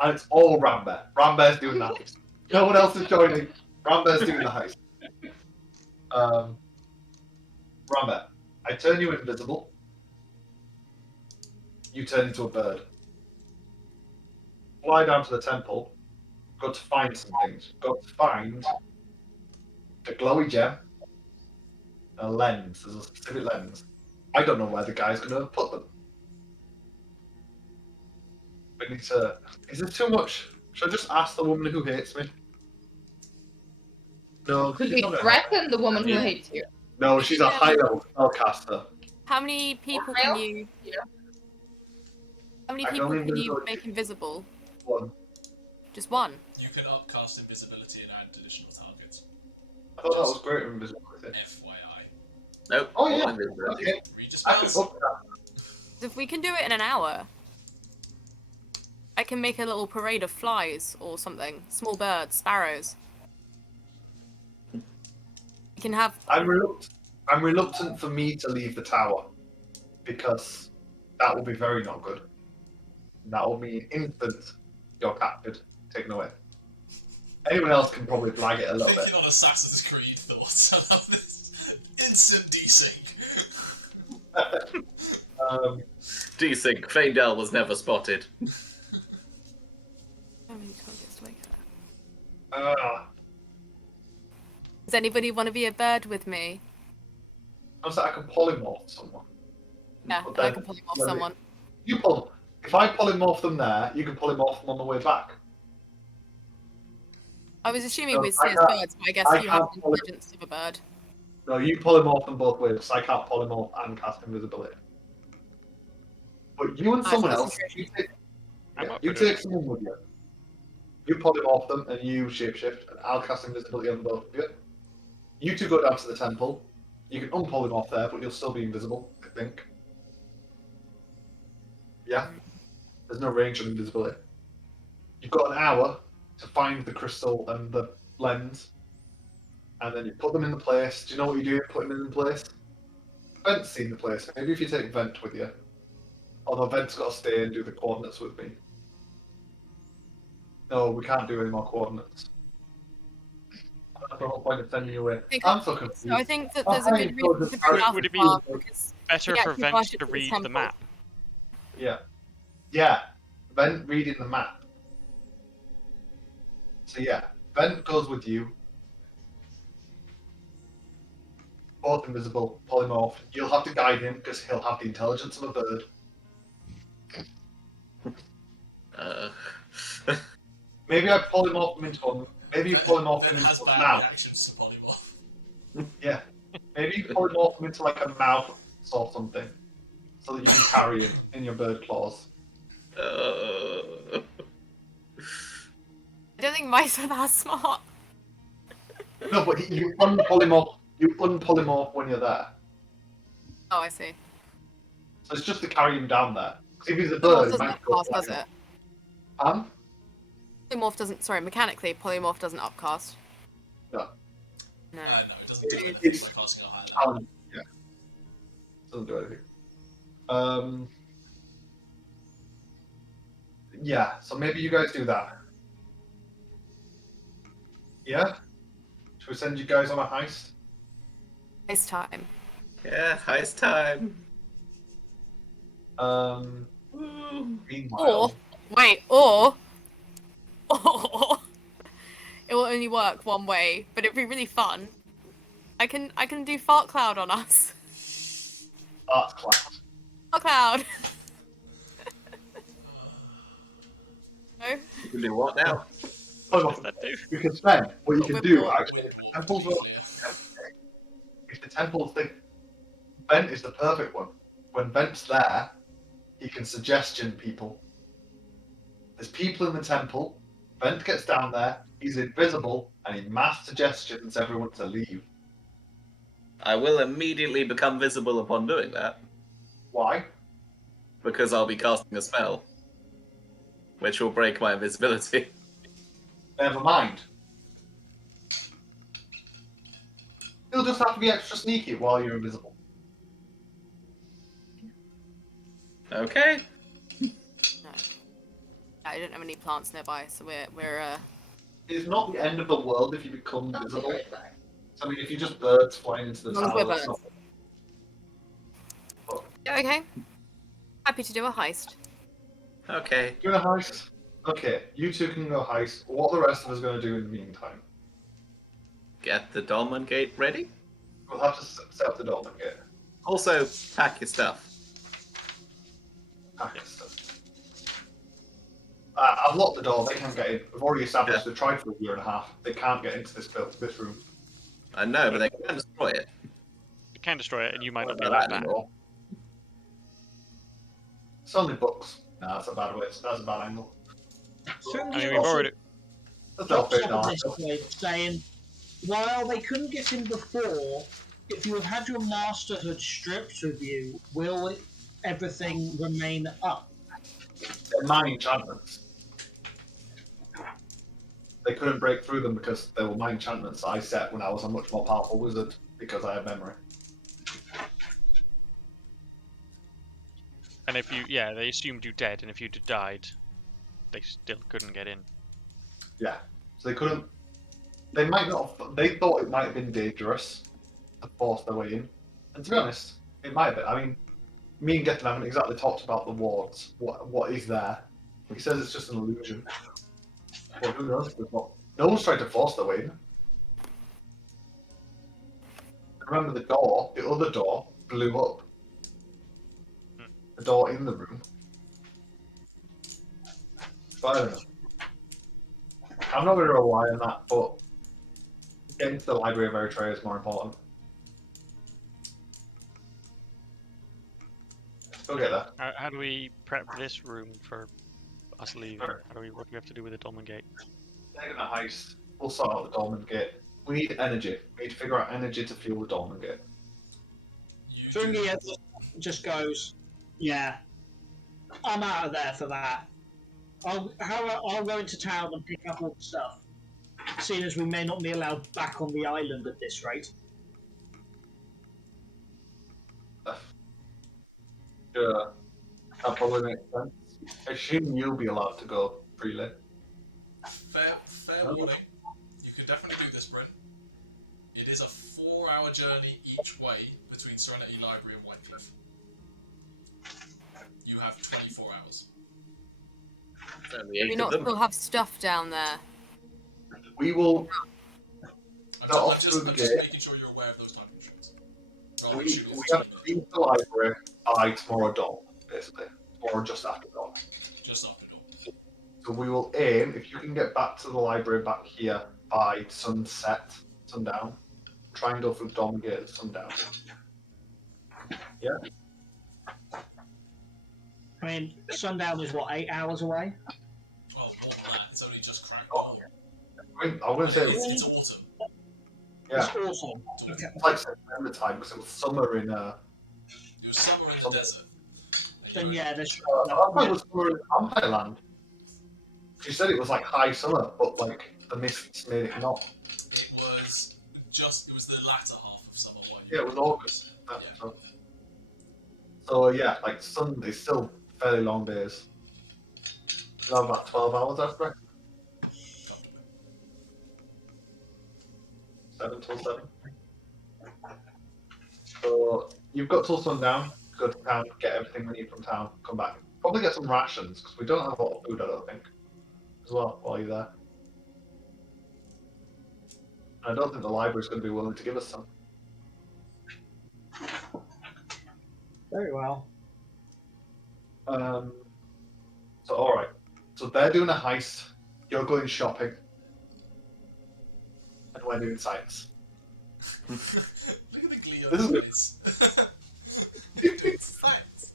And it's all Rambear. Rambear's doing the heist. No one else is joining. Rambear's doing the heist. Rambear, I turn you invisible. You turn into a bird. Fly down to the temple. Got to find some things. Got to find a glowy gem, a lens. There's a specific lens. I don't know where the guy's going to put them. We need to. Is it too much? Should I just ask the woman who hates me? No, Could she's we not gonna- threaten the woman who hates you? No, she's a high level spellcaster. How many people can you... How many I can people only can you invisible- make invisible? One. Just one? You can upcast invisibility and add additional targets. I thought that was great invisibility. FYI. Nope. Oh all yeah. invisibility. Okay. Read your I can spells. book that. If we can do it in an hour, I can make a little parade of flies or something. Small birds, sparrows. We can have... I'm reluctant for me to leave the tower because that will be very not good. That will mean instant you're captured, taken away. Anyone else can probably blag it a little bit. Thinking on Assassin's Creed thoughts. I love this. Instant desync. Desync. Faendal was never spotted. How many targets do I get? Does anybody want to be a bird with me? I'm saying I can polymorph someone. Yeah, But I then- can polymorph someone. You pull. If I polymorph them there, you can polymorph them on the way back. I was assuming No, we'd I see as can't- birds, but I guess I you have can't the poly- intelligence of a bird. No, you polymorph them both ways, so I can't polymorph and cast invisibility. But you and someone else, I'm up you for doing take someone with you. You polymorph them and you shapeshift, and I'll cast invisibility on both of you. You two go down to the temple. You can unpolymorph there, but you'll still be invisible, I think. Yeah? There's no range on invisibility. You've got an hour to find the crystal and the lens, and then you put them in the place. Do you know what you do putting them in place? Vent's seen the place. Maybe if you take Vent with you. Although Vent's got to stay and do the coordinates with me. No, we can't do any more coordinates. That's the whole point of sending you away. I'm so confused. So I think that Oh, there's a hey, good reason George, to bring sorry. up Would it be because better Yeah, for you Vent pass it to to the read the temple. map? Yeah. Yeah. Vent reading the map. So yeah, Vent goes with you. Both invisible, polymorph. You'll have to guide him because he'll have the intelligence of a bird. Maybe I polymorph him into one. Maybe you polymorph him Then has into a bad mouth. reactions to polymorph. Yeah. Maybe you polymorph him into like a mouth or something. so that you can carry him in your bird claws. I don't think mice are that smart. No, but you unpolymorph. You unpolymorph when you're there. Oh, I see. So it's just to carry him down there. 'Cause if he's a Polymorph bird, he doesn't might go upcast, does flying. it? Polymorph doesn't. Sorry, mechanically, polymorph doesn't upcast. No. No, No. it doesn't do anything It's- by casting a higher level. Yeah. Doesn't do anything. Yeah, so maybe you guys do that. Yeah? Should we send you guys on a heist? It's time. Yeah, heist time. Meanwhile, Or it will only work one way, but it'd be really fun. I can do fart cloud on us. Arts class. Fart cloud. No? You can do what now? Oh, What does that do? because then, what you can do, actually, Wind if the warp, temples to be are clear. if the temple's thing, Vent is the perfect one. When Vent's there, he can suggestion people. There's people in the temple. Vent gets down there. He's invisible, and he mass suggestions everyone to leave. I will immediately become visible upon doing that, Why? because I'll be casting a spell, which will break my invisibility. Never mind. You'll just have to be extra sneaky while you're invisible. Okay. No. I don't have any plants nearby, so we're It's not the end of the world if you become visible. I mean, if you just birds flying into the As long as tower, we're that's not. Yeah, okay. Happy to do a heist. Okay. Doing a heist? Okay, you two can go heist. What are the rest of us going to do in the meantime? Get the dolmen gate ready. We'll have to set up the dolmen gate. Also, pack your stuff. I've locked the door. They can't get in. We've already established they've tried for a year and a half. They can't get into this room. I know, but they can destroy it. You can destroy it, and you might not be What allowed about back. that? It's only books. No, that's a bad way. That's a bad angle. Oh, I mean, we've already. That's not fair. Dropped this way, saying, while they couldn't get in before, if you have had your masterhood stripped of you, will everything remain up? They're my enchantments. They couldn't break through them because they were my enchantments I set when I was a much more powerful wizard because I had memory. And if you, yeah, they assumed you dead, and if you'd died, they still couldn't get in. Yeah. So they couldn't. They might not have. They thought it might have been dangerous to force their way in. And to be honest, it might have been. I mean, me and Gethin haven't exactly talked about the wards. What is there? He says it's just an illusion. Well, who knows? No one's tried to force their way in. Remember the door, the other door, blew up. The door in the room. But I don't know. I'm not going to rely on that, but getting to the Library of Eretria is more important. Go get there. How do we prep this room for us leaving? Sure. What do we have to do with the Dolmen Gate? They're going to heist. We'll sort out the Dolmen Gate. We need energy. We need to figure out energy to fuel the Dolmen Gate. Thrungi just goes, yeah, I'm out of there for that. I'll go into town and pick up all the stuff, seeing as we may not be allowed back on the island at this rate. Sure. That probably makes sense. I assume you'll be allowed to go freely. Fair warning. You can definitely do this, Bryn. It is a 4-hour journey each way between Serenity Library and Whitecliff. You have 24 hours. Only Do 8 we of not them. still have stuff down there? We will. I'm off just through the making gate. sure you're aware of those time constraints. We have to leave the library by tomorrow dawn, basically. Or just after dawn. Just after dawn. So we will aim, if you can get back to the library back here by sunset, sundown, try and go through the Dolmen Gate at sundown. Yeah? I mean, sundown is what, 8 hours away? Well, more than that. It's only just cracked dawn. I wouldn't say It's autumn. yeah. It's awesome. Okay. It's like September time because it was summer in It was summer in the desert. Then yeah, there's. I thought it was summer in Vampire Land. She said it was like high summer, but like the mists made it not. It was the latter half of summer. Yeah, it was August. Yeah. So yeah, like Sunday, still fairly long days. You have about 12 hours after. 7 till 7. So you've got till sundown. Go to town, get everything we need from town, come back. Probably get some rations because we don't have a lot of food, I don't think, as well while you're there. I don't think the library's going to be willing to give us some. Very well. So all right. So they're doing a heist. You're going shopping, and we're doing science. Look at the glee on his face. Science.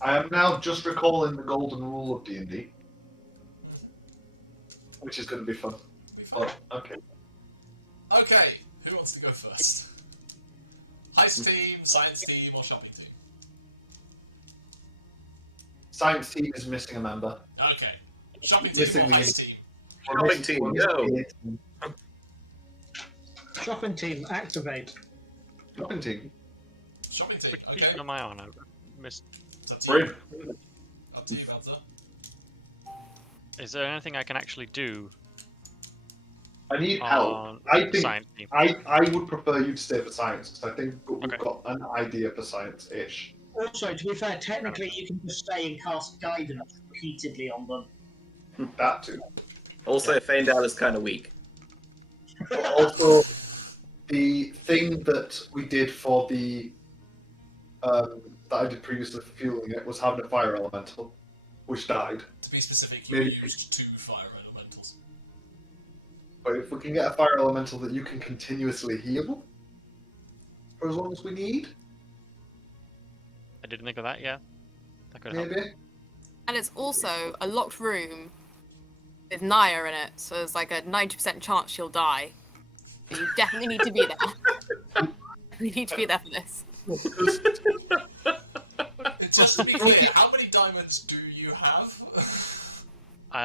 I am now just recalling the golden rule of D&D, which is going to be fun. Oh, okay. Okay, who wants to go first? Heist team, science team, or shopping team? Science team is missing a member. Okay. Shopping team Missing or the- heist team? Shopping team, yo! Shopping team, activate. Shopping team. Shopping team, Which okay. team am I on? I missed. Is that team? Brave. Up to you, Balthazar. Is there anything I can actually do I need help. on I think science team? I would prefer you to stay for science because I think we've Okay. got an idea for science-ish. Also, to be fair, technically you can just stay and cast guidance repeatedly on them. That too. Also, Faendal is kind of weak. But also, the thing that we did for the that I did previously for fueling it was having a fire elemental, which died. To be specific, you Maybe. used 2 fire elementals. But if we can get a fire elemental that you can continuously heal for as long as we need, I didn't think of that. Yeah, that could help. maybe. And it's also a locked room with Nyah in it, so there's like a 90% chance she'll die. So you definitely need to be there. We need to be there for this. Just to be clear, how many diamonds do you have? I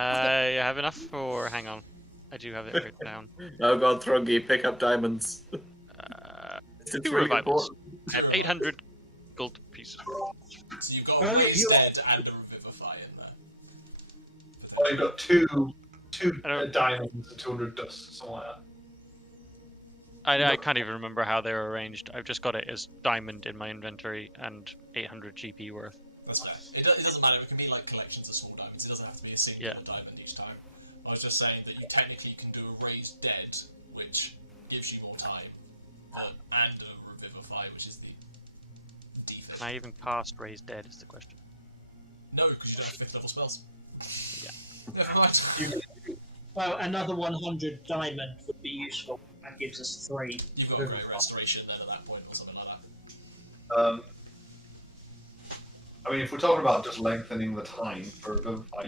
have enough for. Hang on, I do have it written down. Oh god, Thrungi, pick up diamonds. It's 2 really revivals. important. I have 800 gold pieces. So you've got a Only if raised you- dead and a revivify in there. Oh, you've got two I don't- diamonds and 200 dust, something like that. I can't even remember how they were arranged. I've just got it as diamond in my inventory and 800 GP worth. That's fair. It doesn't matter, it can be like collections of small diamonds, it doesn't have to be a single Yeah. diamond each time. I was just saying that you technically can do a raised dead, which gives you more time, and a revivify, which is the defense. Can I even cast Raised Dead is the question. No, because you don't have 5th level spells. Yeah. Never mind. Well, another 100 diamond would be useful. That gives us 3. You've got a great restoration then at that point, or something like that. I mean, if we're talking about just lengthening the time for a Vivify,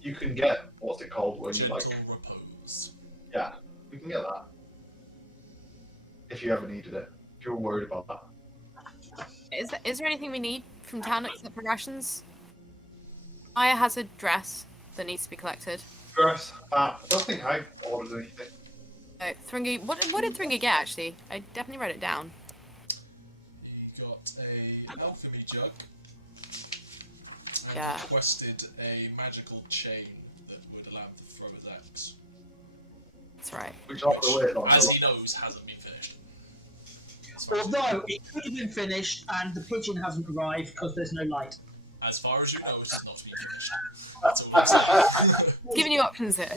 you can get, what's it called, when you Gentle like, repose. yeah, you can get that. If you ever needed it. If you were worried about that. Is there anything we need from town except for rations? Nyah has a dress that needs to be collected. Dress, I don't think I ordered anything. Thrungi, what did Thrungi get actually? I definitely wrote it down. He got an alchemy jug. And Yeah. requested a magical chain that would allow him to throw his axe. That's right. Which, off the way, Which, as he knows, hasn't been finished. Although it could have been finished and the pigeon hasn't arrived because there's no light. As far as you know, it's not been finished. That's all I'm saying. Giving you options here.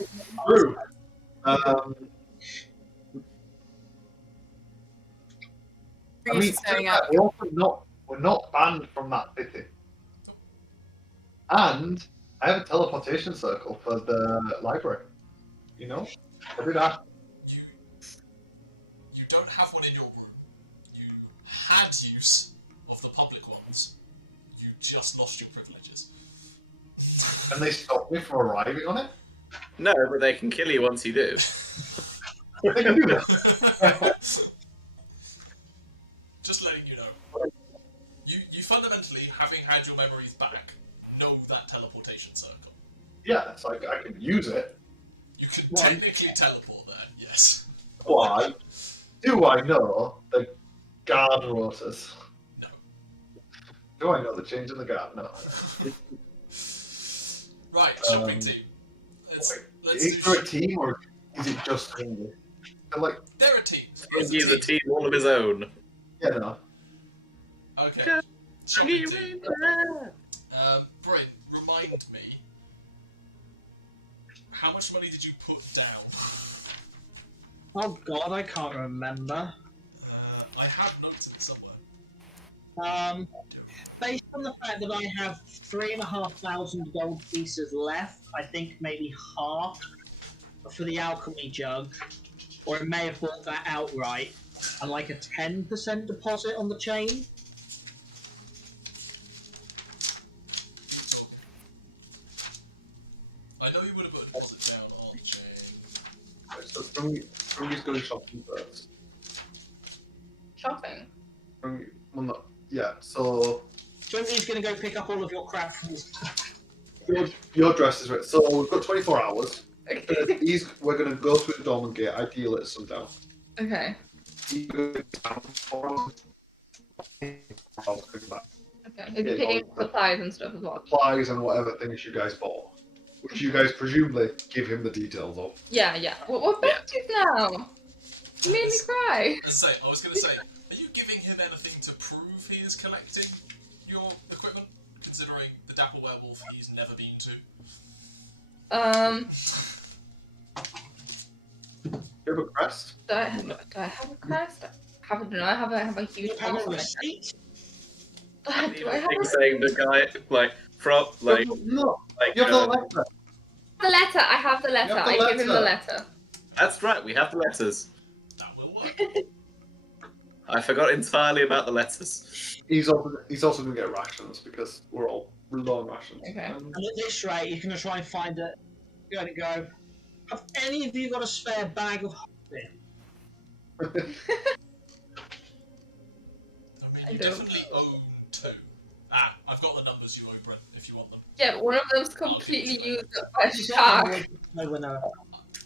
True. I Thrungi's mean, staring out. we're not banned from that city. And I have a teleportation circle for the library. You know? I did ask. You don't have one in your room. You had use of the Can they stop me from arriving on it? No, but they can kill you once you do. They can do that. Just letting you know. You fundamentally, having had your memories back, know that teleportation circle. Yeah, so I can use it. You can technically teleport there, yes. Why? Do I know the guard rotors? No. Do I know the change in the guard? No. Right, shopping team. Let's Is do there a team or is it just Thrungi? Like, they're a team. He's a team all of his own. yeah, no. Okay. Shopping team. Bryn, remind me. How much money did you put down? Oh god, I can't remember. I have notes it somewhere. Based on the fact that I have 3,500 gold pieces left, I think maybe half for the alchemy jug, or I may have bought that outright, and like a 10% deposit on the chain. I know you would have put a deposit down on the chain. So Thrungi's going shopping first. Shopping. Thrungi, well, no. Yeah, so Somebody's going to go pick up all of your crap from his... your dress is right. So we've got 24 hours. We're going to go through the Dormant Gate, ideal at sundown. Okay. He's going to be down 4 hours. Okay. Is he picking up supplies and stuff as well? Supplies and whatever things you guys bought. Which you guys presumably give him the details of. Yeah, yeah. We're festive now. You made me cry. I was going to say, are you giving him anything to prove he is collecting your equipment? Considering the Dapper Werewolf he's never been to. You have a crest? Do I have a crest? I have a huge Have a crest. receipt? Do I have He's saying the guy, like, from, like, No, like, you have the letter. the letter? I have the letter. have the I give him the letter. letter. That's right, we have the letters. That will work. I forgot entirely about the letters. He's also going to get rations because we're all low on rations. Okay. And at this rate, you're going to try and find it. You're going to go, have any of you got a spare bag of holding? I mean, I you don't definitely own 2. I've got the numbers you owe, Brent, if you want them. Yeah, but one of them's completely used up by a shark. No, no.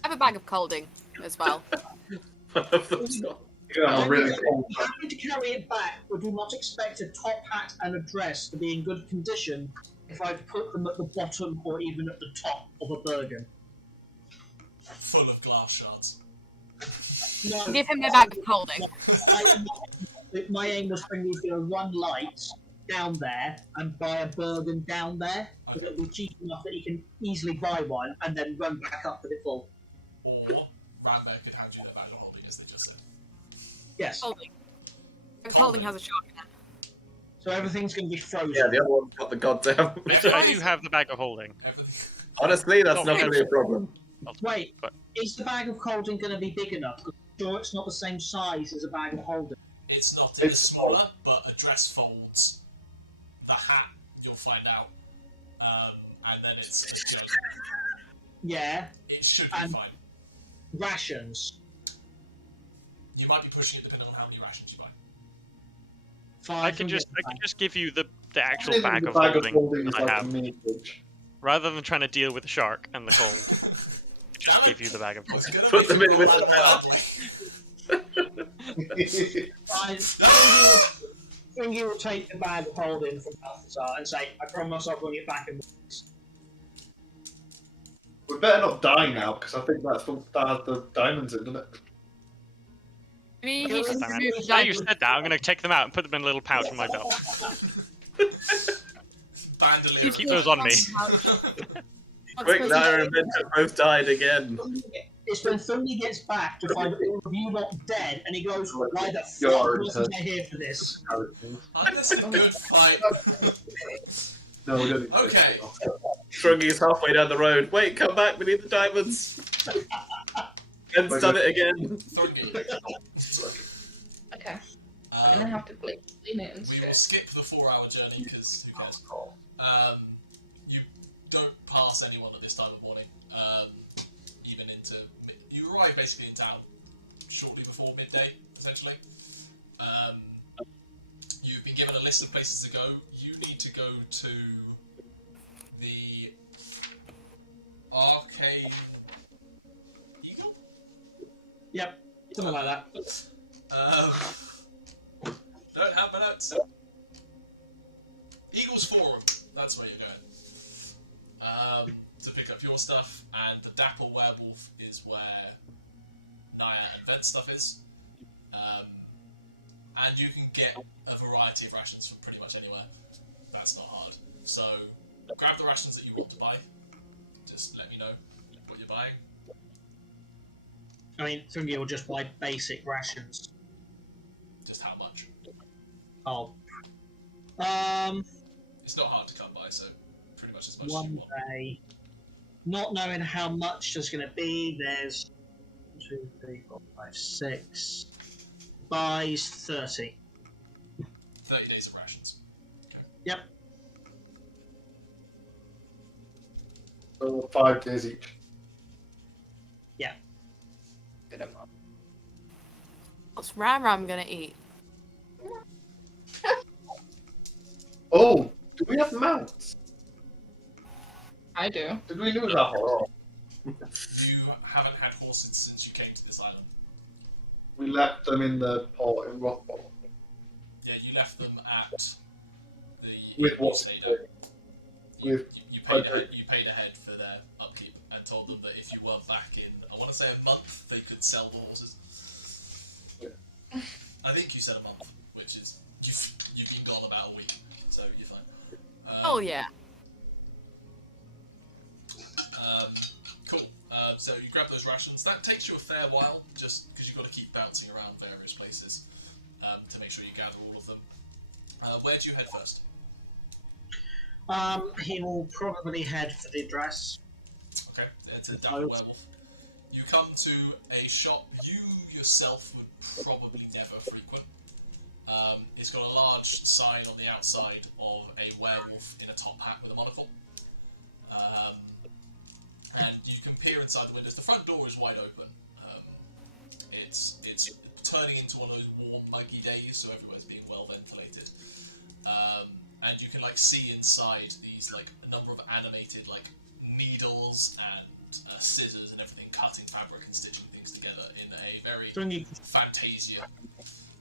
I have a bag of colding as well. One of them's not. You're going to have a really cold. Having to carry it back, would you not expect a top hat and a dress to be in good condition if I put them at the bottom or even at the top of a Bergen? Full of glass shards. No, Give him the bag of colding. my aim was for you to run lights down there and buy a Bergen down there, because it'll be cheap enough that you can easily buy one and then run back up with it full. Or Rambear could hand you their bag of holding, as they just said. Yes. Holding. Holding has a shark in it. So everything's going to be frozen. Yeah, the other one's got the goddamn. I do have the bag of holding. Everything. Honestly, that's not going to be a problem. Wait, But- is the bag of holding going to be big enough? 'Cause I'm sure it's not the same size as a bag of holding. It's not. It's It's smaller, but a dress folds. The hat, you'll find out. And then it's a jug. Yeah, It should be And- fine. rations. You might be pushing it depending on how many rations you buy. Five I can from just this give you the I actual think bag the of bag holding is that I like a have, mini fridge. rather than trying to deal with the shark and the cold. Just give you the bag of It's holding. gonna Put them make in you with go the badly. Fine. Thrungi will take the bag of holding from Balthazar and say, I promise I'll bring it back in weeks. We better not die now because I think that's what that has the diamonds in, doesn't it? I mean, he Now can Damn it. remove Now you said that, I'm going to take them out and put them in a little pouch in my belt. Bandolier. Keep those on me. Quick, Nyah and Minter both died again. It's when Thrungi gets back to find all of you not dead, and he goes, why the You're fuck wasn't dead. I here for this? That's a good fight. No, we don't need to Okay. take it off. Thrungi's halfway down the road. Wait, come back, we need the diamonds. And stun it again. Thrungi. Okay. I'm gonna have to clean it and We will shit. skip the 4-hour journey because who cares? You don't pass pass anyone at this time of morning. Even into you arrive basically in town shortly before midday, essentially. You've been given a list of places to go. You need to go to the Arcade Eagle? Yep, something like that. Don't have my notes. Eagle's Forum, that's where you're going. To pick up your stuff, and the Dapple Werewolf is where Nyah and Vent stuff is. And you can get a variety of rations from pretty much anywhere. That's not hard. So, grab the rations that you want to buy. Just let me know what you're buying. I mean, Thrungi will just buy basic rations. Just how much? Oh. It's not hard to come by, so pretty much as much as One you want. day. Not knowing how much there's going to be, there's 1, 2, 3, 4, 5, 6. Buys 30. 30 days of rations. Okay. Yep. So 5 days each. Yeah. Good amount. What's Ram gonna eat? Oh, do we have mounts? I do. Did we lose our horse? You haven't had horses since you came to this island. We left them in the port in Rothball. Yeah, you left them at the With what? Stadium. With You paid ahead for their upkeep and told them that if you weren't back in, I want to say a month, they could sell the horses. Yeah. I think you said a month, which is you've been gone about a week, so you're fine. Oh yeah. Cool. So you grab those rations. That takes you a fair while, just because you've got to keep bouncing around various places to make sure you gather all of them. Where do you head first? He will probably head for the address. Okay, it's a Dapple Werewolf. You come to a shop you yourself would probably never frequent. It's got a large sign on the outside of a werewolf in a top hat with a monocle. And you can peer inside the windows. The front door is wide open. It's turning into one of those warm, muggy days, so everywhere's being well ventilated. And you can see inside these a number of animated needles and scissors and everything, cutting fabric and stitching things together in a very Fantasia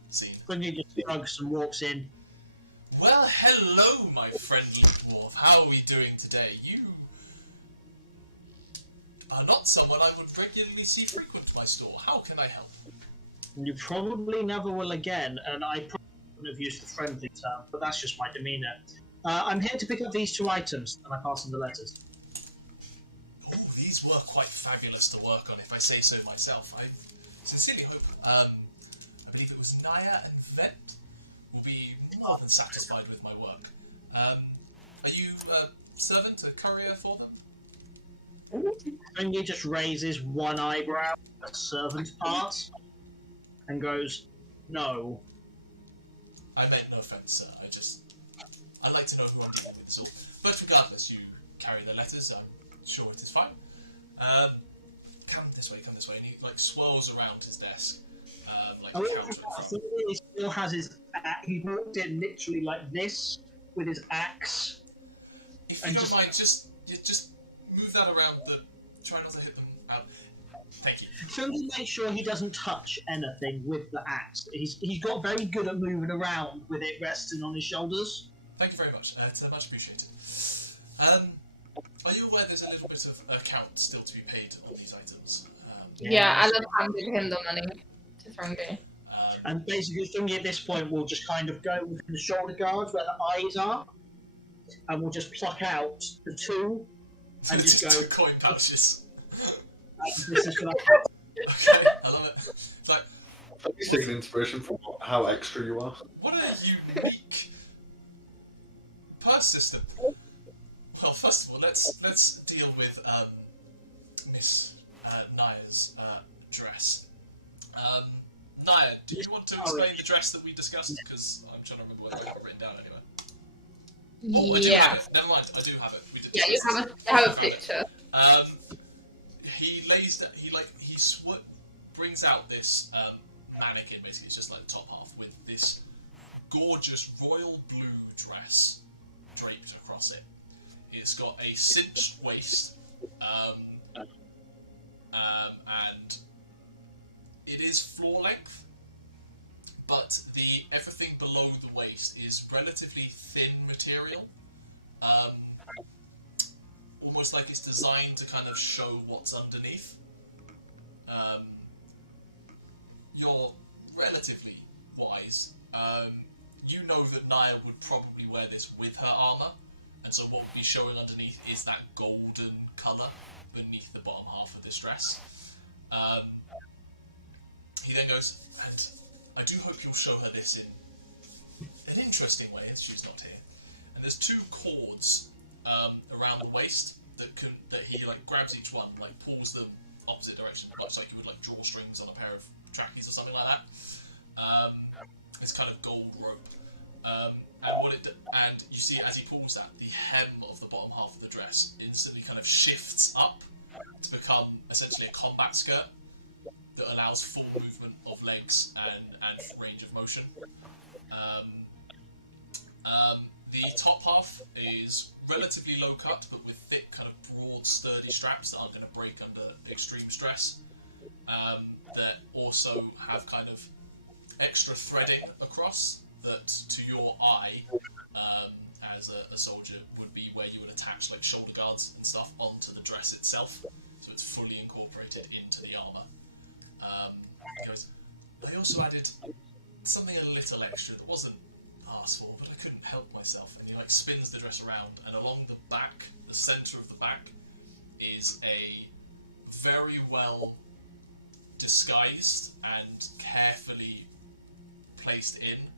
scene. Thrungi just shrugs and walks in. Well, hello, my friendly dwarf. How are we doing today? You are not someone I would regularly see frequent my store. How can I help? You probably never will again, and I probably wouldn't have used the friendly term, but that's just my demeanour. I'm here to pick up these 2 items, and I pass them the letters. Oh, these were quite fabulous to work on, if I say so myself. I sincerely hope, I believe it was Nyah and Vent will be more than satisfied with my work. Are you a servant, a courier for them? Thrungi just raises one eyebrow, a servant part, and goes, "No." I meant no offence, sir. I'd like to know who I'm dealing with, so. But regardless, you carry the letters, I'm sure it is fine. Come this way, and he swirls around his desk, He still has his axe. He walked in literally like this, with his axe. If you don't mind, just move that around, try not to hit them out. Thank you. Thrungi makes sure he doesn't touch anything with the axe. He's got very good at moving around with it resting on his shoulders. Thank you very much. It's much appreciated. Are you aware there's a little bit of account still to be paid on these items? Yeah, I love handing him the money to Thrungi. And basically, Thrungi at this point will just kind of go within the shoulder guards where the eyes are, and we'll just pluck out the 2 and just go. 2 coin pouches. This is for that. Okay, I love it. It's like, Let me take an inspiration from how extra you are. what a unique purse system. Well, first of all, let's deal with Miss Nyah's dress. Nyah, do you want to explain the dress that we discussed? Because I'm trying to remember whether I have it written down anywhere. Oh, I do have it. Never mind, I do have it. Yeah, you have a picture. He lays that brings out this mannequin. Basically, it's just like the top half with this gorgeous royal blue dress draped across it. It's got a cinched waist, and it is floor length, but everything below the waist is relatively thin material. Almost like it's designed to kind of show what's underneath. You're relatively wise. You know that Nyah would probably wear this with her armor, and so what would be showing underneath is that golden colour beneath the bottom half of this dress. He then goes, and I do hope you'll show her this in an interesting way, as she's not here. And there's two cords around the waist that he like grabs each one, like pulls them opposite direction, much like you would like draw strings on a pair of trackies or something like that. It's kind of gold rope. And you see as he pulls that, the hem of the bottom half of the dress instantly kind of shifts up to become essentially a combat skirt that allows full movement of legs and range of motion. The top half is relatively low cut, but with thick, kind of broad, sturdy straps that aren't going to break under extreme stress. That also have kind of extra threading across that, to your eye, as a soldier, would be where you would attach like shoulder guards and stuff onto the dress itself, so it's fully incorporated into the armor. He goes, I also added something a little extra that wasn't asked for, but I couldn't help myself. And he like spins the dress around, and along the back, the center of the back, is a very well disguised and carefully placed in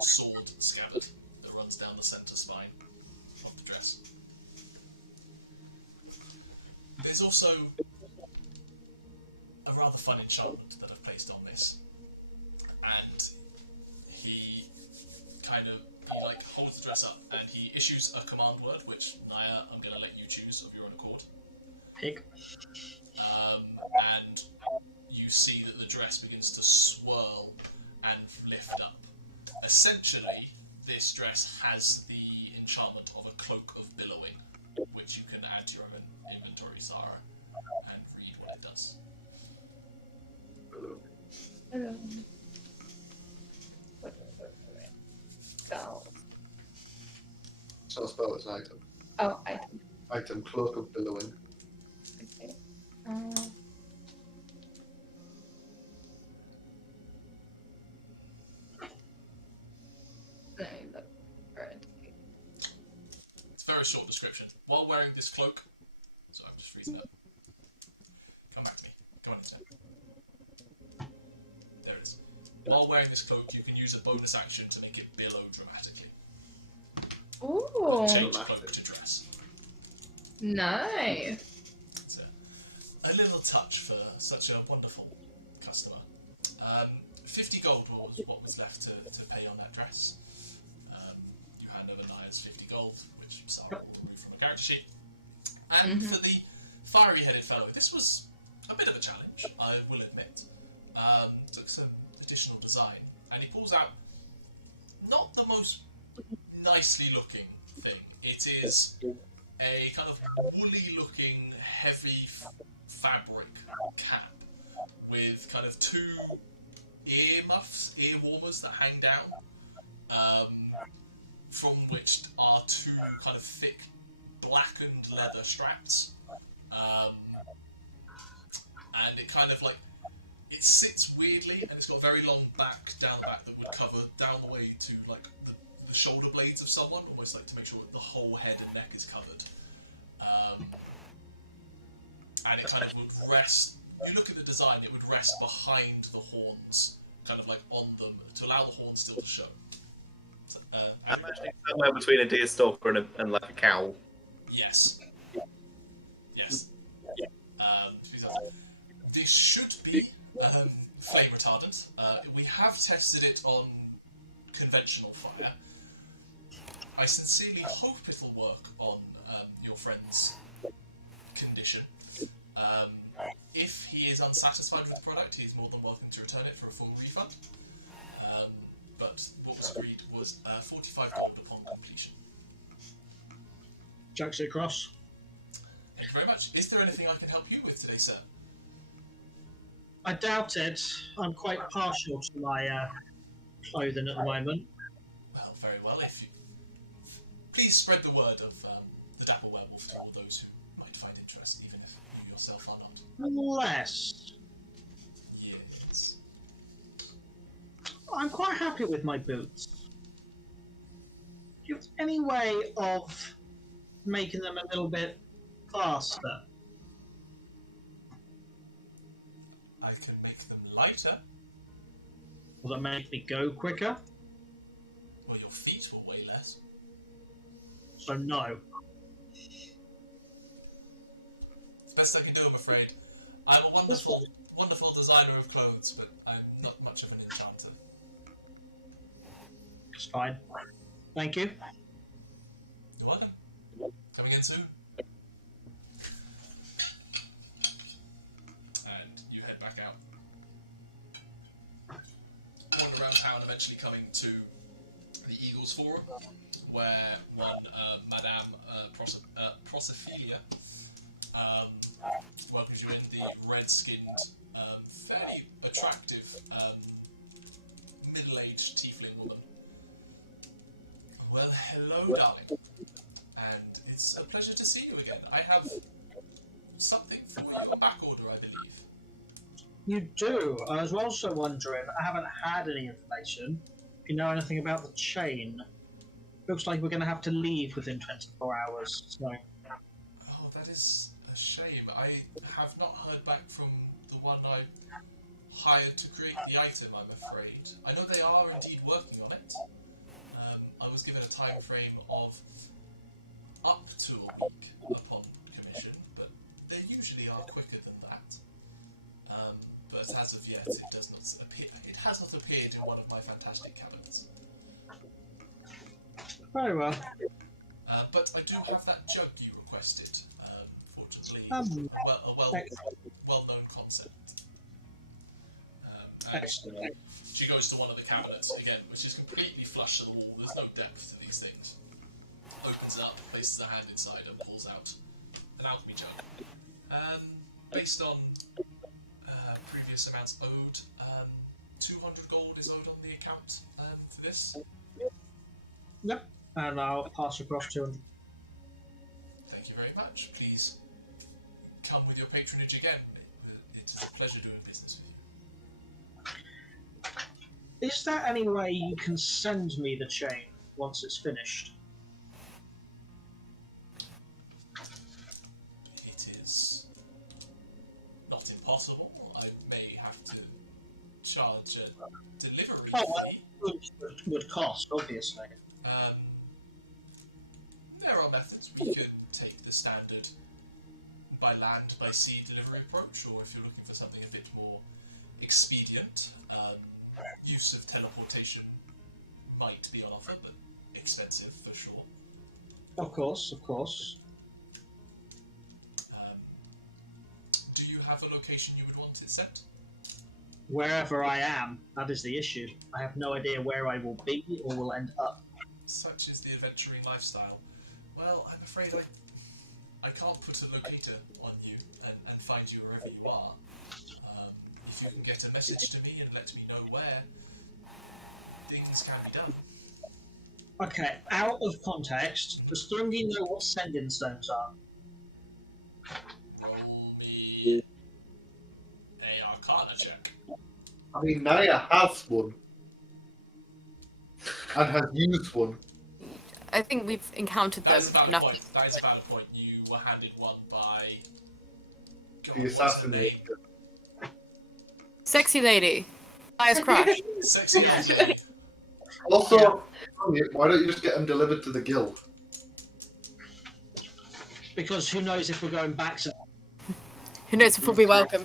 sword scabbard that runs down the center spine of the dress. There's also a rather fun enchantment that I've placed on this, and he like holds the dress up and he issues a command word, which Nyah, I'm going to let you choose of your own accord. Pig. And you see that the dress begins to swirl and lift up. Essentially, this dress has the enchantment of a cloak of billowing, which you can add to your own inventory, Sarah, and read what it does. Hello. Spell. It's not a spell, it's an item. Oh, item. Item, Cloak of Billowing. Okay. Let me look for it. It's a very short description. While wearing this cloak, so I'm just freezing up. Come back to me. Come on, internet. There it is. While wearing this cloak, you can use a bonus action to make it billow dramatically. Ooh. Change cloak to dress. Nice. It's a little touch for such a wonderful customer. 50 gold was what was left to pay on that dress. You hand over Nyah's 50 gold, which Sarah removed from a character sheet. And for the fiery-headed fellow, this was a bit of a challenge, I will admit. Took some additional design, and he pulls out not the most nicely looking thing. It is a kind of woolly-looking, heavy fabric cap with kind of two ear warmers that hang down, from which are two kind of thick blackened leather straps, and it kind of like it sits weirdly, and it's got a very long back down the back that would cover down the way to like the shoulder blades of someone, almost like to make sure that the whole head and neck is covered. And it kind of would rest. You look at the design; it would rest behind the horns, kind of like on them, to allow the horns still to show. So, I'm actually somewhere between a deer stalker and like a cow. Yes. Yes. This should be flame retardant. We have tested it on conventional fire. I sincerely hope it'll work on not satisfied with the product, he's more than welcome to return it for a full refund. But what was agreed was 45 gold upon completion. Chucks it across. Thank you very much. Is there anything I can help you with today, sir? I doubt it. I'm quite partial to my clothing at the moment. Well, very well. If you please spread the word of the Dapple Werewolf to all those who might find interest, even if you yourself are not. Unless Yes. I'm quite happy with my boots. Do you have any way of making them a little bit faster? I can make them lighter. Will that make me go quicker? Well, your feet will weigh less. So no. It's the best I can do, I'm afraid. I'm a wonderful designer of clothes, but I'm not much of an enchanter. It's fine. Thank you. You're welcome. Coming in soon. And you head back out. Wander around town, eventually coming to the Eagles Forum, where one Madame Prosophilia welcomes you in, the red-skinned, fairly attractive, middle-aged tiefling woman. Well, hello, darling. And it's a pleasure to see you again. I have something for your back order, I believe. You do. I was also wondering, I haven't had any information. If you know anything about the chain. Looks like we're going to have to leave within 24 hours. So. Oh, that is a shame. I have not heard back from the one I hired to create the item, I'm afraid. I know they are indeed working on it. I was given a time frame of up to a week upon commission, but they usually are quicker than that. But as of yet, it does not appear. It has not appeared in one of my fantastic cabinets. Very well. But I do have that jug you requested. Fortunately, a well-known concept. Excellent. She goes to one of the cabinets again, which is completely flush to the wall. There's no depth to these things. Opens it up, places a hand inside, and pulls out an alchemy jug. Based on previous amounts owed, 200 gold is owed on the account for this. Yep. And I'll pass across 200. Thank you very much. Please come with your patronage again. It is a pleasure doing business with you. Is there any way you can send me the chain once it's finished? It is not impossible. I may have to charge a delivery fee. Would cost, obviously. There are methods. We could take the standard by land, by sea delivery approach, or if you're looking for something a bit more expedient, use of teleportation might be on offer, but expensive for sure. Of course, of course. Do you have a location you would want it set? Wherever I am, that is the issue. I have no idea where I will be or will end up. Such is the adventuring lifestyle. Well, I'm afraid I can't put a locator on you and find you wherever you are. If you can get a message to me and let me know where, things can be done. Okay, out of context, does Thrungi know what sending stones are? Roll me a Arcana check. I mean, Nyah has one. And has used one. I think we've encountered them. That's about a point. That is about a point. You were handed one by The assassin. Sexy lady. Eyes crush. Sexy lady. Also, why don't you just get them delivered to the guild? Because who knows if we're going back to... Who knows if we'll be welcome.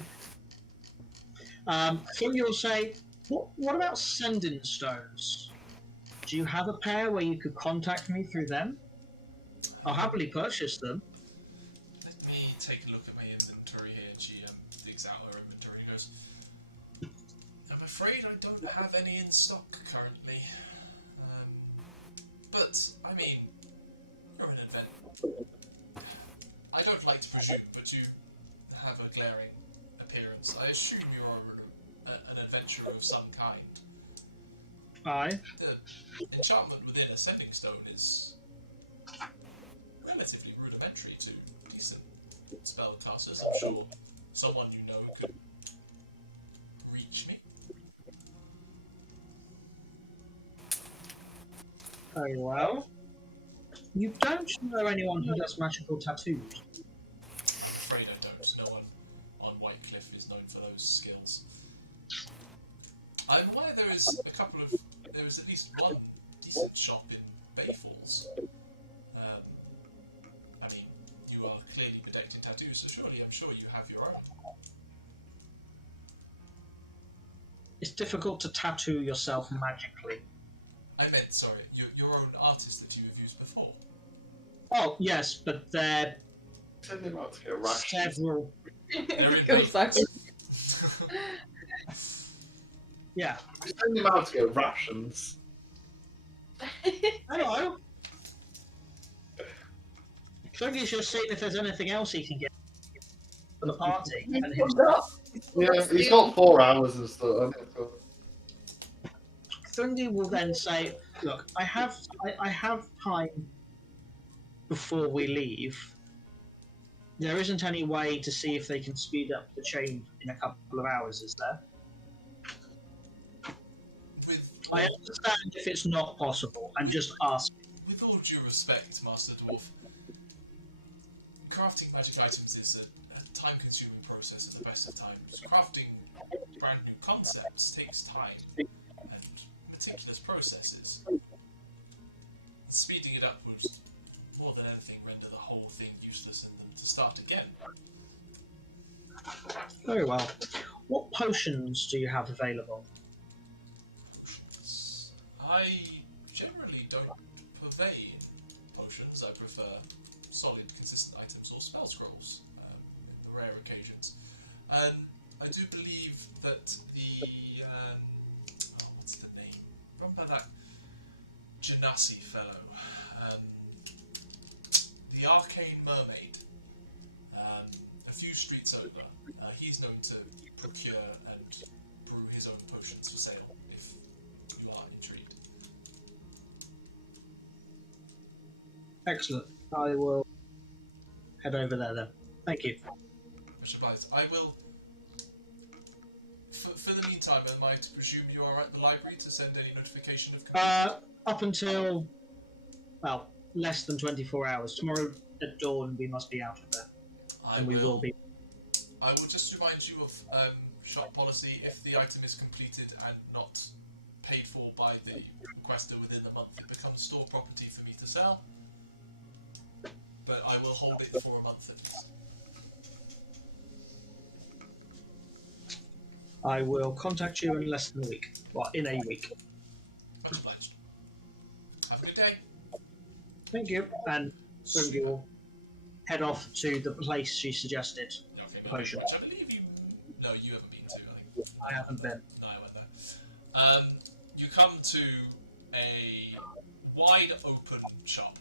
Thrungi will say, what about sending stones? Do you have a pair where you could contact me through them? I'll happily purchase them. Let me take a look at my inventory here. And she digs out her inventory have any in stock currently. But, I mean, you're an adventurer. I don't like to presume, but you have a glaring appearance. I assume you are an adventurer of some kind. Aye. The enchantment within a sending stone is relatively rudimentary to decent spellcasters. I'm sure someone you know could reach me. Very well. You don't know anyone who does magical tattoos? I'm afraid I don't. No one on White Cliff is known for those skills. I'm aware there is at least one decent shop in Bayfalls. I mean, you are clearly bedecked in tattoos, so surely I'm sure you have your own. It's difficult to tattoo yourself magically. I meant, sorry, your own artist that you have used before. Oh, yes, but they're Send him out to get a rash. several... They're in Go silent. Yeah. Send him out to get rations. Hello. Thrungi's just seeing if there's anything else he can get for the party. And Yeah, he's got 4 hours and stuff. Thrungi will then say, "Look, I have time before we leave. There isn't any way to see if they can speed up the chain in a couple of hours, is there? I understand if it's not possible, and just ask." With all due respect, Master Dwarf, crafting magic items is a time-consuming process at the best of times. Crafting brand new concepts takes time and meticulous processes. Speeding it up would, more than anything, render the whole thing useless and them to start again. Very well. What potions do you have available? I generally don't purvey potions. I prefer solid, consistent items or spell scrolls, in the rare occasions. And I do believe that the what's the name? Remember that Genasi fellow, the Arcane Mermaid, a few streets over. He's known to procure and brew his own potions for sale. If you are intrigued. Excellent. I will head over there then. Thank you. Mr. Bites, I will. For the meantime, am I to presume you are at the library to send any notification of completion? Up until, well, less than 24 hours. Tomorrow at dawn we must be out of there. And we will be. I will just remind you of shop policy. If the item is completed and not paid for by the requester within the month, it becomes store property for me to sell. But I will hold it for a month at least. I will contact you in less than a week. Well, in a week. Much obliged. Have a good day. Thank you. And Thrungi will head off to the place she suggested. Okay, Potion. which I believe you. No, you haven't been to. I think. I haven't been. No, I went there. You come to a wide open shop.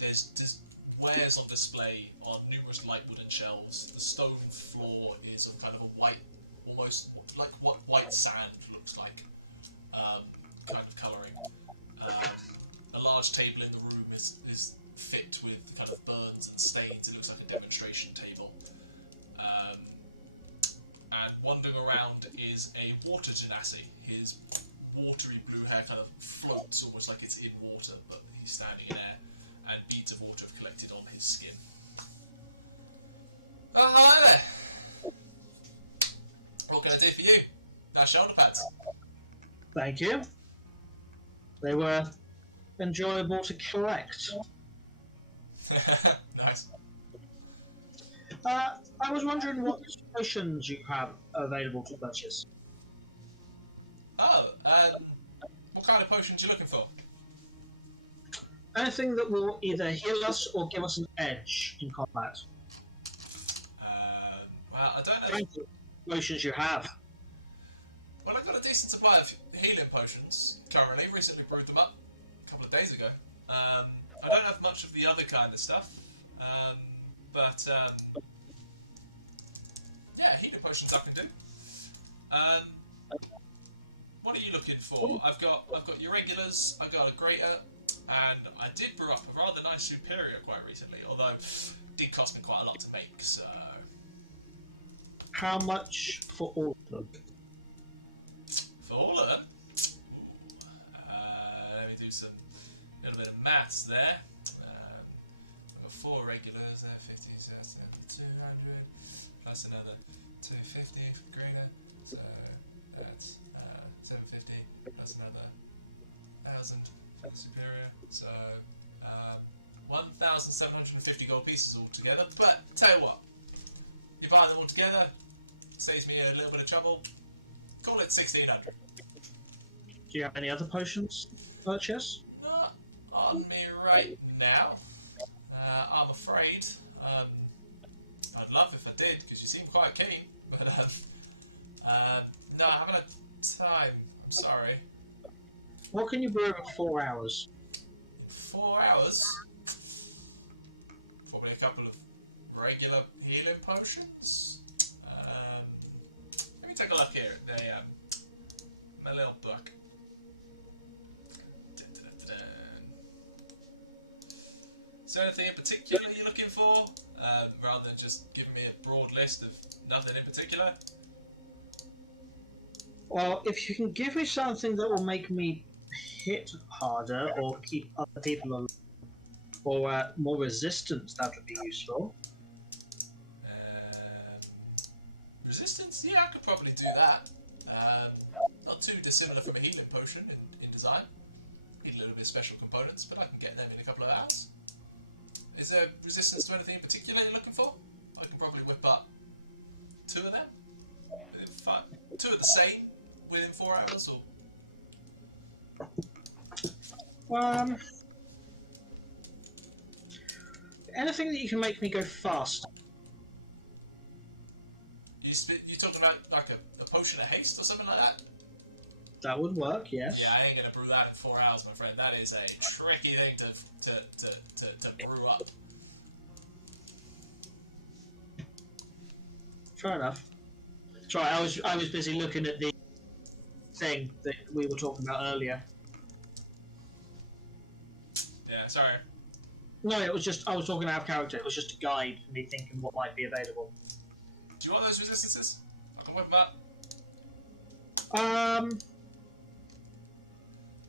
There's wares on display on numerous light wooden shelves. The stone floor is of kind of a white, almost like what white sand looks like, kind of colouring. A large table in the room is fit with kind of burns and stains. It looks like a demonstration table. And wandering around is a water genasi. His watery blue hair kind of floats almost like it's in water, but he's standing in air, and beads of water have collected on his skin. Oh, hi there! What can I do for you? Nice shoulder pads. Thank you. They were enjoyable to collect. Nice. I was wondering what potions you have available to purchase. Oh, what kind of potions you looking for? Anything that will either heal us or give us an edge in combat. Well, I don't know. Thank you. Potions you have. Well, I've got a decent supply of healing potions currently. Recently brewed them up a couple of days ago. I don't have much of the other kind of stuff, but yeah, healing potions I can do. What are you looking for? I've got your regulars. I've got a greater, and I did brew up a rather nice superior quite recently. Although it did cost me quite a lot to make. So How much for all of them? for all of them, let me do some little bit of maths there. I've got 4 regulars there, 50, so that's 200 plus another 250 for greater. So that's 750 plus another 1,000 for the superior. So 1,750 gold pieces altogether. But tell you what, if I buy them all together, saves me a little bit of trouble. Call it 1,600. Do you have any other potions to purchase? Not on me right now. I'm afraid. I'd love if I did, because you seem quite keen. But no, I haven't had time. I'm sorry. What can you brew in 4 hours? 4 hours? Probably a couple of regular healing potions. Let me take a look here at my little book. Is there anything in particular you're looking for? Rather than just giving me a broad list of nothing in particular? Well, if you can give me something that will make me hit harder or keep other people alive, or more resistance, that would be useful. Resistance? Yeah, I could probably do that. Not too dissimilar from a healing potion in design. Need a little bit of special components, but I can get them in a couple of hours. Is there resistance to anything in particular you're looking for? I can probably whip up 2 of them within 5. 2 of the same within 4 hours, or Anything that you can make me go faster. you talking about like a potion of haste or something like that? That would work, yes. Yeah, I ain't gonna brew that in 4 hours, my friend. That is a tricky thing to brew up. Fair enough. Sorry, I was busy looking at the thing that we were talking about earlier. Yeah, sorry. No, it was just I was talking out of character. It was just a guide for me thinking what might be available. Do you want those resistances? I can whip them up.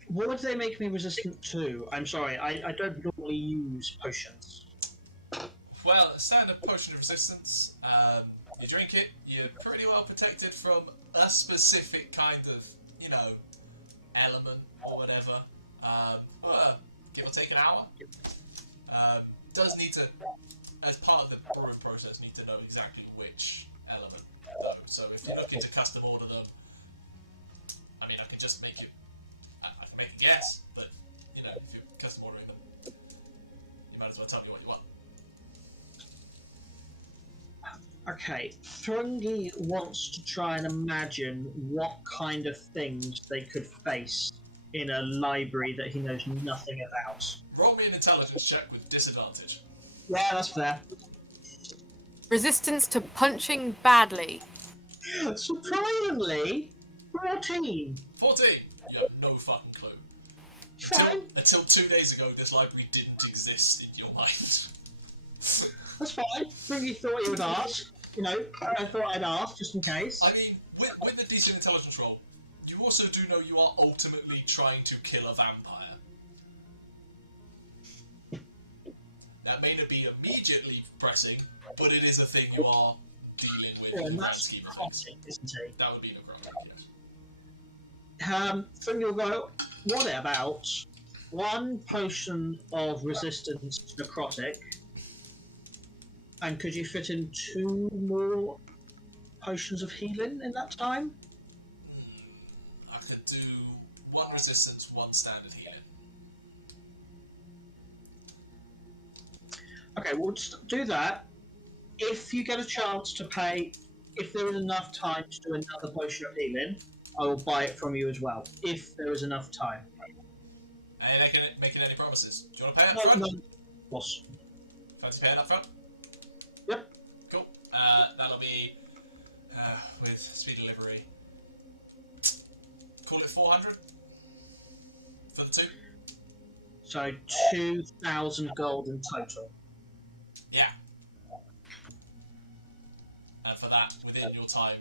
What would they make me resistant to? I'm sorry, I don't normally use potions. Well, a standard potion of resistance. You drink it, you're pretty well protected from a specific kind of, element or whatever. Give or take an hour. Does need to, as part of the brewing process, need to know exactly which element though. So if you're looking to custom order them, I mean, I can just make you. I can make a guess, but if you're custom ordering them, you might as well tell me what you want. Okay, Thrungi wants to try and imagine what kind of things they could face in a library that he knows nothing about. Roll me an intelligence check with disadvantage. Yeah, that's fair. Resistance to punching badly. Surprisingly, 14. 14! You have no fucking clue. Fine. Until 2 days ago, this library didn't exist in your mind. That's fine. Thrungi thought he would ask. I thought I'd ask just in case. I mean, with the decent intelligence roll, you also do know you are ultimately trying to kill a vampire. That may not be immediately pressing, but it is a thing you are dealing with. Yeah, in and the grand that's scheme of necrotic, things. isn't he? That would be necrotic, yes. Thrungi will go, what about 1 potion of resistance to necrotic? And could you fit in 2 more potions of healing in that time? I could do 1 resistance, 1 standard healing. Okay, we'll just do that. If you get a chance to pay, if there is enough time to do another potion of healing, I will buy it from you as well, if there is enough time. And making any promises? Do you want to pay up No, front? no. Boss. Fancy paying up front? Yep. Cool. That'll be with speed delivery. Call it 400 for the 2. So 2,000 gold in total. Yeah. And for that, within your time,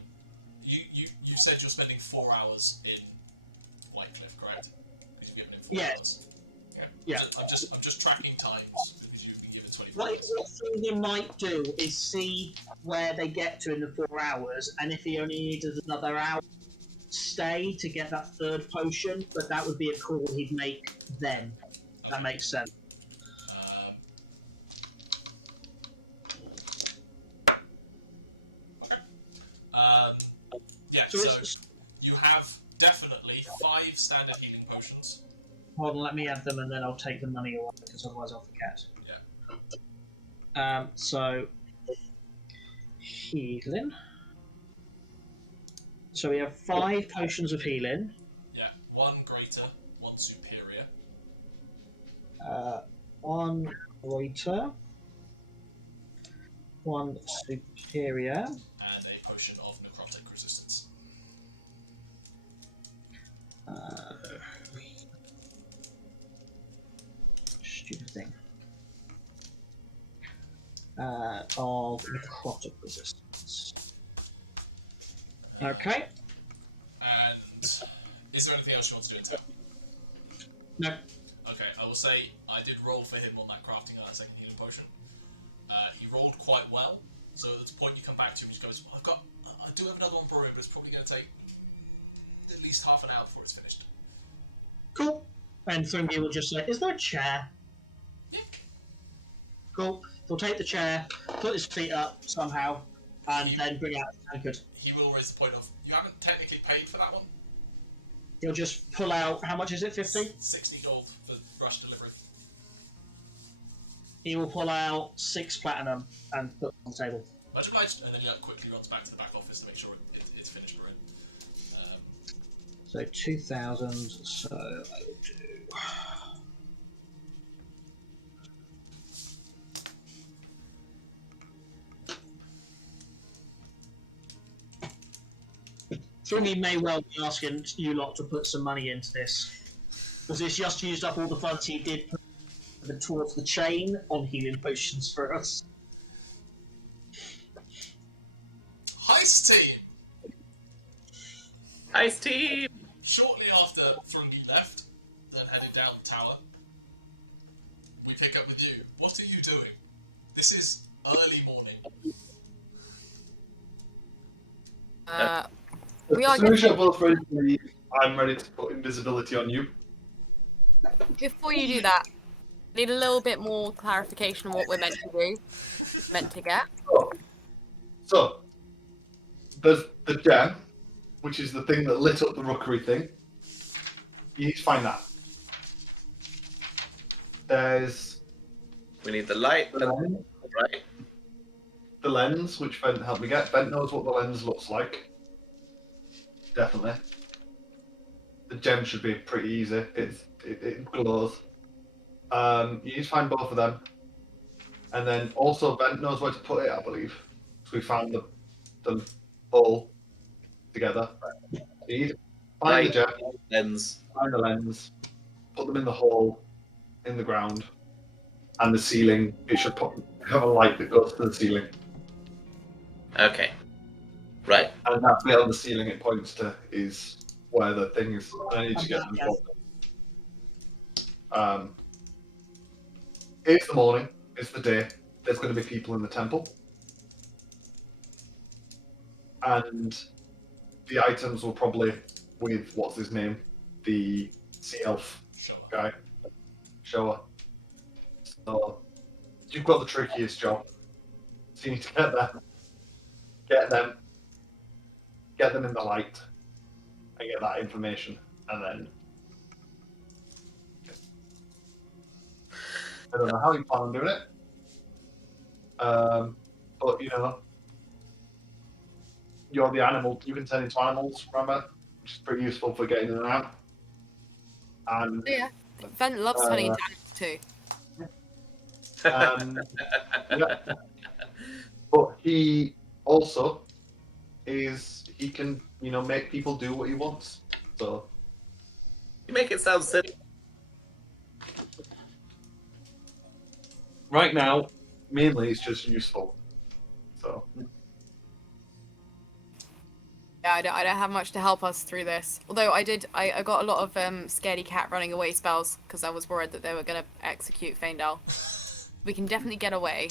you said you're spending 4 hours in Whitecliff, correct? Because you've given it 4 hours. Yeah. I'm just tracking times because you've been given 24 What hours. Thrungi might do is see where they get to in the 4 hours, and if he only needed another hour, stay to get that third potion. But that would be a call he'd make then. Okay. That makes sense. Yeah. So you have definitely 5 standard healing potions. Hold on, let me add them, and then I'll take the money away because otherwise I'll forget. Yeah. So healing. So we have 5 potions of healing. Yeah. 1 greater, 1 superior. 1 greater, 1 superior, and a potion of necrotic resistance. Stupid thing. Of necrotic resistance. Okay. And is there anything else you want to do in town? No. Okay, I will say I did roll for him on that crafting of that second healing potion. He rolled quite well, so at the point you come back to him, he goes, well, I do have another one for him, but it's probably going to take at least half an hour before it's finished. Cool. And Thrungi will just say, is there a chair? Yeah. Cool. He'll take the chair, put his feet up somehow, and then bring out the tankard. He will raise the point of, you haven't technically paid for that one? He'll just pull out, how much is it, 50? 60 gold for rush delivery. He will pull out 6 platinum and put it on the table. Much obliged, and then he quickly runs back to the back office to make sure it's finished for him. So 2,000, so I will do... Thrungi may well be asking you lot to put some money into this. Because it's just used up all the funds he did put towards the chain on healing potions for us. Heist team! Heist team! Shortly after Thrungi left, then headed down the tower, we pick up with you. What are you doing? This is early morning. We are As soon as getting, you're both ready to leave, I'm ready to put invisibility on you. before you do that, need a little bit more clarification on what we're meant to do, meant to get. So, there's the gem, which is the thing that lit up the rookery thing. You need to find that. There's We need the light, the lens, right? the lens, which Bent helped me get. Bent knows what the lens looks like. Definitely. The gem should be pretty easy. It glows. You need to find both of them. And then also Bent knows where to put it, I believe. So we found the hole together. You need to find the gem, Lens. find the lens, put them in the hole in the ground, and the ceiling. It should have a light that goes to the ceiling. Okay. Right. And that bit on the ceiling it points to is where the thing is. I need to get them both. It's the morning. It's the day. There's going to be people in the temple. And the items will probably, with what's his name, the sea elf guy, shower. So you've got the trickiest job. So you need to get them in the light, and get that information, and then I don't know how you plan on doing it. But you know, you're the animal. You can turn into animals. Remember, which is pretty useful for getting in and out. And Yeah. Vent loves turning into animals too. yeah. But he also he can, make people do what he wants. So You make it sound silly. right now, mainly it's just useful. So Yeah, I don't have much to help us through this. Although I got a lot of scaredy cat running away spells because I was worried that they were going to execute Faendal. We can definitely get away.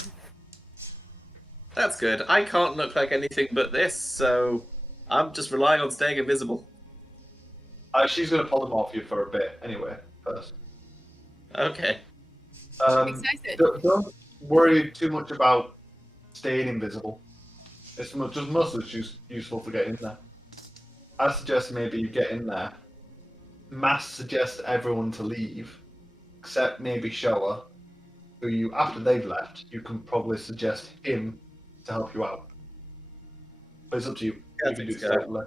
That's good. I can't look like anything but this, so I'm just relying on staying invisible. she's going to polymorph you for a bit anyway, first. Okay. Excited. Don't worry too much about staying invisible. It's just mostly just useful to get in there. I suggest maybe you get in there. Mass suggest everyone to leave, except maybe Showa, who you, after they've left, you can probably suggest him to help you out. But it's up to you. Yeah, You can do it so. separately.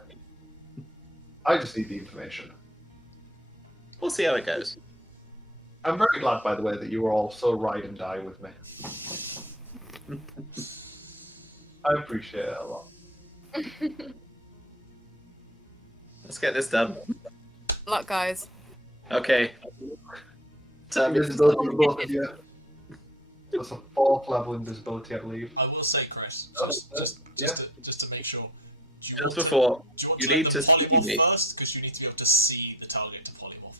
I just need the information. We'll see how it goes. I'm very glad, by the way, that you were all so ride and die with me. I appreciate it a lot. Let's get this done. Good luck, guys. Okay. Invisibility for both of you. That's a 4th level invisibility, I believe. I will say, Chris, just to make sure. Just before, Do you want you to need let to the see polymorph me. first? Because you need to be able to see the target to polymorph.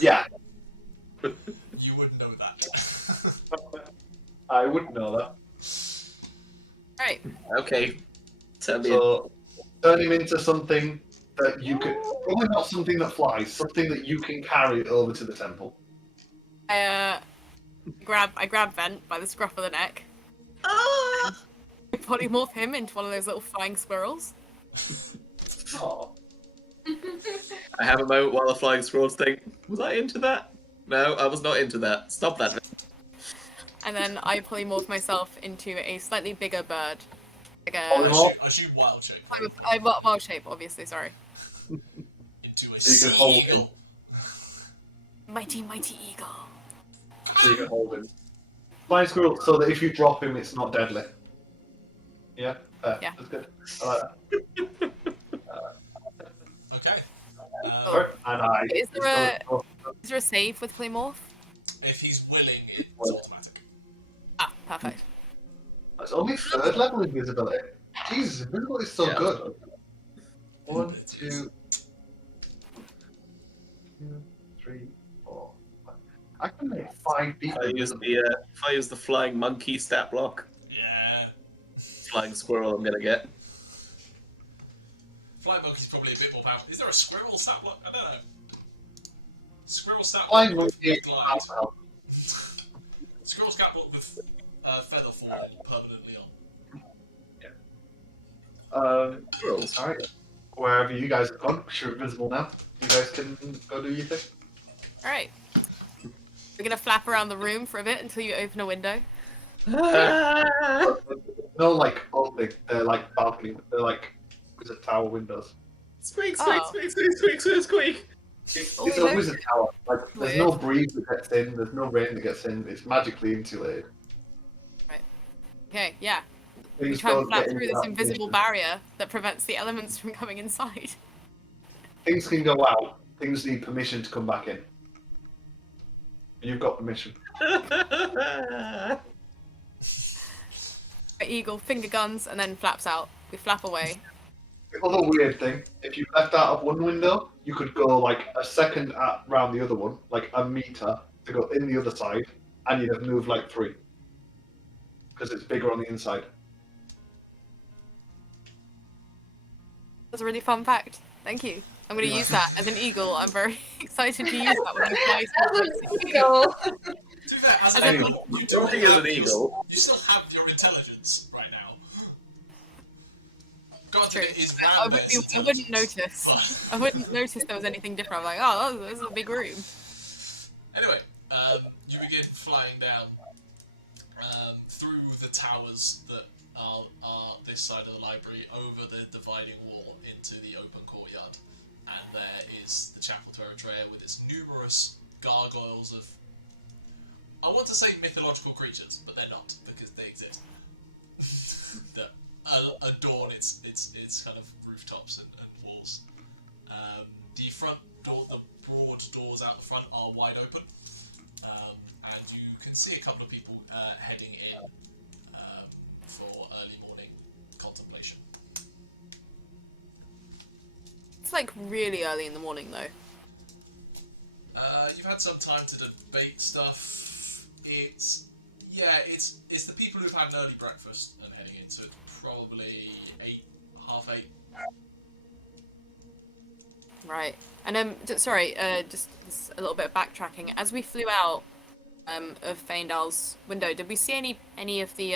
Yeah, You would know that. I wouldn't know that. Right. Okay. Tell me. So, turn him into something that you could... Probably not something that flies, something that you can carry over to the temple. I grab Vent by the scruff of the neck. I polymorph him into one of those little flying squirrels. Oh. I have a moment while the flying squirrels think, was I into that? No, I was not into that. Stop that. And then I polymorph myself into a slightly bigger bird. Like a... Polymorph? I shoot wild shape. Wild shape, obviously, sorry. Into a So you sea can hold eagle. Mighty, mighty eagle. So you can hold him. Flying squirrel, so that if you drop him, it's not deadly. Yeah? Yeah. That's good. I like that. Okay. Oh. And Is there a save with polymorph? If he's willing, it's automatic. Ah, perfect. It's only 3rd level invisibility. Jesus, invisibility is so Yeah. good. 1, 2, 3, 4, 5. I can make 5 people invisible. If I use the flying monkey stat block, Yeah. flying squirrel I'm gonna get. Flying monkey's probably a bit more powerful. Is there a squirrel stat block? I don't know. Squirrel stat block Flying with monkey. glide. Squirrel stat block with feather fall permanently on. Squirrels. Alright. Wherever you guys have gone, you're invisible now. You guys can go do your thing. Alright. We're gonna flap around the room for a bit until you open a window. No, like, opening. They're like balcony. They're like wizard tower windows. Squeak, squeak, squeak, squeak, squeak, squeak, squeak. It's Oh, a wizard tower. Like, there's Weird. no breeze that gets in. There's no rain that gets in. It's magically insulated. Okay, yeah. We Things try and don't flap get through into this that invisible position. barrier that prevents the elements from coming inside. Things can go out. Things need permission to come back in. You've got permission. Eagle, finger guns, and then flaps out. We flap away. The other weird thing, if you left out of one window, you could go like a second round the other one, like a meter, to go in the other side, and you'd have moved like 3. Because it's bigger on the inside. That's a really fun fact. Thank you. I'm going to use that as an eagle. I'm very excited to use that when we fly. Eagle. To be fair, as an Anyway, eagle, you don't think as an you eagle. still have your intelligence right now. Granted, True. it is I Rambear's wouldn't intelligence, notice. but- I wouldn't notice there was anything different. I'm like, oh, this is a big room. Anyway, you begin flying down, through the towers that are this side of the library, over the dividing wall into the open courtyard. And there is the Chapel to Eretria with its numerous gargoyles of, I want to say mythological creatures, but they're not, because they exist. That adorn its kind of rooftops and walls. The front door, the broad doors out the front are wide open, and you can see a couple of people heading in for early morning contemplation. It's like really early in the morning though. You've had some time to debate stuff. It's the people who've had an early breakfast and heading into it, probably 8, half 8. Right. And sorry, just a little bit of backtracking. As we flew out of Faendal's window, did we see any of the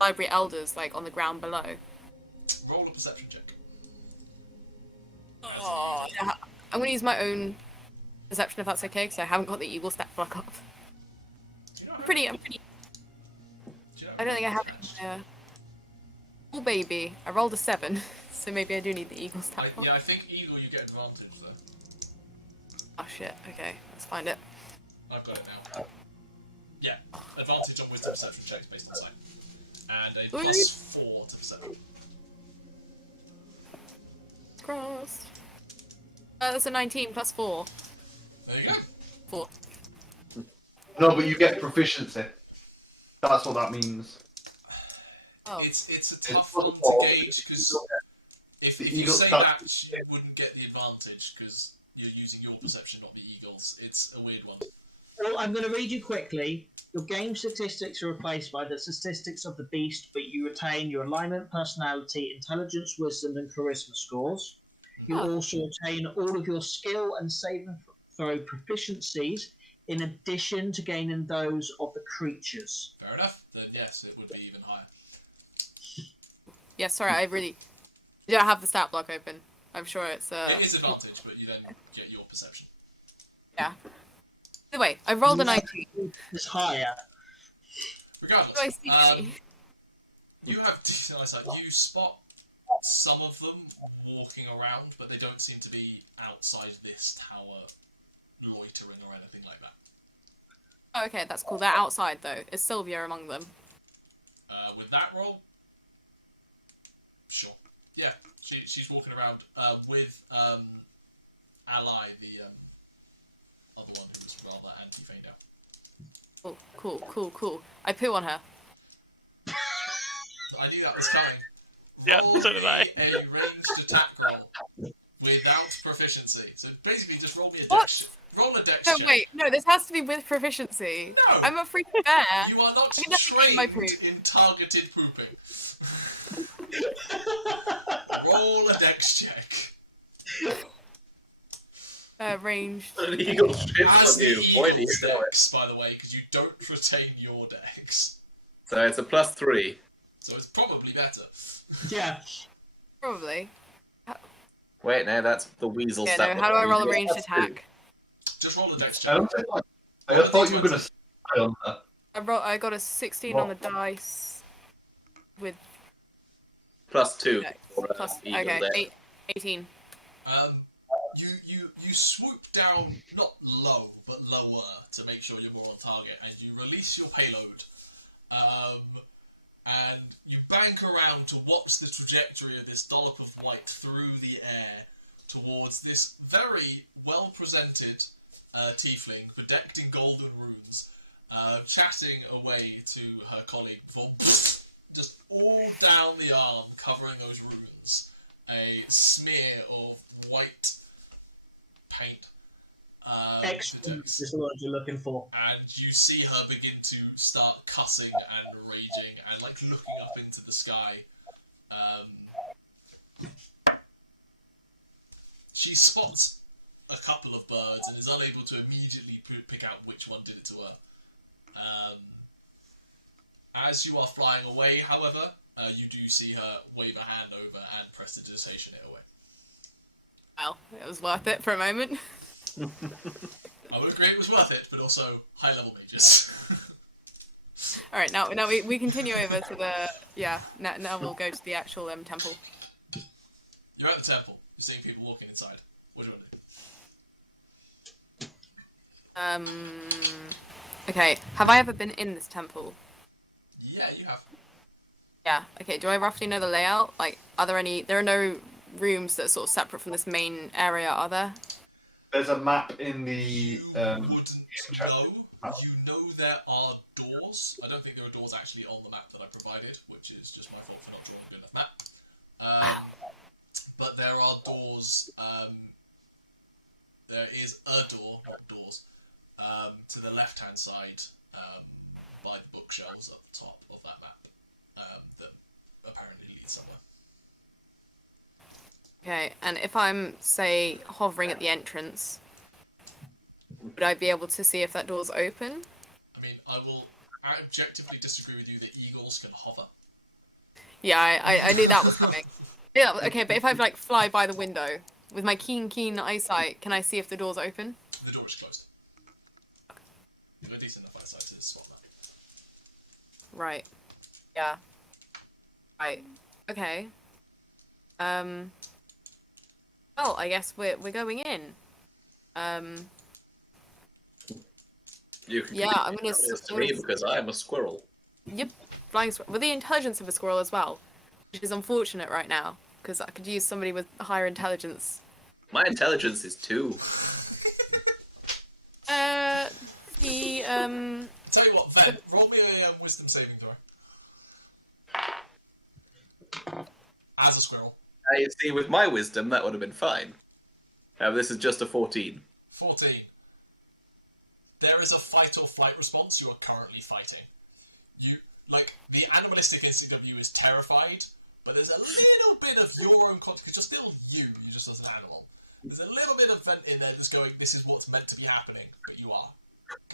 library elders like on the ground below? Roll a perception check. Oh, yeah. I'm gonna use my own perception if that's okay, because I haven't got the eagle stat block up. I'm pretty. I don't think I have it. Oh baby, I rolled a 7, so maybe I do need the eagle stat block. Yeah, I think eagle you get advantage there. Oh shit. Okay, let's find it. I've got it now. Yeah, advantage on wisdom perception checks based on sight, and a plus 4 to perception. Crossed. That's a 19 plus 4. There you go. 4. No, but you get proficiency. That's what that means. Oh. It's a tough one to gauge because if you say that, you wouldn't get the advantage because you're using your perception, not the eagle's. It's a weird one. Well, I'm going to read you quickly. Your game statistics are replaced by the statistics of the beast, but you retain your alignment, personality, intelligence, wisdom, and charisma scores. You also retain all of your skill and saving throw proficiencies, in addition to gaining those of the creatures. Fair enough. Then yes, it would be even higher. Yeah, sorry, I really don't have the stat block open. I'm sure it's It is advantage, but you then get your perception. Yeah. Either way, I rolled a 19. It's higher. Regardless, Do I see? you have decent eyesight. You spot some of them walking around, but they don't seem to be outside this tower loitering or anything like that. Oh, okay, that's cool. They're outside though. Is Sylvia among them? With that roll, sure. Yeah, she's walking around with Ally, the other one who was rather anti-Faendal. Oh, cool. I poo on her. I knew that was coming. Yeah, Roll so did I. A ranged attack roll without proficiency. So basically, just roll me a What? dex. Roll a dex No, check. wait, no, this has to be with proficiency. No. I'm a freaking bear. You are not I can definitely eat my trained poop. in targeted pooping. Roll a dex check. Ranged. An eagle shits As on the you. Boy, do you eagle's know it. dex, by the way, because you don't retain your dex. So it's a +3. So it's probably better. Yeah. Probably. Wait, no, that's the weasel Yeah, stat. no, how do I roll a Weasel ranged +2. attack? Just roll a dex I check. don't think I thought you were going to stay on that. I got a 16 on the dice with +2. dex. For, Plus, eagle okay, there. 18. You swoop down, not low, but lower, to make sure you're more on target, and you release your payload. And you bank around to watch the trajectory of this dollop of white through the air towards this very well-presented tiefling, bedecked in golden runes, chatting away to her colleague before just all down the arm, covering those runes, a smear of white paint. Excellent is the word you're looking for. And you see her begin to start cussing and raging and like looking up into the sky. She spots a couple of birds and is unable to immediately pick out which one did it to her. As you are flying away, however, you do see her wave a hand over and prestidigitation it away. Well, it was worth it for a moment. I would agree it was worth it, but also high-level mages. All right, now we continue over to the now we'll go to the actual temple. You're at the temple. You're seeing people walking inside. What do you want to do? Okay. Have I ever been in this temple? Yeah, you have. Yeah. Okay. Do I roughly know the layout? Like, are there any? There are no rooms that are sort of separate from this main area, are there? There's a map in the. You wouldn't know. You know there are doors. I don't think there are doors actually on the map that I provided, which is just my fault for not drawing a good enough map. But there are doors. There is a door, not doors, to the left-hand side by the bookshelves at the top of that map that apparently leads somewhere. Okay. And if I'm, say, hovering at the entrance, would I be able to see if that door's open? I mean, I will objectively disagree with you that eagles can hover. Yeah, I knew that was coming. Yeah. Okay, but if I like fly by the window with my keen eyesight, can I see if the door's open? The door is closed. You have a decent enough eyesight to spot that. Right. Yeah. Right. Okay. Well, I guess we're going in. You can Yeah, I'm gonna. to me because I am a squirrel. Yep, flying with the intelligence of a squirrel as well, which is unfortunate right now because I could use somebody with higher intelligence. My intelligence is 2. Tell you what, Ven, roll me a wisdom saving throw. As a squirrel. You see, with my wisdom, that would have been fine. This is just a 14. 14. There is a fight or flight response. You are currently fighting. You, like, the animalistic instinct of you is terrified, but there's a little bit of your own context, because you're still you're just as an animal. There's a little bit of vent in there that's going, this is what's meant to be happening, but you are.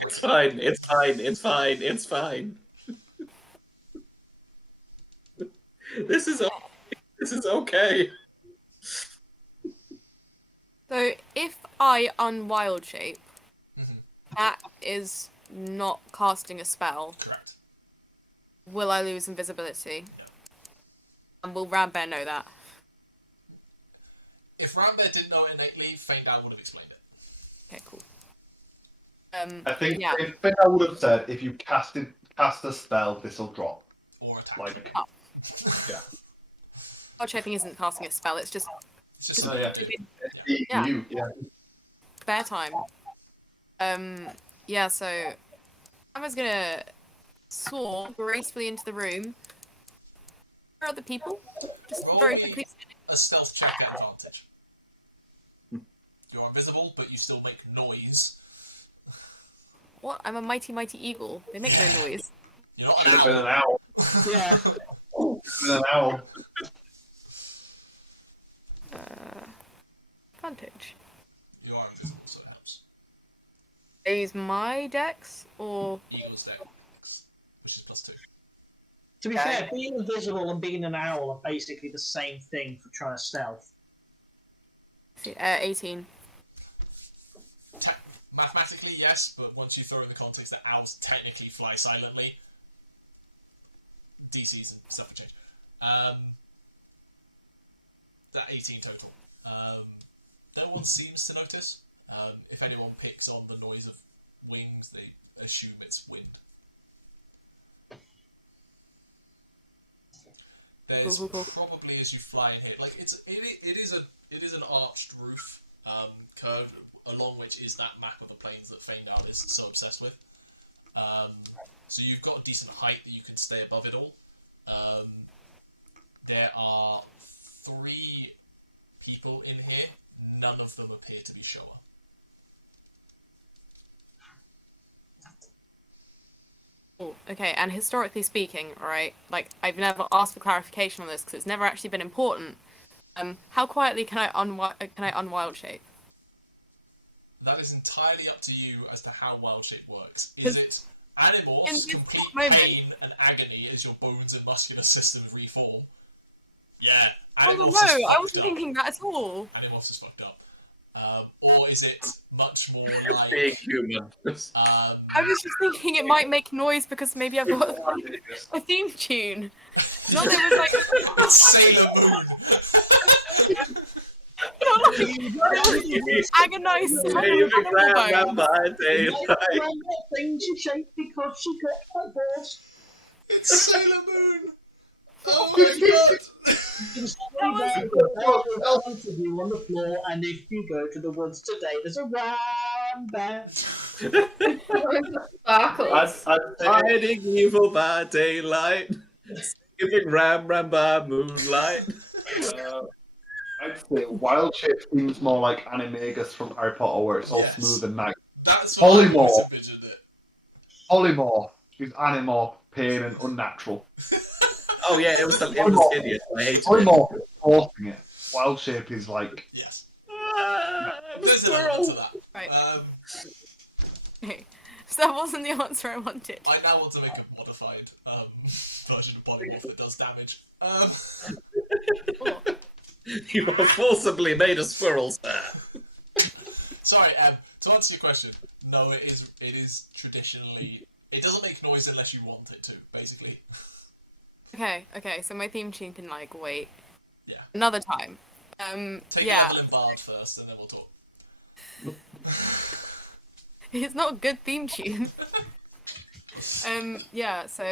It's fine, it's fine, it's fine, it's fine. This is okay. So if I unwild shape, that is not casting a spell. Correct. Will I lose invisibility? No. And will Rambear know that? If Rambear didn't know it innately, Faendal would have explained it. Okay, cool. I think yeah. if I would have said if you cast a spell, this will drop. Or attack. Like, Oh. yeah. Wild shaping isn't casting a spell, it's just It's just yeah. Yeah. Yeah. spare time. Yeah, so I was gonna soar gracefully into the room. Where are the people? Just roll very me quickly. a stealth check at advantage. You're invisible, but you still make noise. What? I'm a mighty eagle. They make no noise. You're not Should an have been owl. an owl. Yeah. Should have been an owl. Advantage. You are invisible, so it helps. I use my dex or Eagle's dex, which is +2. To be fair, being invisible and being an owl are basically the same thing for trying to stealth. 18. Mathematically, yes, but once you throw in the context that owls technically fly silently, DC's and stuff will change. That 18 total. No one seems to notice. If anyone picks on the noise of wings, they assume it's wind. There's Cool. probably, as you fly in here, like it is an arched roof, curved, along which is that map of the plains that Faendal is so obsessed with. So you've got a decent height that you can stay above it all. There are 3 people in here. None of them appear to be Showa. Oh, okay, and historically speaking, right, like, I've never asked for clarification on this because it's never actually been important. How quietly can I unwild shape? That is entirely up to you as to how wild shape works. Is it Animorphs, in this complete moment- pain and agony as your bones and muscular system reform? Yeah, Oh Animorphs no, is I wasn't fucked up. thinking that at all. Animorphs is fucked up. Or is it much more like Being human. I was just thinking it might make noise because maybe I've got a theme tune. Not that it was like Sailor Moon. agonized song of Saving animal Grandma bones. by Like daylight. that thing she shaped because she got quite bored. It's Sailor Moon. Oh my god. You can stay there with all of you on the floor, and if you go to the woods today, there's a Rambear. Sparkles. Fighting evil by daylight. Saving Ram by moonlight. I'd say Wild Shape seems more like Animagus from Harry Potter, where it's all Yes. smooth and nice. That's what I always Polymorph. envisioned it. Polymorph is Animorph, pain and unnatural. Oh yeah, it was hideous. I hated it. Polymorph is forcing it. Wild Shape is like... Yes. I'm a There's an element squirrel. to that. Right. Okay. So that wasn't the answer I wanted. I now want to make a modified version of Polymorph that does damage. Oh. You are forcibly made a squirrel, sir. Sorry, to answer your question, no, it is traditionally... It doesn't make noise unless you want it to, basically. Okay, so my theme tune can like wait. Yeah. Another time. Take Yeah. Evelyn Bard first, and then we'll talk. It's not a good theme tune. Yeah, so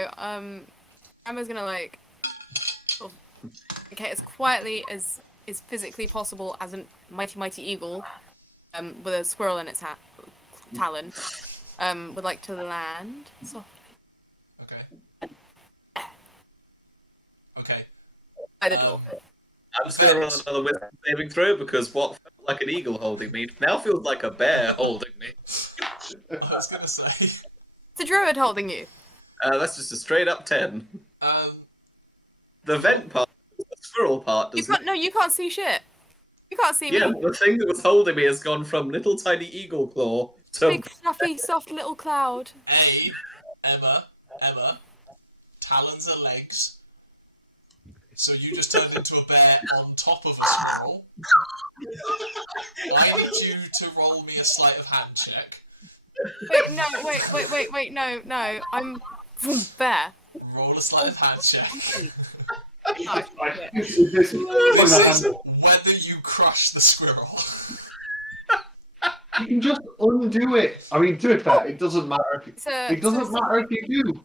Emma's gonna like sort of, okay, as quietly as is physically possible as a mighty eagle, with a squirrel in its talon, would like to land softly Okay. by the door. I'm just gonna run another wisdom saving throw because what felt like an eagle holding me now feels like a bear holding me. I was gonna say... It's a druid holding you. That's just a straight up 10. The vent part, the squirrel part You doesn't. can't. No, you can't see shit. You can't see Yeah, me. the thing that was holding me has gone from little tiny eagle claw to Big fluffy, soft little cloud. Emma, talons are legs. So you just turned into a bear on top of a squirrel. I need you to roll me a sleight of hand check. Wait, no. I'm bear. Roll a sleight of hand check. This is Whether you crush the squirrel. You can just undo it. I mean, to be fair, it doesn't matter if It doesn't matter if you do.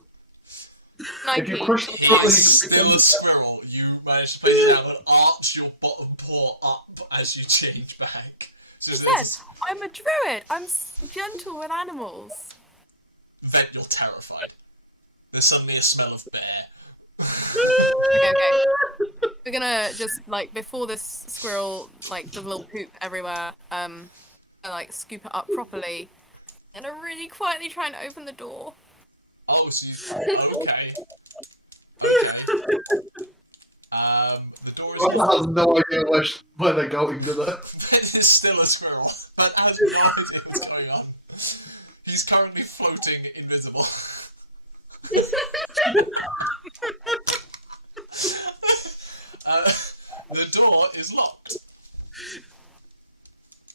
If you crush the squirrel, It's still a squirrel. You manage to place it down and arch your bottom paw up as you change back. So He said, I'm a druid. I'm gentle with animals. Then you're terrified. There's suddenly a smell of bear. Okay. We're gonna just, like, before this squirrel, like, does a little poop everywhere, I, like, scoop it up properly, and I'm really quietly trying to open the door. Oh, so you... Okay. The door is... I have no idea where they're going to there. This is still a squirrel, but has no idea what's going on. He's currently floating invisible. The door is locked.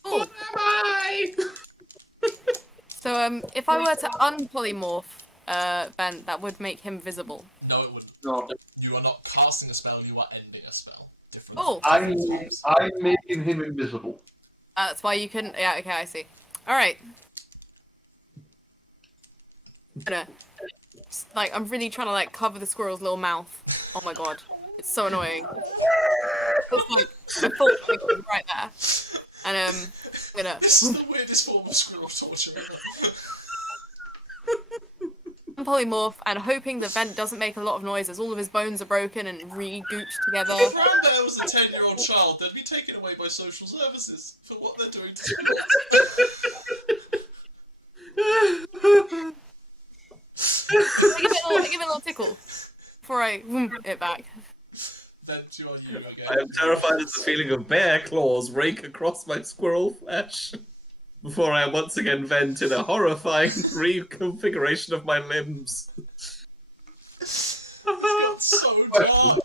Oh. What am I? So, if I were to unpolymorph, Ben, that would make him visible. No, it wouldn't. No, You are not casting a spell, you are ending a spell. Different. Oh! I'm making him invisible. That's why you couldn't... Yeah, okay, I see. Alright. Like, I'm really trying to, like, cover the squirrel's little mouth. Oh my god. It's so annoying. It's like, my full is right there. And, I'm gonna... This is the weirdest form of squirrel torture ever. polymorph and hoping the vent doesn't make a lot of noise as all of his bones are broken and re-gooped together. If Rambear was a 10-year-old child, they'd be taken away by social services for what they're doing to I give it a little tickle before I it back. Vent, you are you again. I am terrified at the feeling of bear claws rake across my squirrel flesh before I once again vent in a horrifying reconfiguration of my limbs. It's so dark.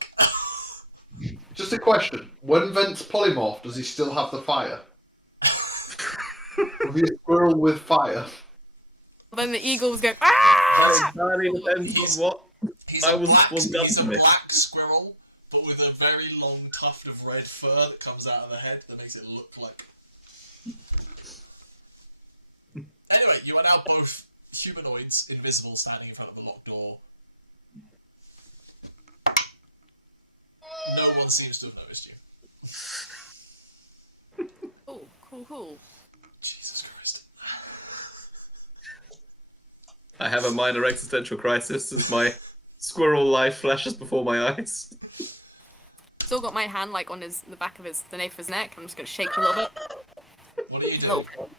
Just a question. When Vent's polymorph, does he still have the fire? It'll be a squirrel with fire. Then the eagles go, That ah! entirely depends on what He's I a was done he's to a me. black squirrel, but with a very long tuft of red fur that comes out of the head that makes it look like. Anyway, you are now both humanoids, invisible, standing in front of the locked door. No one seems to have noticed you. Oh, cool. Jesus Christ. I have a minor existential crisis as my squirrel life flashes before my eyes. Still got my hand like on the back of the nape of his neck. I'm just gonna shake him a little bit. What are you A doing? little bit.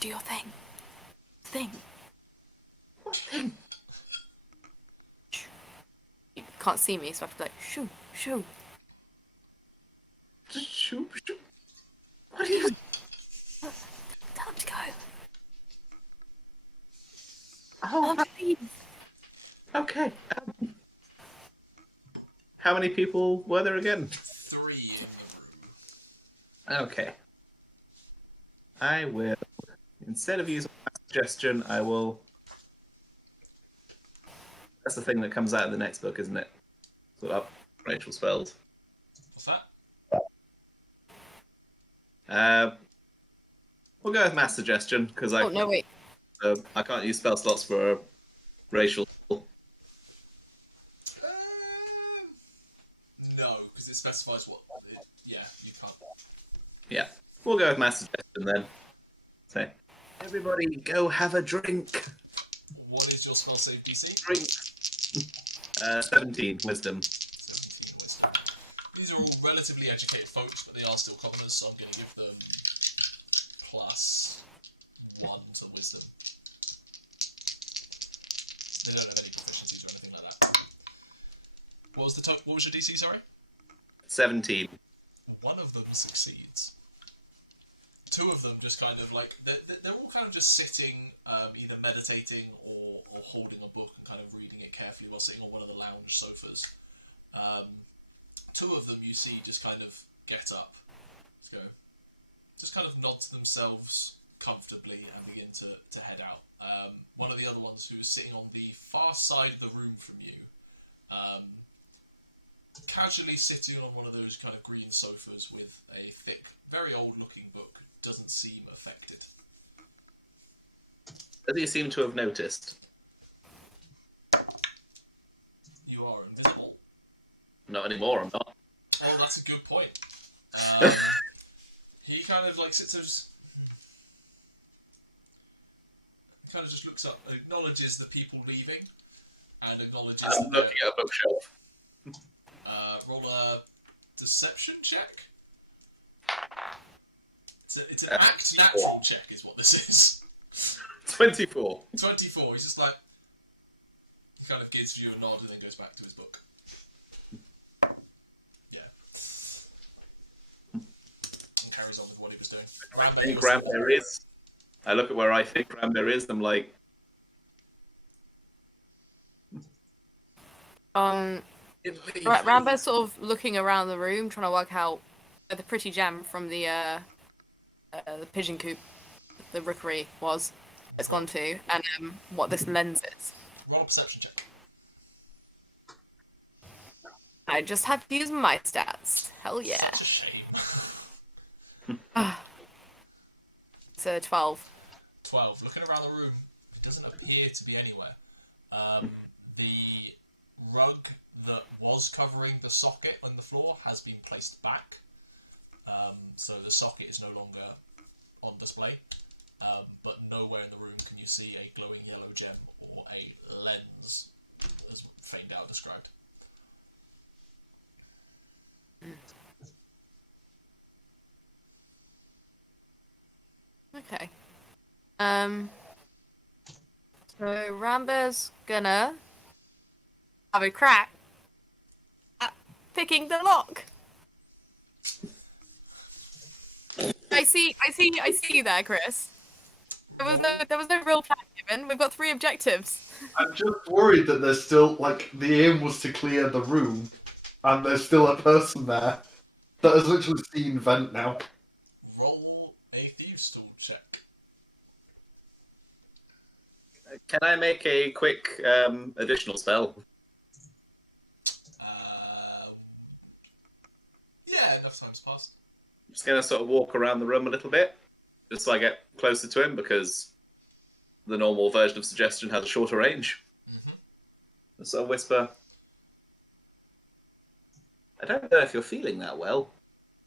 Do your thing. What thing? You can't see me, so I have to be like, shoo. Shoot. What are you... Tell him to go. Tell Oh, him to leave. okay. How many people were there again? 3 in the room. Okay. I will, instead of using my suggestion, I will... That's the thing that comes out of the next book, isn't it? Sort of Rachel spelled. What's that? We'll go with mass suggestion, because Oh, no, wait. I can't use spell slots for a racial spell. No, because it specifies what. Yeah, you can't. Yeah. We'll go with mass suggestion then. So, everybody go have a drink. What is your spell save DC? Drink. 17 wisdom. 17 wisdom. These are all relatively educated folks, but they are still commoners, so I'm going to give them +1 to wisdom. They don't have any proficiencies or anything like that. What was your DC, sorry? 17. One of them succeeds. 2 of them just kind of like they're all kind of just sitting, either meditating or holding a book and kind of reading it carefully while sitting on one of the lounge sofas. 2 of them you see just kind of get up, just kind of nod to themselves comfortably and begin to head out. One of the other ones who is sitting on the far side of the room from you, casually sitting on one of those kind of green sofas with a thick, very old-looking book, doesn't seem affected. Does he seem to have noticed? You are invisible. Not anymore, I'm not. Oh, that's a good point. He kind of like sits there, kind of just looks up, acknowledges the people leaving, and acknowledges. I'm looking at a bookshelf. Roll a deception check. It's an act natural check, is what this is. 24. 24. He's just like, he kind of gives you a nod and then goes back to his book. Yeah. And carries on with what he was doing. I think Rambear is. I look at where I think Rambear is. I'm like, Rambear's sort of looking around the room, trying to work out where the pretty gem from the pigeon coop, the rookery it's gone to, and what this lens is. Roll a perception check. I just have to use my stats. Hell yeah. Such a shame. It's a 12. 12. Looking around the room, it doesn't appear to be anywhere. The rug that was covering the socket on the floor has been placed back. So the socket is no longer on display. But nowhere in the room can you see a glowing yellow gem or a lens, as Faendal described. Okay. So Rambear's gonna have a crack at picking the lock. I see you there, Chris. There was no real plan given. We've got 3 objectives. I'm just worried that there's still, like, the aim was to clear the room, and there's still a person there. That has literally seen vent now. Roll a thieves' tool check. Can I make a quick additional spell? Yeah, enough time's passed. I'm just going to sort of walk around the room a little bit, just so I get closer to him, because the normal version of suggestion has a shorter range. Mm-hmm. So whisper, I don't know if you're feeling that well.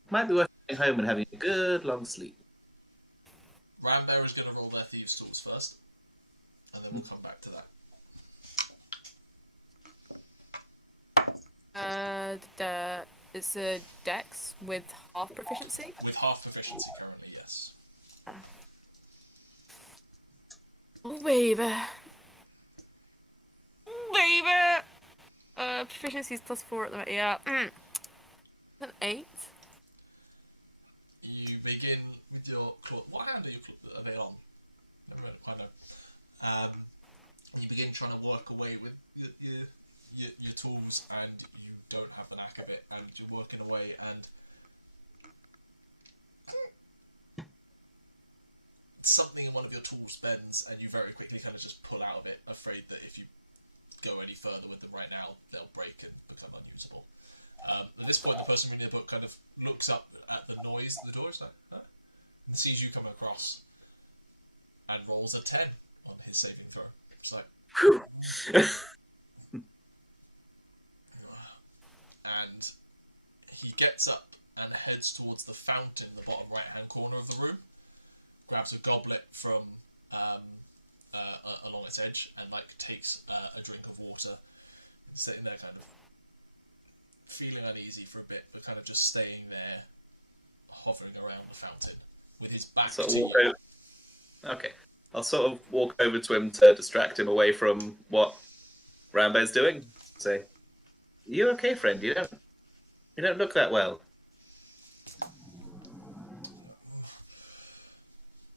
Might be worth going home and having a good long sleep. Rambear is going to roll their thieves' tools first, and then we'll come back to that. It's a dex with half proficiency? With half proficiency currently, yes. Oh, baby. Oh, baby! Proficiency's +4 at the moment, yeah. An 8? You begin with your claw. What hand are they on? I don't quite know. You begin trying to work away with your tools, and you don't have the knack of it, and you're working away, and something in one of your tools bends, and you very quickly kind of just pull out of it, afraid that if you go any further with them right now, they'll break and become unusable. At this point, the person reading the book kind of looks up at the noise at the door, and sees you come across, and rolls a 10 on his saving throw. It's like, and he gets up and heads towards the fountain in the bottom right-hand corner of the room, grabs a goblet from along its edge, and takes a drink of water, sitting there kind of feeling uneasy for a bit, but kind of just staying there, hovering around the fountain with his back to you. Okay. I'll sort of walk over to him to distract him away from what Rambear's doing. Say, you okay, friend? You don't look that well.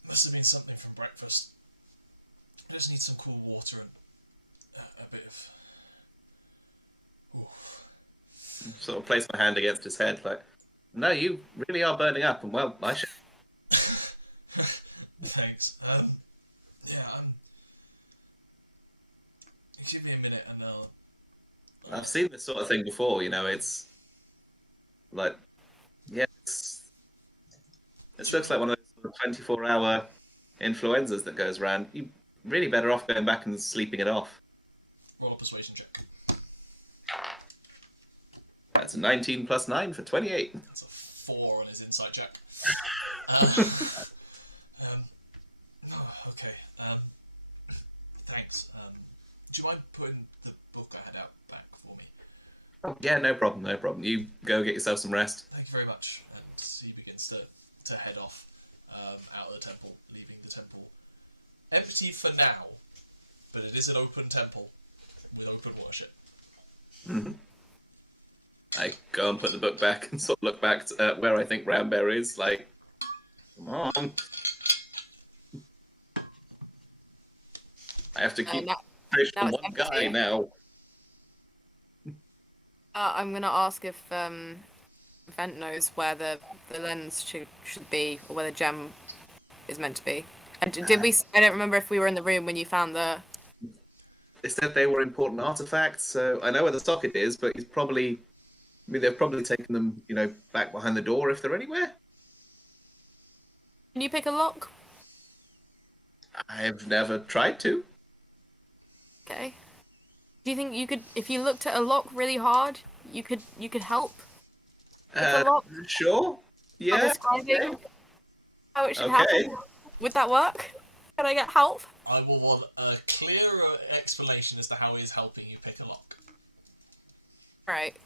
Must have been something from breakfast. I just need some cool water and a bit of... Oof. Sort of place my hand against his head, like, no, you really are burning up, and well, I should... Thanks. Give me a minute and I'll... I've seen this sort of thing before, it's like, yeah, this looks like one of those 24-hour influenzas that goes around. You're really better off going back and sleeping it off. Roll a persuasion check. That's a 19 plus 9 for 28. That's a 4 on his insight check. Okay. Thanks. Do you mind putting the book I had out back for me? Oh, yeah, no problem. You go get yourself some rest. Thank you very much. And he begins to head off out of the temple, leaving the temple empty for now, but it is an open temple with open worship. Mm-hmm. I go and put the book back and sort of look back to where I think Rambear is, like, come on. I have to keep from one guy now. I'm gonna ask if Vent knows where the lens should be, or where the gem is meant to be. And did we? I don't remember if we were in the room when you found the... They said they were important artifacts, so I know where the socket is, but they've probably taken them, back behind the door if they're anywhere. Can you pick a lock? I've never tried to. Okay. Do you think you could, if you looked at a lock really hard, you could help? Pick a lock? Sure. Yeah. Describing how it should happen. Would that work? Can I get help? I will want a clearer explanation as to how he's helping you pick a lock. Right.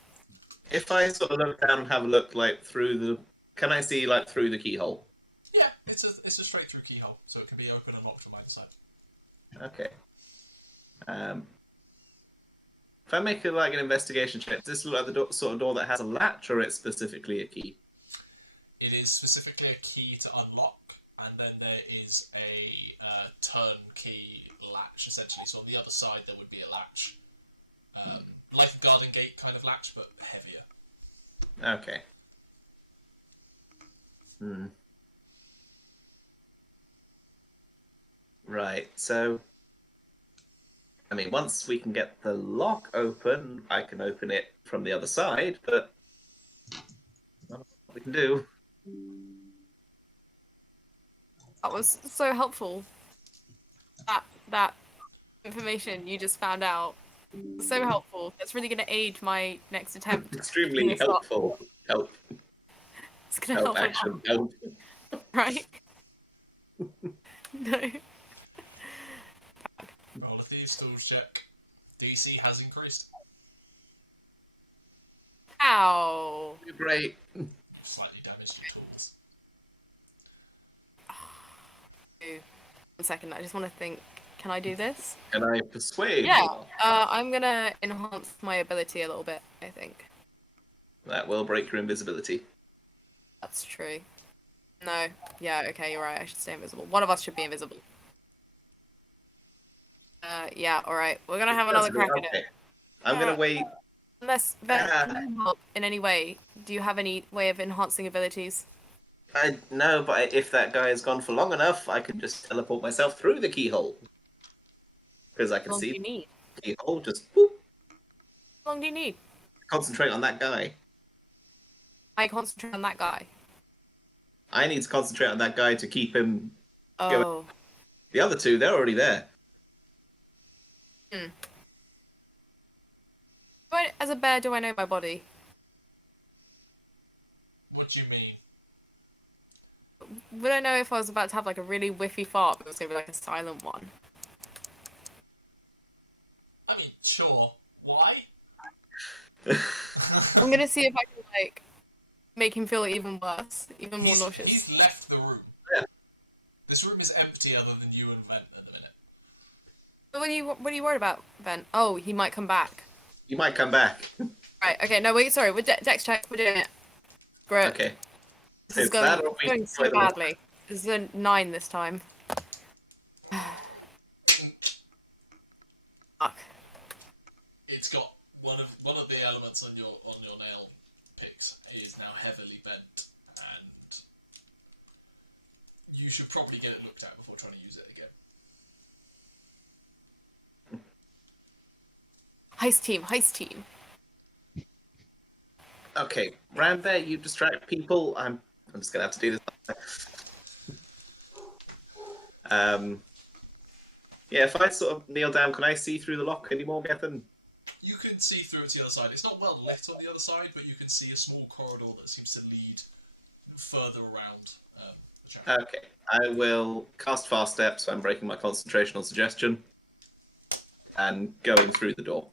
If I sort of look down and have a look through the... Can I see through the keyhole? Yeah, it's a straight through keyhole, so it can be open and locked from either side. Okay. If I make an investigation check, does this look like the sort of door that has a latch, or it's specifically a key? It is specifically a key to unlock, and then there is a turnkey latch, essentially. So on the other side there would be a latch. Like a garden gate kind of latch, but heavier. Okay. Hmm. Right, so I mean, once we can get the lock open, I can open it from the other side, but not what we can do. That was so helpful. That information you just found out. So helpful. That's really going to aid my next attempt. at picking Extremely this up. helpful. Help, It's going to help a lot, action, help. right? No. Roll a thieves' tools check. DC has increased. Ow. Great. Slightly damaged your tools. 1 second, I just want to think. Can I do this? Can I persuade? Yeah. I'm going to enhance my ability a little bit, I think. That will break your invisibility. That's true. No. Yeah, okay, you're right. I should stay invisible. One of us should be invisible. Yeah, alright. We're going to have another crack at it. I'm going to wait. Unless, Ven, can you help in any way? Do you have any way of enhancing abilities? I know, but if that guy has gone for long enough, I can just teleport myself through the keyhole. Because I can How long do see you need? the keyhole, just boop, How long do you need? concentrate on that guy. I concentrate on that guy. I need to concentrate on that guy to keep him going. Oh. The other two, they're already there. But as a bear, do I know my body? What do you mean? Would I know if I was about to have like a really whiffy fart, but it was going to be like a silent one? I mean, sure. Why? I'm going to see if I can like make him feel even worse, even more nauseous. He's left the room. Yeah. This room is empty other than you and Vent at the minute. But what are you worried about, Ben? Oh, he might come back. You might come back. Right, okay, no, wait, sorry, we're Dex check, we're doing it. Great. Okay. This is It's that or we going so play the lock. badly. This is a 9 this time. Fuck. It's got one of the elements on your nail picks is now heavily bent, and you should probably get it looked at before trying to use it again. Heist team. Okay, Rambear, you distract people. I'm just gonna have to do this. Yeah, if I sort of kneel down, can I see through the lock anymore, Gethin? You can see through it to the other side. It's not well lit on the other side, but you can see a small corridor that seems to lead further around the chapel. Okay, I will cast Fast Step, so I'm breaking my concentration on suggestion, and going through the door.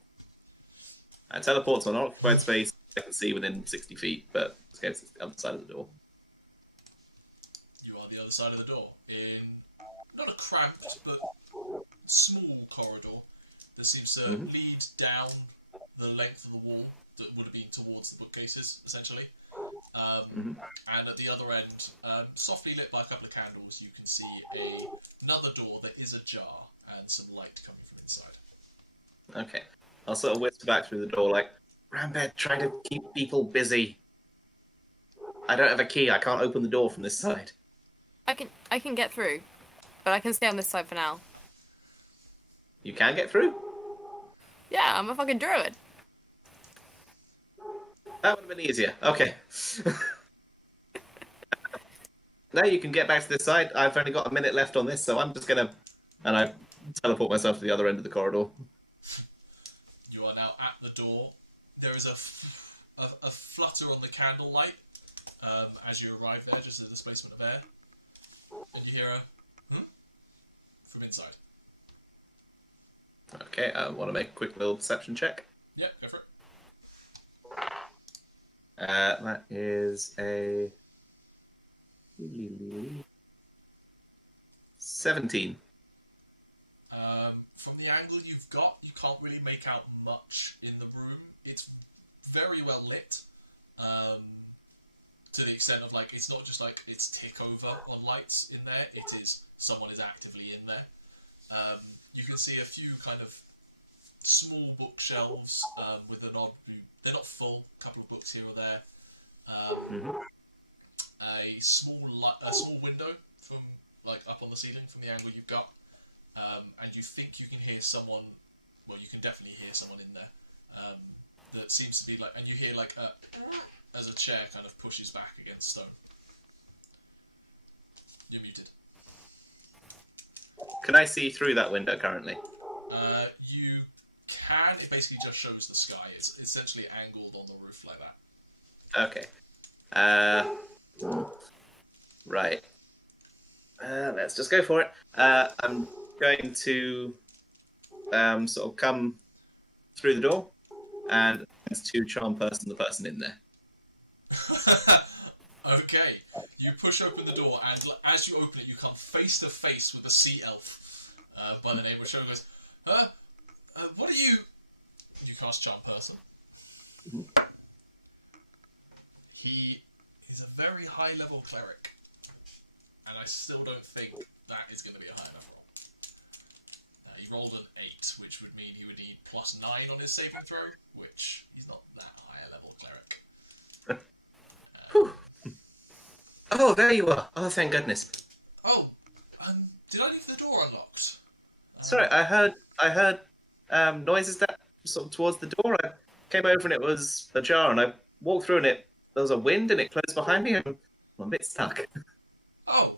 I teleport to an unoccupied space I can see within 60 feet, but it's against the other side of the door. You are the other side of the door, in not a cramped, but small corridor that seems to lead down the length of the wall that would have been towards the bookcases, essentially. And at the other end, softly lit by a couple of candles, you can see another door that is ajar and some light coming from inside. Okay. I'll sort of whisper back through the door like, Rambear, try to keep people busy. I don't have a key. I can't open the door from this side. I can get through, but I can stay on this side for now. You can get through? Yeah, I'm a fucking druid. That would have been easier. Okay. Now you can get back to this side. I've only got a minute left on this, so I'm just going to... And I teleport myself to the other end of the corridor. You are now at the door. There is a flutter on the candle light as you arrive there, just as a displacement of air. And you hear a from inside. Okay, I want to make a quick little perception check. Yeah, go for it. That is a 17. From the angle you've got, you can't really make out much in the room. It's very well lit, to the extent of like it's not just like it's tick over on lights in there. It is someone is actively in there. You can see a few kind of small bookshelves with an odd. They're not full. A couple of books here or there. a small window from like up on the ceiling from the angle you've got, and you think you can hear someone. Well, you can definitely hear someone in there. That seems to be like, and you hear like as a chair kind of pushes back against stone. You're muted. Can I see through that window currently? You can. It basically just shows the sky. It's essentially angled on the roof like that. Okay. Right. Let's just go for it. I'm going to sort of come through the door and to charm person the person in there. Okay. You push open the door, and as you open it, you come face to face with a sea elf by the name of Show. Goes, what are you? You cast charm person. He is a very high level cleric, and I still don't think that is going to be a high level. He rolled an 8, which would mean he would need +9 on his saving throw, which he's not that high a level cleric. Oh, there you are. Oh, thank goodness. Oh, did I leave the door unlocked? Sorry, I heard noises that sort of towards the door. I came over and it was ajar, and I walked through and there was a wind and it closed behind me, and I'm a bit stuck. Oh,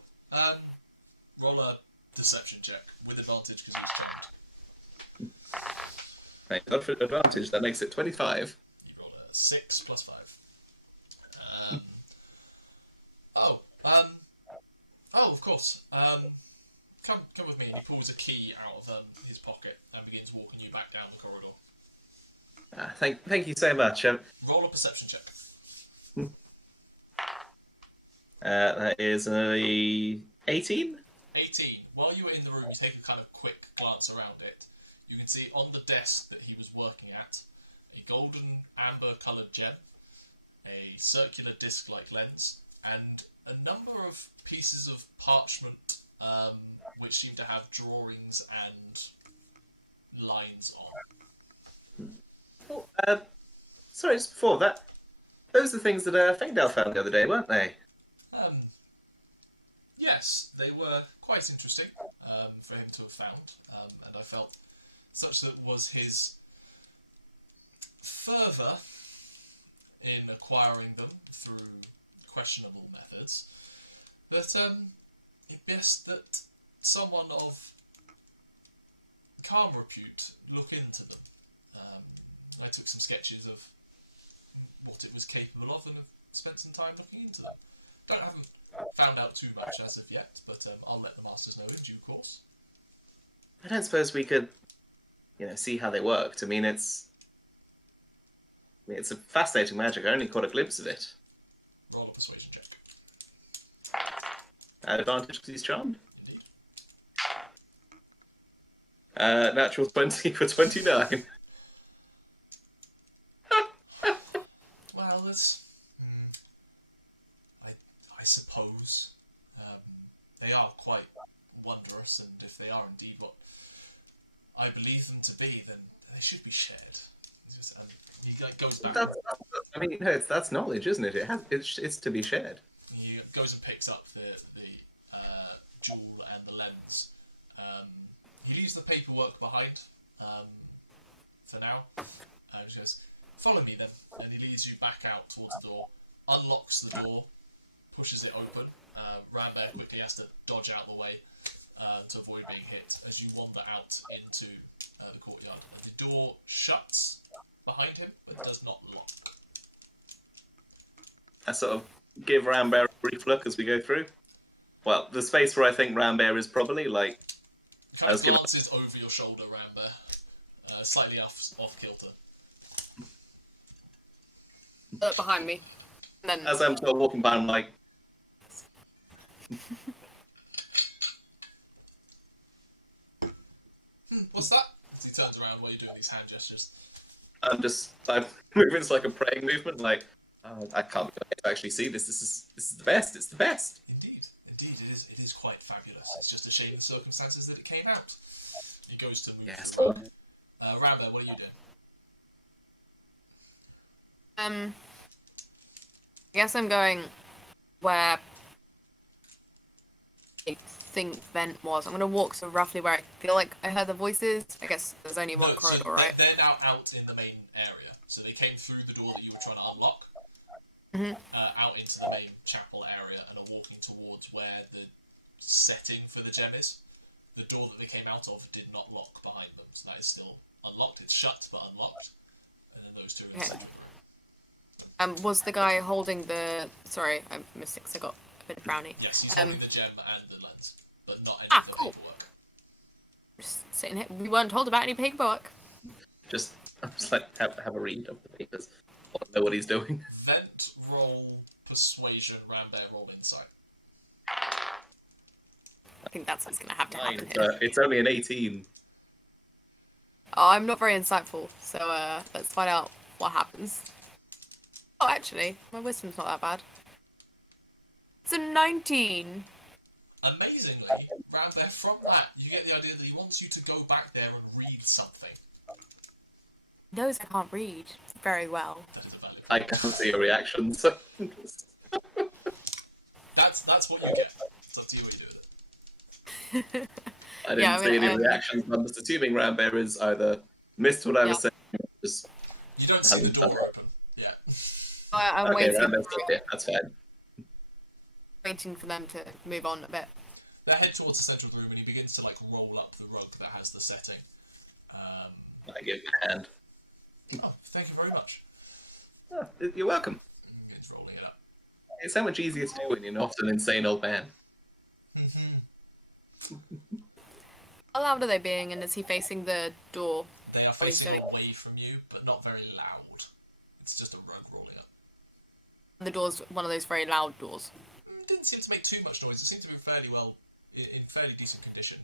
roll a deception check with advantage because he's trained. Thank God for advantage. That makes it 25. You roll a 6 + 5. Oh, of course. Come with me. And he pulls a key out of his pocket and begins walking you back down the corridor. Thank you so much. Roll a perception check. That is a 18. 18. While you were in the room, you take a kind of quick glance around it. You can see on the desk that he was working at a golden amber coloured gem, a circular disc-like lens, and a number of pieces of parchment which seem to have drawings and lines on. Oh, sorry, just before that, those are the things that Faendal found the other day, weren't they? Yes, they were quite interesting for him to have found, and I felt such that was his fervour in acquiring them through questionable methods, that it best that someone of calm repute look into them. I took some sketches of what it was capable of and have spent some time looking into them. I haven't found out too much as of yet, but I'll let the masters know in due course. I don't suppose we could, see how they worked. I mean, it's a fascinating magic. I only caught a glimpse of it. Roll a persuasion check. At advantage because he's charmed. Indeed. Natural 20 for 29. Well, it's... I suppose they are quite wondrous, and if they are indeed what I believe them to be, then they should be shared. And he goes back. That's knowledge, isn't it? It's to be shared. He goes and picks up the jewel and the lens. He leaves the paperwork behind for now. He goes, "Follow me then," and he leads you back out towards the door. Unlocks the door. Pushes it open. Rambear quickly has to dodge out the way to avoid being hit as you wander out into the courtyard. The door shuts behind him, but does not lock. I sort of give Rambear a brief look as we go through. Well, the space where I think Rambear is probably, like... Kind of glances over your shoulder, Rambear. Slightly off kilter. Look behind me. And then... As I'm sort of walking by, I'm like... What's that? As he turns around while you're doing these hand gestures. I'm moving. It's like a praying movement. Like, I can't wait to actually see this. This is the best. It's the best. Indeed, it is quite fabulous. It's just a shame the circumstances that it came out. He goes to move. Yes. Rambear, what are you doing? I guess I'm going where I think Vent was. I'm gonna walk so roughly where I feel like I heard the voices. I guess there's only one corridor, right? They're now out in the main area. So they came through the door that you were trying to unlock, out into the main chapel area, and are walking towards where the setting for the gem is. The door that they came out of did not lock behind them, so that is still unlocked. It's shut but unlocked. And then those two are inside. Was the guy holding the... Sorry, I missed it 'cause I got a bit of brownie. Yes, he's holding the gem and the lens, but not any of the cool. paperwork. Just sitting here. We weren't told about any paperwork. Just like have a read of the papers. I want to know what he's doing. Vent roll persuasion, Rambear roll insight. I think that's what's going to have to happen here. It's only an 18. Oh, I'm not very insightful, so let's find out what happens. Oh, actually, my wisdom's not that bad. It's a 19. Amazingly, Rambear, from that, you get the idea that he wants you to go back there and read something. He knows I can't read very well. That is a valid I point. can't see your reactions. That's what you get. It's up to you what you do with it. I didn't see any reactions. I'm just assuming Rambear is either missed what I was saying or just... You don't see the door open. Yeah. I'm Okay, waiting. Rambear's still here. That's fine. Waiting for them to move on a bit. They head towards the centre of the room and he begins to like roll up the rug that has the setting. I give you a hand. Oh, thank you very much. Oh, you're welcome. It's rolling it up. It's so much easier to do when you're not an insane old man. How loud are they being, and is he facing the door? They are facing away from you, but not very loud. It's just a rug rolling up. And the door's one of those very loud doors. Didn't seem to make too much noise. It seemed to be fairly well, in fairly decent condition.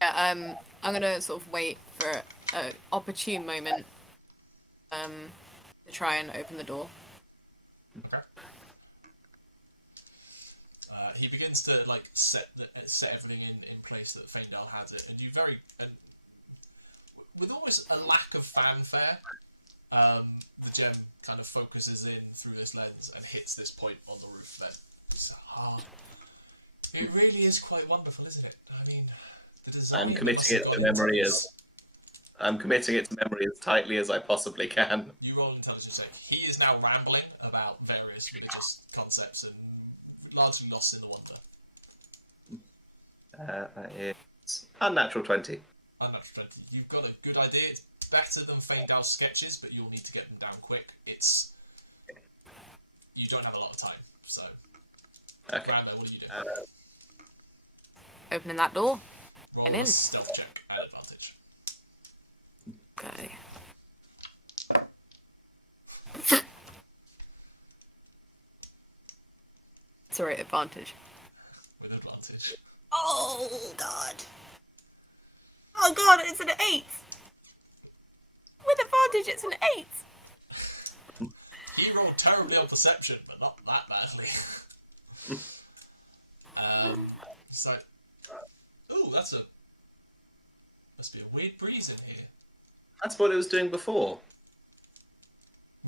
Yeah, I'm gonna sort of wait for an opportune moment to try and open the door. Okay. He begins to like set everything in place that Faendal has it, and you with almost a lack of fanfare, the gem kind of focuses in through this lens and hits this point on the roof. Then it really is quite wonderful, isn't it? I mean, the design. I'm committing it to memory as tightly as I possibly can. You roll an intelligence check. He is now rambling about various religious concepts and largely lost in the wonder. That is unnatural 20. Unnatural 20. You've got a good idea. It's better than Faendal's sketches, but you'll need to get them down quick. You don't have a lot of time, so. Okay. Rambear, what do you do? Opening that door. Roll get a in. stealth check at advantage. Okay. Sorry, advantage. With advantage. Oh god. Oh god, it's an 8. With advantage, it's an 8. He rolled terribly on perception, but not that badly. So, ooh, must be a weird breeze in here. That's what it was doing before.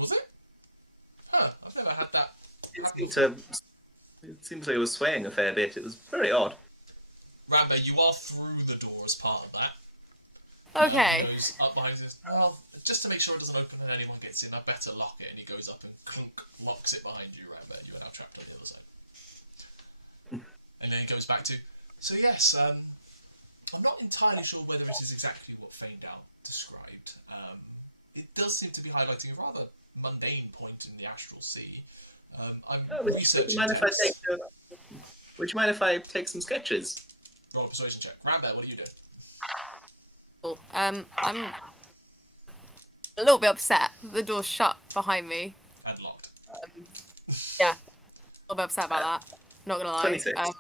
Was it? Huh, I've never had that. It seems like it was swaying a fair bit. It was very odd. Rambear, you are through the door as part of that. Okay. He goes up behind you and says, well, just to make sure it doesn't open and anyone gets in, I better lock it. And he goes up and clunk, locks it behind you, Rambear. You are now trapped on the other side. And then he goes back to, so yes, I'm not entirely sure whether it is exactly what Faendal described. It does seem to be highlighting a rather mundane point in the astral sea. Would you mind if I take some sketches? Roll a persuasion check. Rambear, what are you doing? Cool. I'm a little bit upset. The door's shut behind me. And locked. Yeah. A little bit upset about that. Not gonna lie. 26. Okay.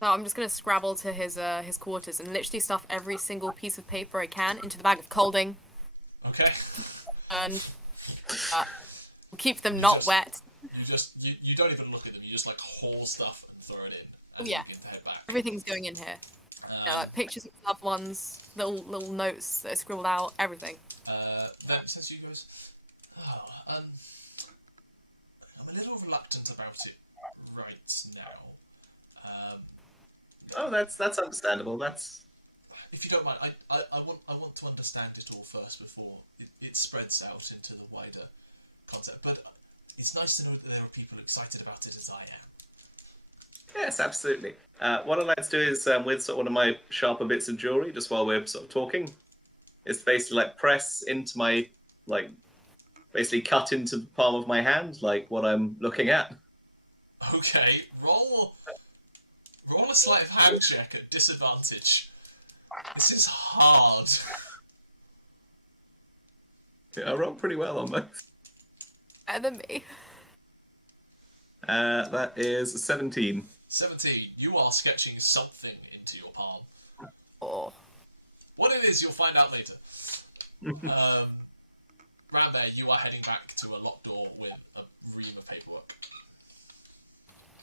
So I'm just gonna scrabble to his quarters and literally stuff every single piece of paper I can into the bag of colding. Okay. And keep them not wet. You don't even look at them. You just like haul stuff and throw it in. Oh And yeah. begin to head back. Everything's going in here. Like pictures of loved ones, little notes that are scribbled out, everything. then says to you, goes, oh, I'm a little reluctant about it right now. Oh, that's understandable. That's If you don't mind, I want to understand it all first before it spreads out into the wider concept. But it's nice to know that there are people excited about it as I am. yes, absolutely. What I'd like to do is with sort of one of my sharper bits of jewelry, just while we're sort of talking, is basically like press into my basically cut into the palm of my hand, like what I'm looking at. Okay, roll a sleight of hand check at disadvantage. This is hard. Yeah, I rolled pretty well on both. Better than me. That is 17. 17. You are sketching something into your palm. Oh. What it is, you'll find out later. Rambear, you are heading back to a locked door with a ream of paperwork.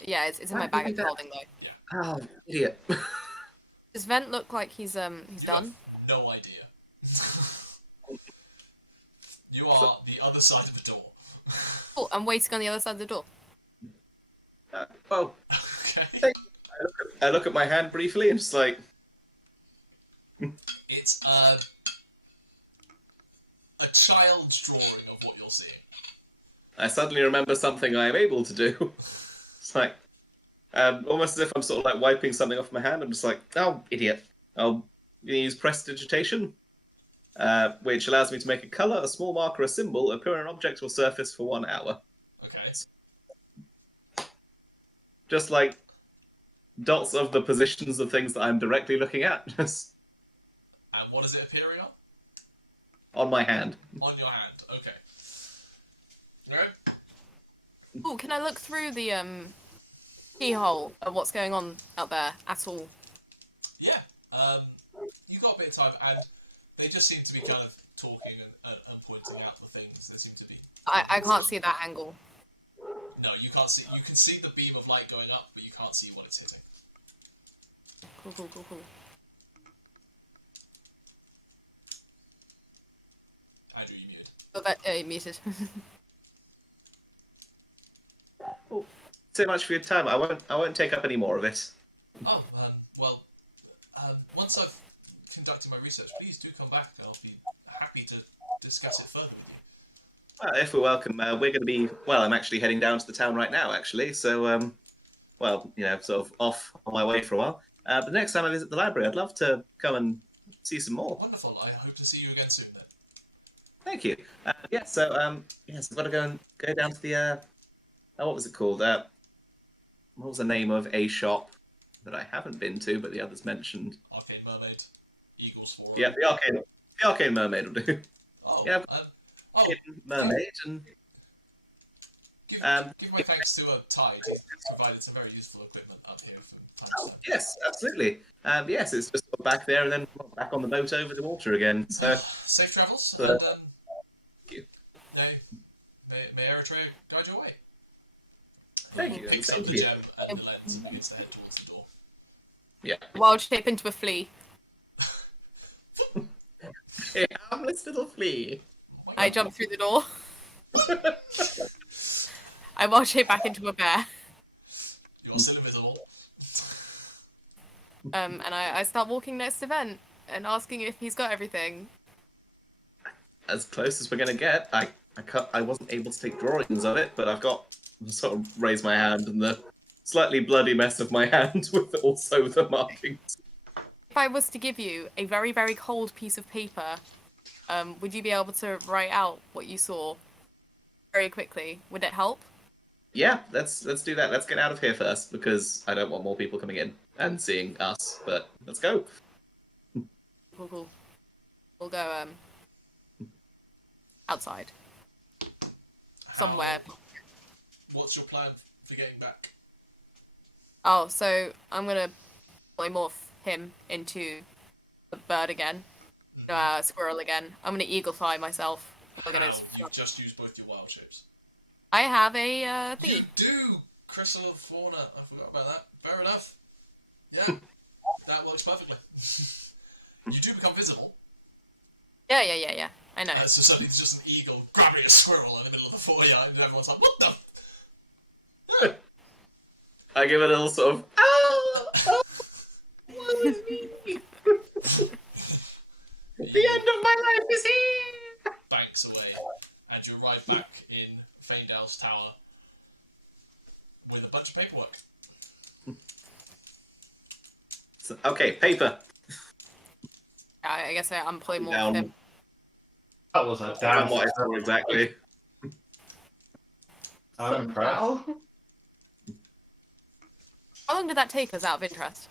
Yeah, it's in my bag of holding though. Oh, idiot. Does Vent look like he's done? No idea. You are the other side of the door. Oh, I'm waiting on the other side of the door. Well, Okay. I look at my hand briefly and just like... It's a child's drawing of what you're seeing. I suddenly remember something I am able to do. It's like... almost as if I'm sort of like wiping something off my hand. I'm just like, oh, idiot. I'll use prestidigitation, which allows me to make a colour, a small marker, a symbol appear on an object or surface for 1 hour. Okay. Just like dots of the positions of things that I'm directly looking at. And what is it appearing on? On my hand. On your hand. Okay. Okay. Oh, can I look through the keyhole of what's going on out there at all? Yeah. You got a bit of time, and they just seem to be kind of talking and pointing out the things. They seem to be. I can't see that angle. No, you can't see. You can see the beam of light going up, but you can't see what it's hitting. Cool. Andrew, you muted. Oh, that muted. So much for your time. I won't take up any more of it. Oh, well, once I've conducted my research, please do come back, and I'll be happy to discuss it further with you. If we're welcome, we're going to be... Well, I'm actually heading down to the town right now, actually. So, well, you know, sort of off on my way for a while. But next time I visit the library, I'd love to come and see some more. Wonderful. I hope to see you again soon, then. Thank you. Yes, I've got to go down to the... what was it called? What was the name of a shop that I haven't been to, but the others mentioned? Arcane Mermaid, Eagle's Forum. Yeah, the Arcane Mermaid will do. Oh, yeah, Arcane Mermaid and... Give my thanks to Tide, who's provided some very useful equipment up here from time to time. Yes, absolutely. Yes, it's just back there and then back on the boat over the water again. So safe travels, and thank you. May Eretria guide your way. Thank you. Picks up the gem and the lens and begins to head towards the door. Yeah. Wild shape into a flea. A harmless little flea. I jump through the door. I wild shape back into a bear. You're still invisible. And I start walking next to Vent and asking if he's got everything. As close as we're gonna get. I wasn't able to take drawings of it, but I've got sort of raise my hand and the slightly bloody mess of my hand with also the markings. If I was to give you a very, very cold piece of paper, would you be able to write out what you saw very quickly? Would it help? Yeah, let's do that. Let's get out of here first because I don't want more people coming in and seeing us. But let's go. Cool. We'll go outside somewhere. What's your plan for getting back? Oh, so I'm gonna polymorph him into a bird again, squirrel again. I'm gonna eagle fly myself. You just use both your wild shapes. I have a thingy. You do! Crystal of Fauna. I forgot about that. Fair enough. Yeah, that works perfectly. You do become visible. Yeah. I know. So suddenly there's just an eagle grabbing a squirrel in the middle of the foyer, and everyone's like, "What the?" I give it a little sort of. The end of my life is here. Banks away, and you arrive back in Faendal's tower with a bunch of paperwork. So, okay, paper. I guess I employ more Down. of him. That was a Down damn. what I saw exactly. I'm impressed. Somehow. How long did that take us, out of interest?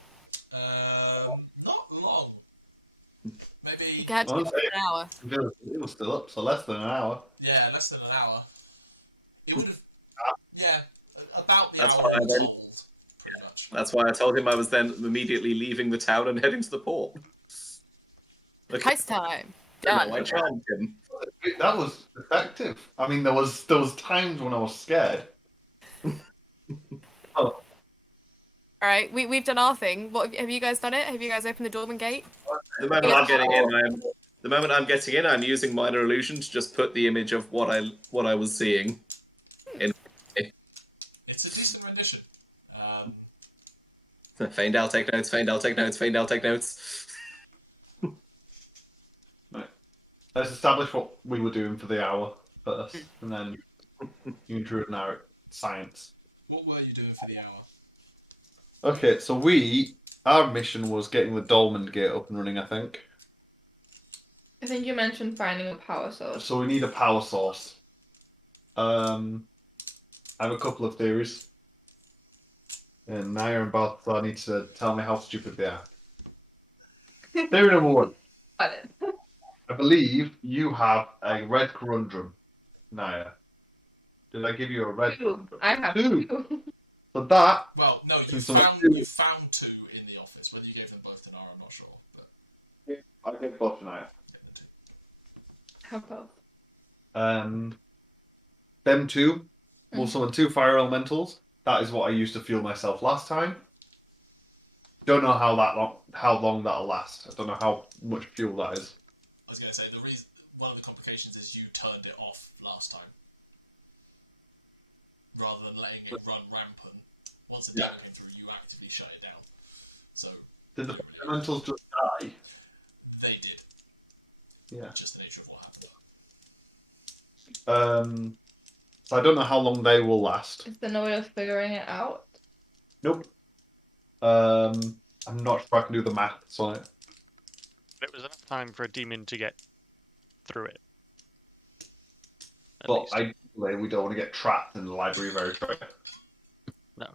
Not long. Maybe. It had to be an hour. It was still up, so less than an hour. Yeah, less than an hour. It would have. Yeah, about the That's hour why it I was then- hold, pretty much. That's why I told him I was then immediately leaving the town and heading to the port. Okay. Heist time. No, Done. I charmed him. That was effective. I mean, there was times when I was scared. Oh, All right, we've done our thing. What have you guys done it? Have you guys opened the Dorman Gate? The moment I'm getting in, I'm using minor illusion to just put the image of what I was seeing in. It's a decent rendition. Faendal, take notes. Faendal, take notes. Faendal, take notes. let's establish what we were doing for the hour first, and then you and Druid narrate science. What were you doing for the hour? Okay, so our mission was getting the Dolmen Gate up and running, I think. I think you mentioned finding a power source. So we need a power source. I have a couple of theories. And Nyah and Balthazar need to tell me how stupid they are. Theory number one. Got it. I believe you have a red conundrum, Nyah. Did I give you a red Two. conundrum? I have two. So that... Well, no, you So- found two in the office. Whether you gave them both to Nara, I'm not sure. But I gave both to Nyah. Have both. Them two will summon 2 fire elementals. That is what I used to fuel myself last time. Don't know how long that'll last. I don't know how much fuel that is. I was going to say one of the complications is you turned it off last time, rather than letting it run rampant. Once the demon came through, you actively shut it down. So Did the elementals just die? they did. Yeah. Just the nature of what happened. So I don't know how long they will last. Is there no way of figuring it out? Nope. I'm not sure I can do the maths on it. It was enough time for a demon to get through it. At But least. ideally, we don't want to get trapped in the Library of Eretria. No.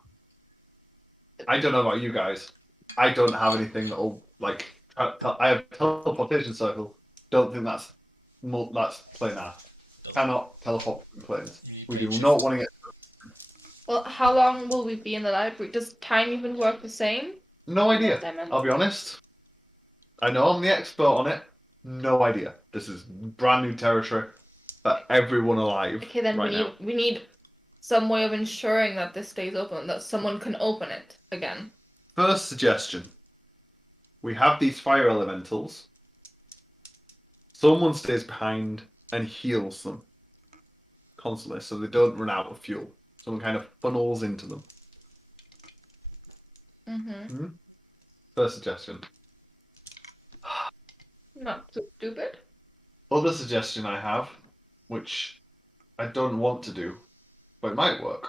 I don't know about you guys. I don't have anything that'll I have teleportation circle. Don't think that's planar. Cannot teleport between planes. We do not want to get. Well, how long will we be in the library? Does time even work the same? No idea. Diamond? I'll be honest. I know I'm the expert on it. No idea. This is brand new territory for everyone alive. Okay, then right we need some way of ensuring that this stays open, that someone can open it again. First suggestion. We have these fire elementals. Someone stays behind and heals them constantly so they don't run out of fuel. Someone kind of funnels into them. Mm-hmm. First suggestion. Not so stupid. Other suggestion I have, which I don't want to do, but it might work.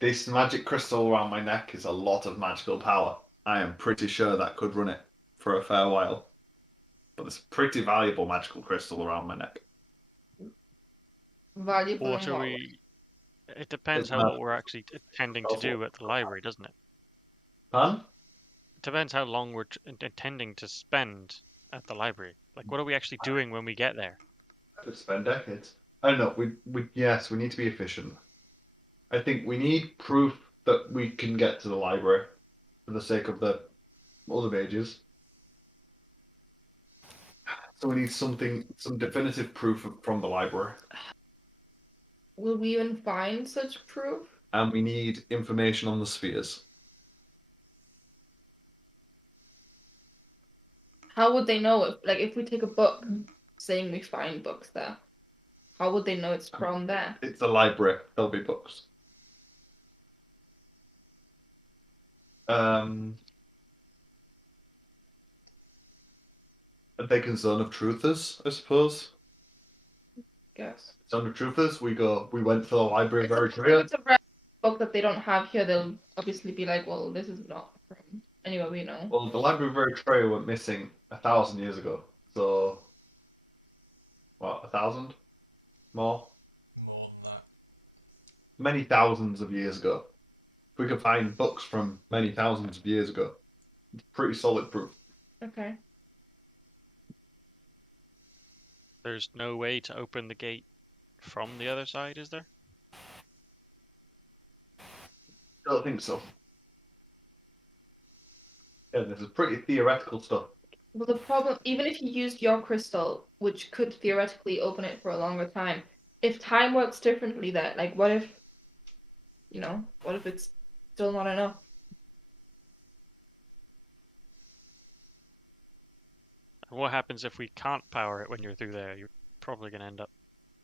This magic crystal around my neck is a lot of magical power. I am pretty sure that could run it for a fair while. But it's a pretty valuable magical crystal around my neck. Valuable. What in are what we? It depends It's how not- what we're actually intending to do at the library, doesn't it? Huh? It depends how long we're intending to spend at the library. Like, what are we actually doing when we get there? I could spend decades. I don't know. Yes, we need to be efficient. I think we need proof that we can get to the library for the sake of the other mages. So we need some definitive proof from the library. Will we even find such proof? And we need information on the spheres. How would they know if we take a book saying we find books there? How would they know it's from there? It's a library. There'll be books. They can Zone of Truthers, I suppose. Guess. Zone of Truthers. We went for the Library of If Eretria. it's a rare book that they don't have here, they'll obviously be like, well, this is not from anywhere we know. Well, the Library of Eretria went missing 1,000 years ago. So, what, 1,000? More? More than that. Many thousands of years ago. If we can find books from many thousands of years ago, it's pretty solid proof. Okay. There's no way to open the gate from the other side, is there? I don't think so. Yeah, this is pretty theoretical stuff. Well, the problem, even if you used your crystal, which could theoretically open it for a longer time, if time works differently there, like what if it's still not enough? And what happens if we can't power it when you're through there? You're probably going to end up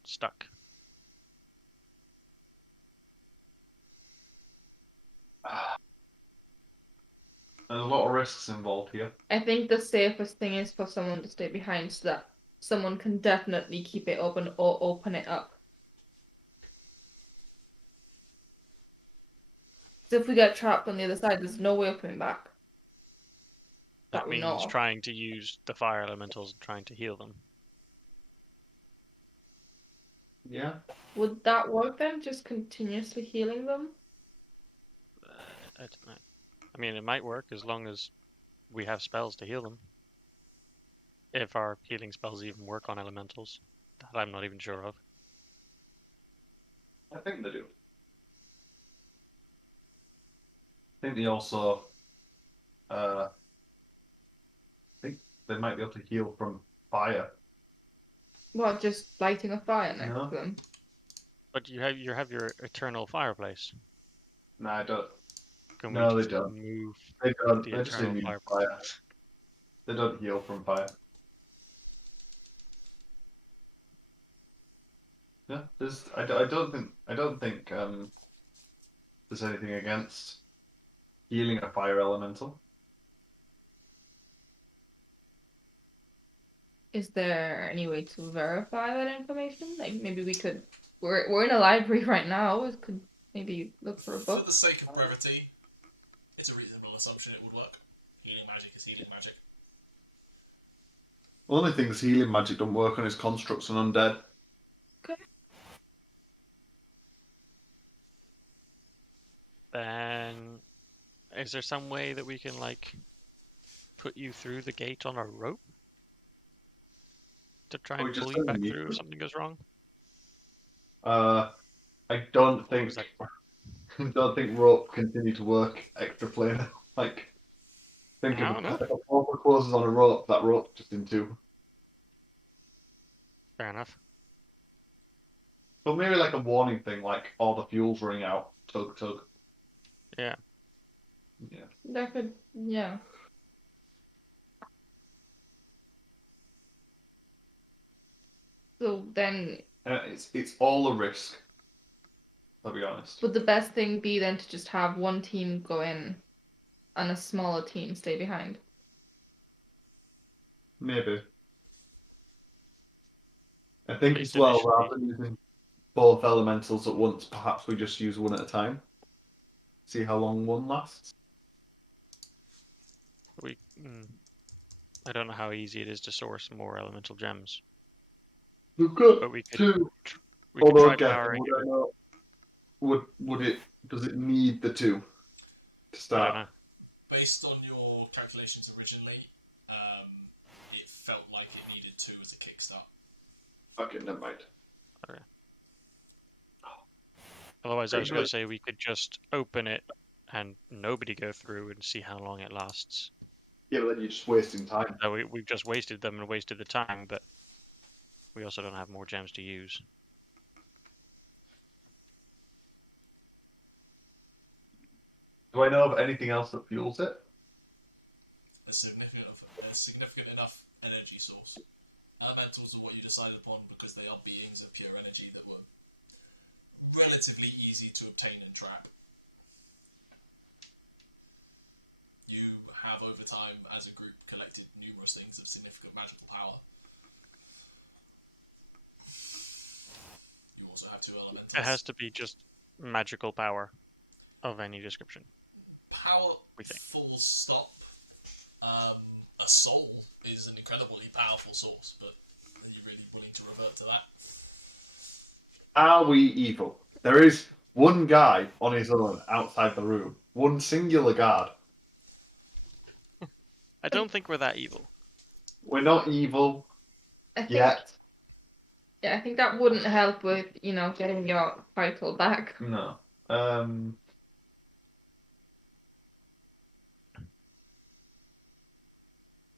stuck. There's a lot of risks involved here. I think the safest thing is for someone to stay behind so that someone can definitely keep it open or open it up. So if we get trapped on the other side, there's no way of coming back. That we means know of. trying to use the fire elementals and trying to heal them. Yeah. Would that work then? Just continuously healing them? I don't know. I mean, it might work as long as we have spells to heal them. If our healing spells even work on elementals. That I'm not even sure of. I think they do. I think they also I think they might be able to heal from fire. Well, just lighting a fire next No. to them. But you have your eternal fireplace. No, I don't. Can No, we they just don't. move They don't. the They're just eternal immune to fireplace? fire. They don't heal from fire. Yeah, I don't think there's anything against healing a fire elemental. Is there any way to verify that information? Like maybe we could. We're in a library right now. We could maybe look for a For book. the sake of brevity, it's a reasonable assumption it would work. Healing magic is healing magic. The only thing is healing magic don't work on is constructs and undead. Okay. Then, is there some way that we can put you through the gate on a rope to try Or and just pull you back unmute through if them? something goes wrong? I don't Or think was that- don't think rope continue to work extra plane. Think I of don't know. if a rope closes on a rope, that rope's just in two. Fair enough. But maybe like a warning thing, like all the fuel's running out. Tug tug. Yeah. Yeah. That could, yeah. So then, It's all a risk. I'll be honest. would the best thing be then to just have one team go in and a smaller team stay behind? Maybe. I think At as least well, initially. rather than using both elementals at once, perhaps we just use one at a time. See how long one lasts. I don't know how easy it is to source more elemental gems, We've got but we could two. we could Although try again, powering it. does it need the two to I don't start? know. Based on your calculations originally, it felt like it needed 2 as a kickstart. Okay, never mind. Otherwise, I was Pretty going good. to say we could just open it and nobody go through and see how long it lasts. Yeah, but then you're just wasting time. So we've just wasted them and wasted the time, but we also don't have more gems to use. Do I know of anything else that fuels it? A significant a significant enough energy source. Elementals are what you decided upon because they are beings of pure energy that were relatively easy to obtain and trap. You have, over time, as a group, collected numerous things of significant magical power. You also have 2 elementals. It has to be just magical power of any description. Power, we think. full stop. A soul is an incredibly powerful source, but are you really willing to revert to that? Are we evil? There is one guy on his own outside the room. One singular guard. I don't think we're that evil. We're not evil I think, yet. yeah, I think that wouldn't help with, getting your title back. No.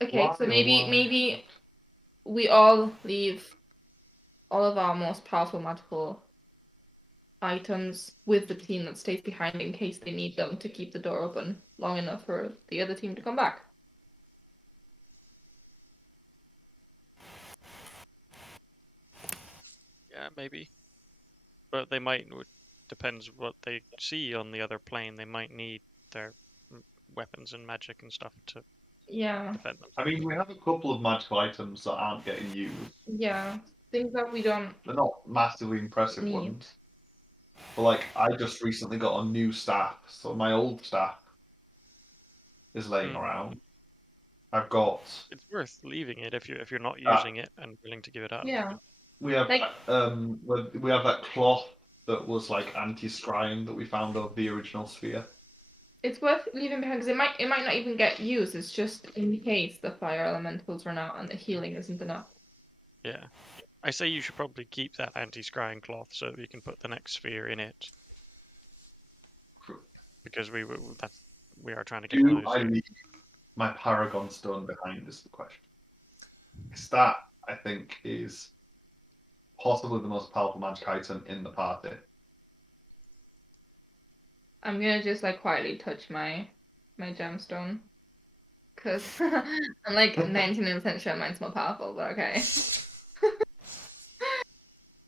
Okay, Why, so oh, maybe we all leave all of our most powerful magical items with the team that stays behind in case they need them to keep the door open long enough for the other team to come back. Yeah, maybe. But they might. Depends what they see on the other plane. They might need their weapons and magic and stuff to Yeah, defend them. I mean, we have a couple of magical items that aren't getting used. yeah. Things that we don't They're not massively impressive need. ones. But like, I just recently got a new staff, so my old staff is laying around. I've got. It's worth leaving it if you're not using it and willing to give it up. Yeah. We have Like- we have that cloth that was like anti-scrying that we found of the original sphere. It's worth leaving behind because it might not even get used. It's just in case the fire elementals run out and the healing isn't enough. Yeah. I say you should probably keep that anti-scrying cloth so that you can put the next sphere in it. Because we are trying to get one Do of those I here. leave my Paragon Stone behind is the question. Because that, I think, is possibly the most powerful magic item in the party. I'm gonna just like quietly touch my gemstone. Because I'm like 99% sure mine's more powerful, but okay.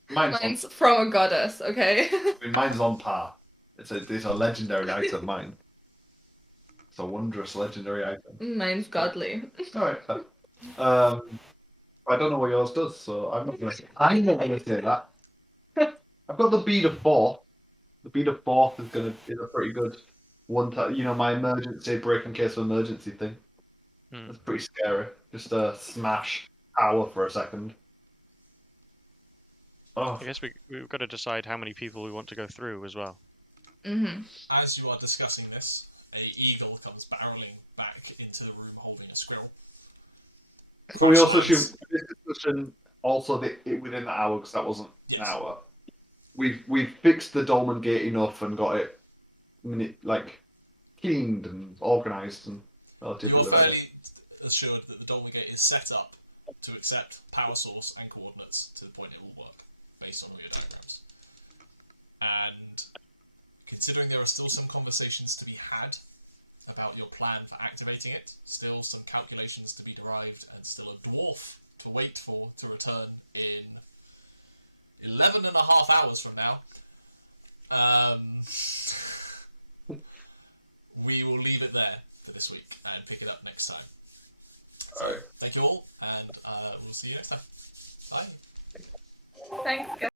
Mine's from a goddess, okay? I mean, mine's on par. It's a legendary item, mine. It's a wondrous legendary item. Mine's godly. Alright, fair. I don't know what yours does, so I'm not gonna say that. I've got the bead of fourth. The bead of fourth is a pretty good one. My emergency break in case of emergency thing. That's pretty scary. Just smash power for a second. Oh, I guess we've got to decide how many people we want to go through as well. Mm-hmm. As you are discussing this, a eagle comes barreling back into the room holding a squirrel. so we also should this discussion also within the hour because that wasn't an Yes. hour. We've fixed the dolmen gate enough and got it like cleaned and organised and relatively You're ready. fairly assured that the Dolmen Gate is set up to accept power source and coordinates to the point it will work, based on all your diagrams. And considering there are still some conversations to be had about your plan for activating it, still some calculations to be derived, and still a dwarf to wait for to return in 11 and a half hours from now, we will leave it there for this week and pick it up next time. So, Alright. thank you all, and we'll see you next time. Bye. Thanks, guys.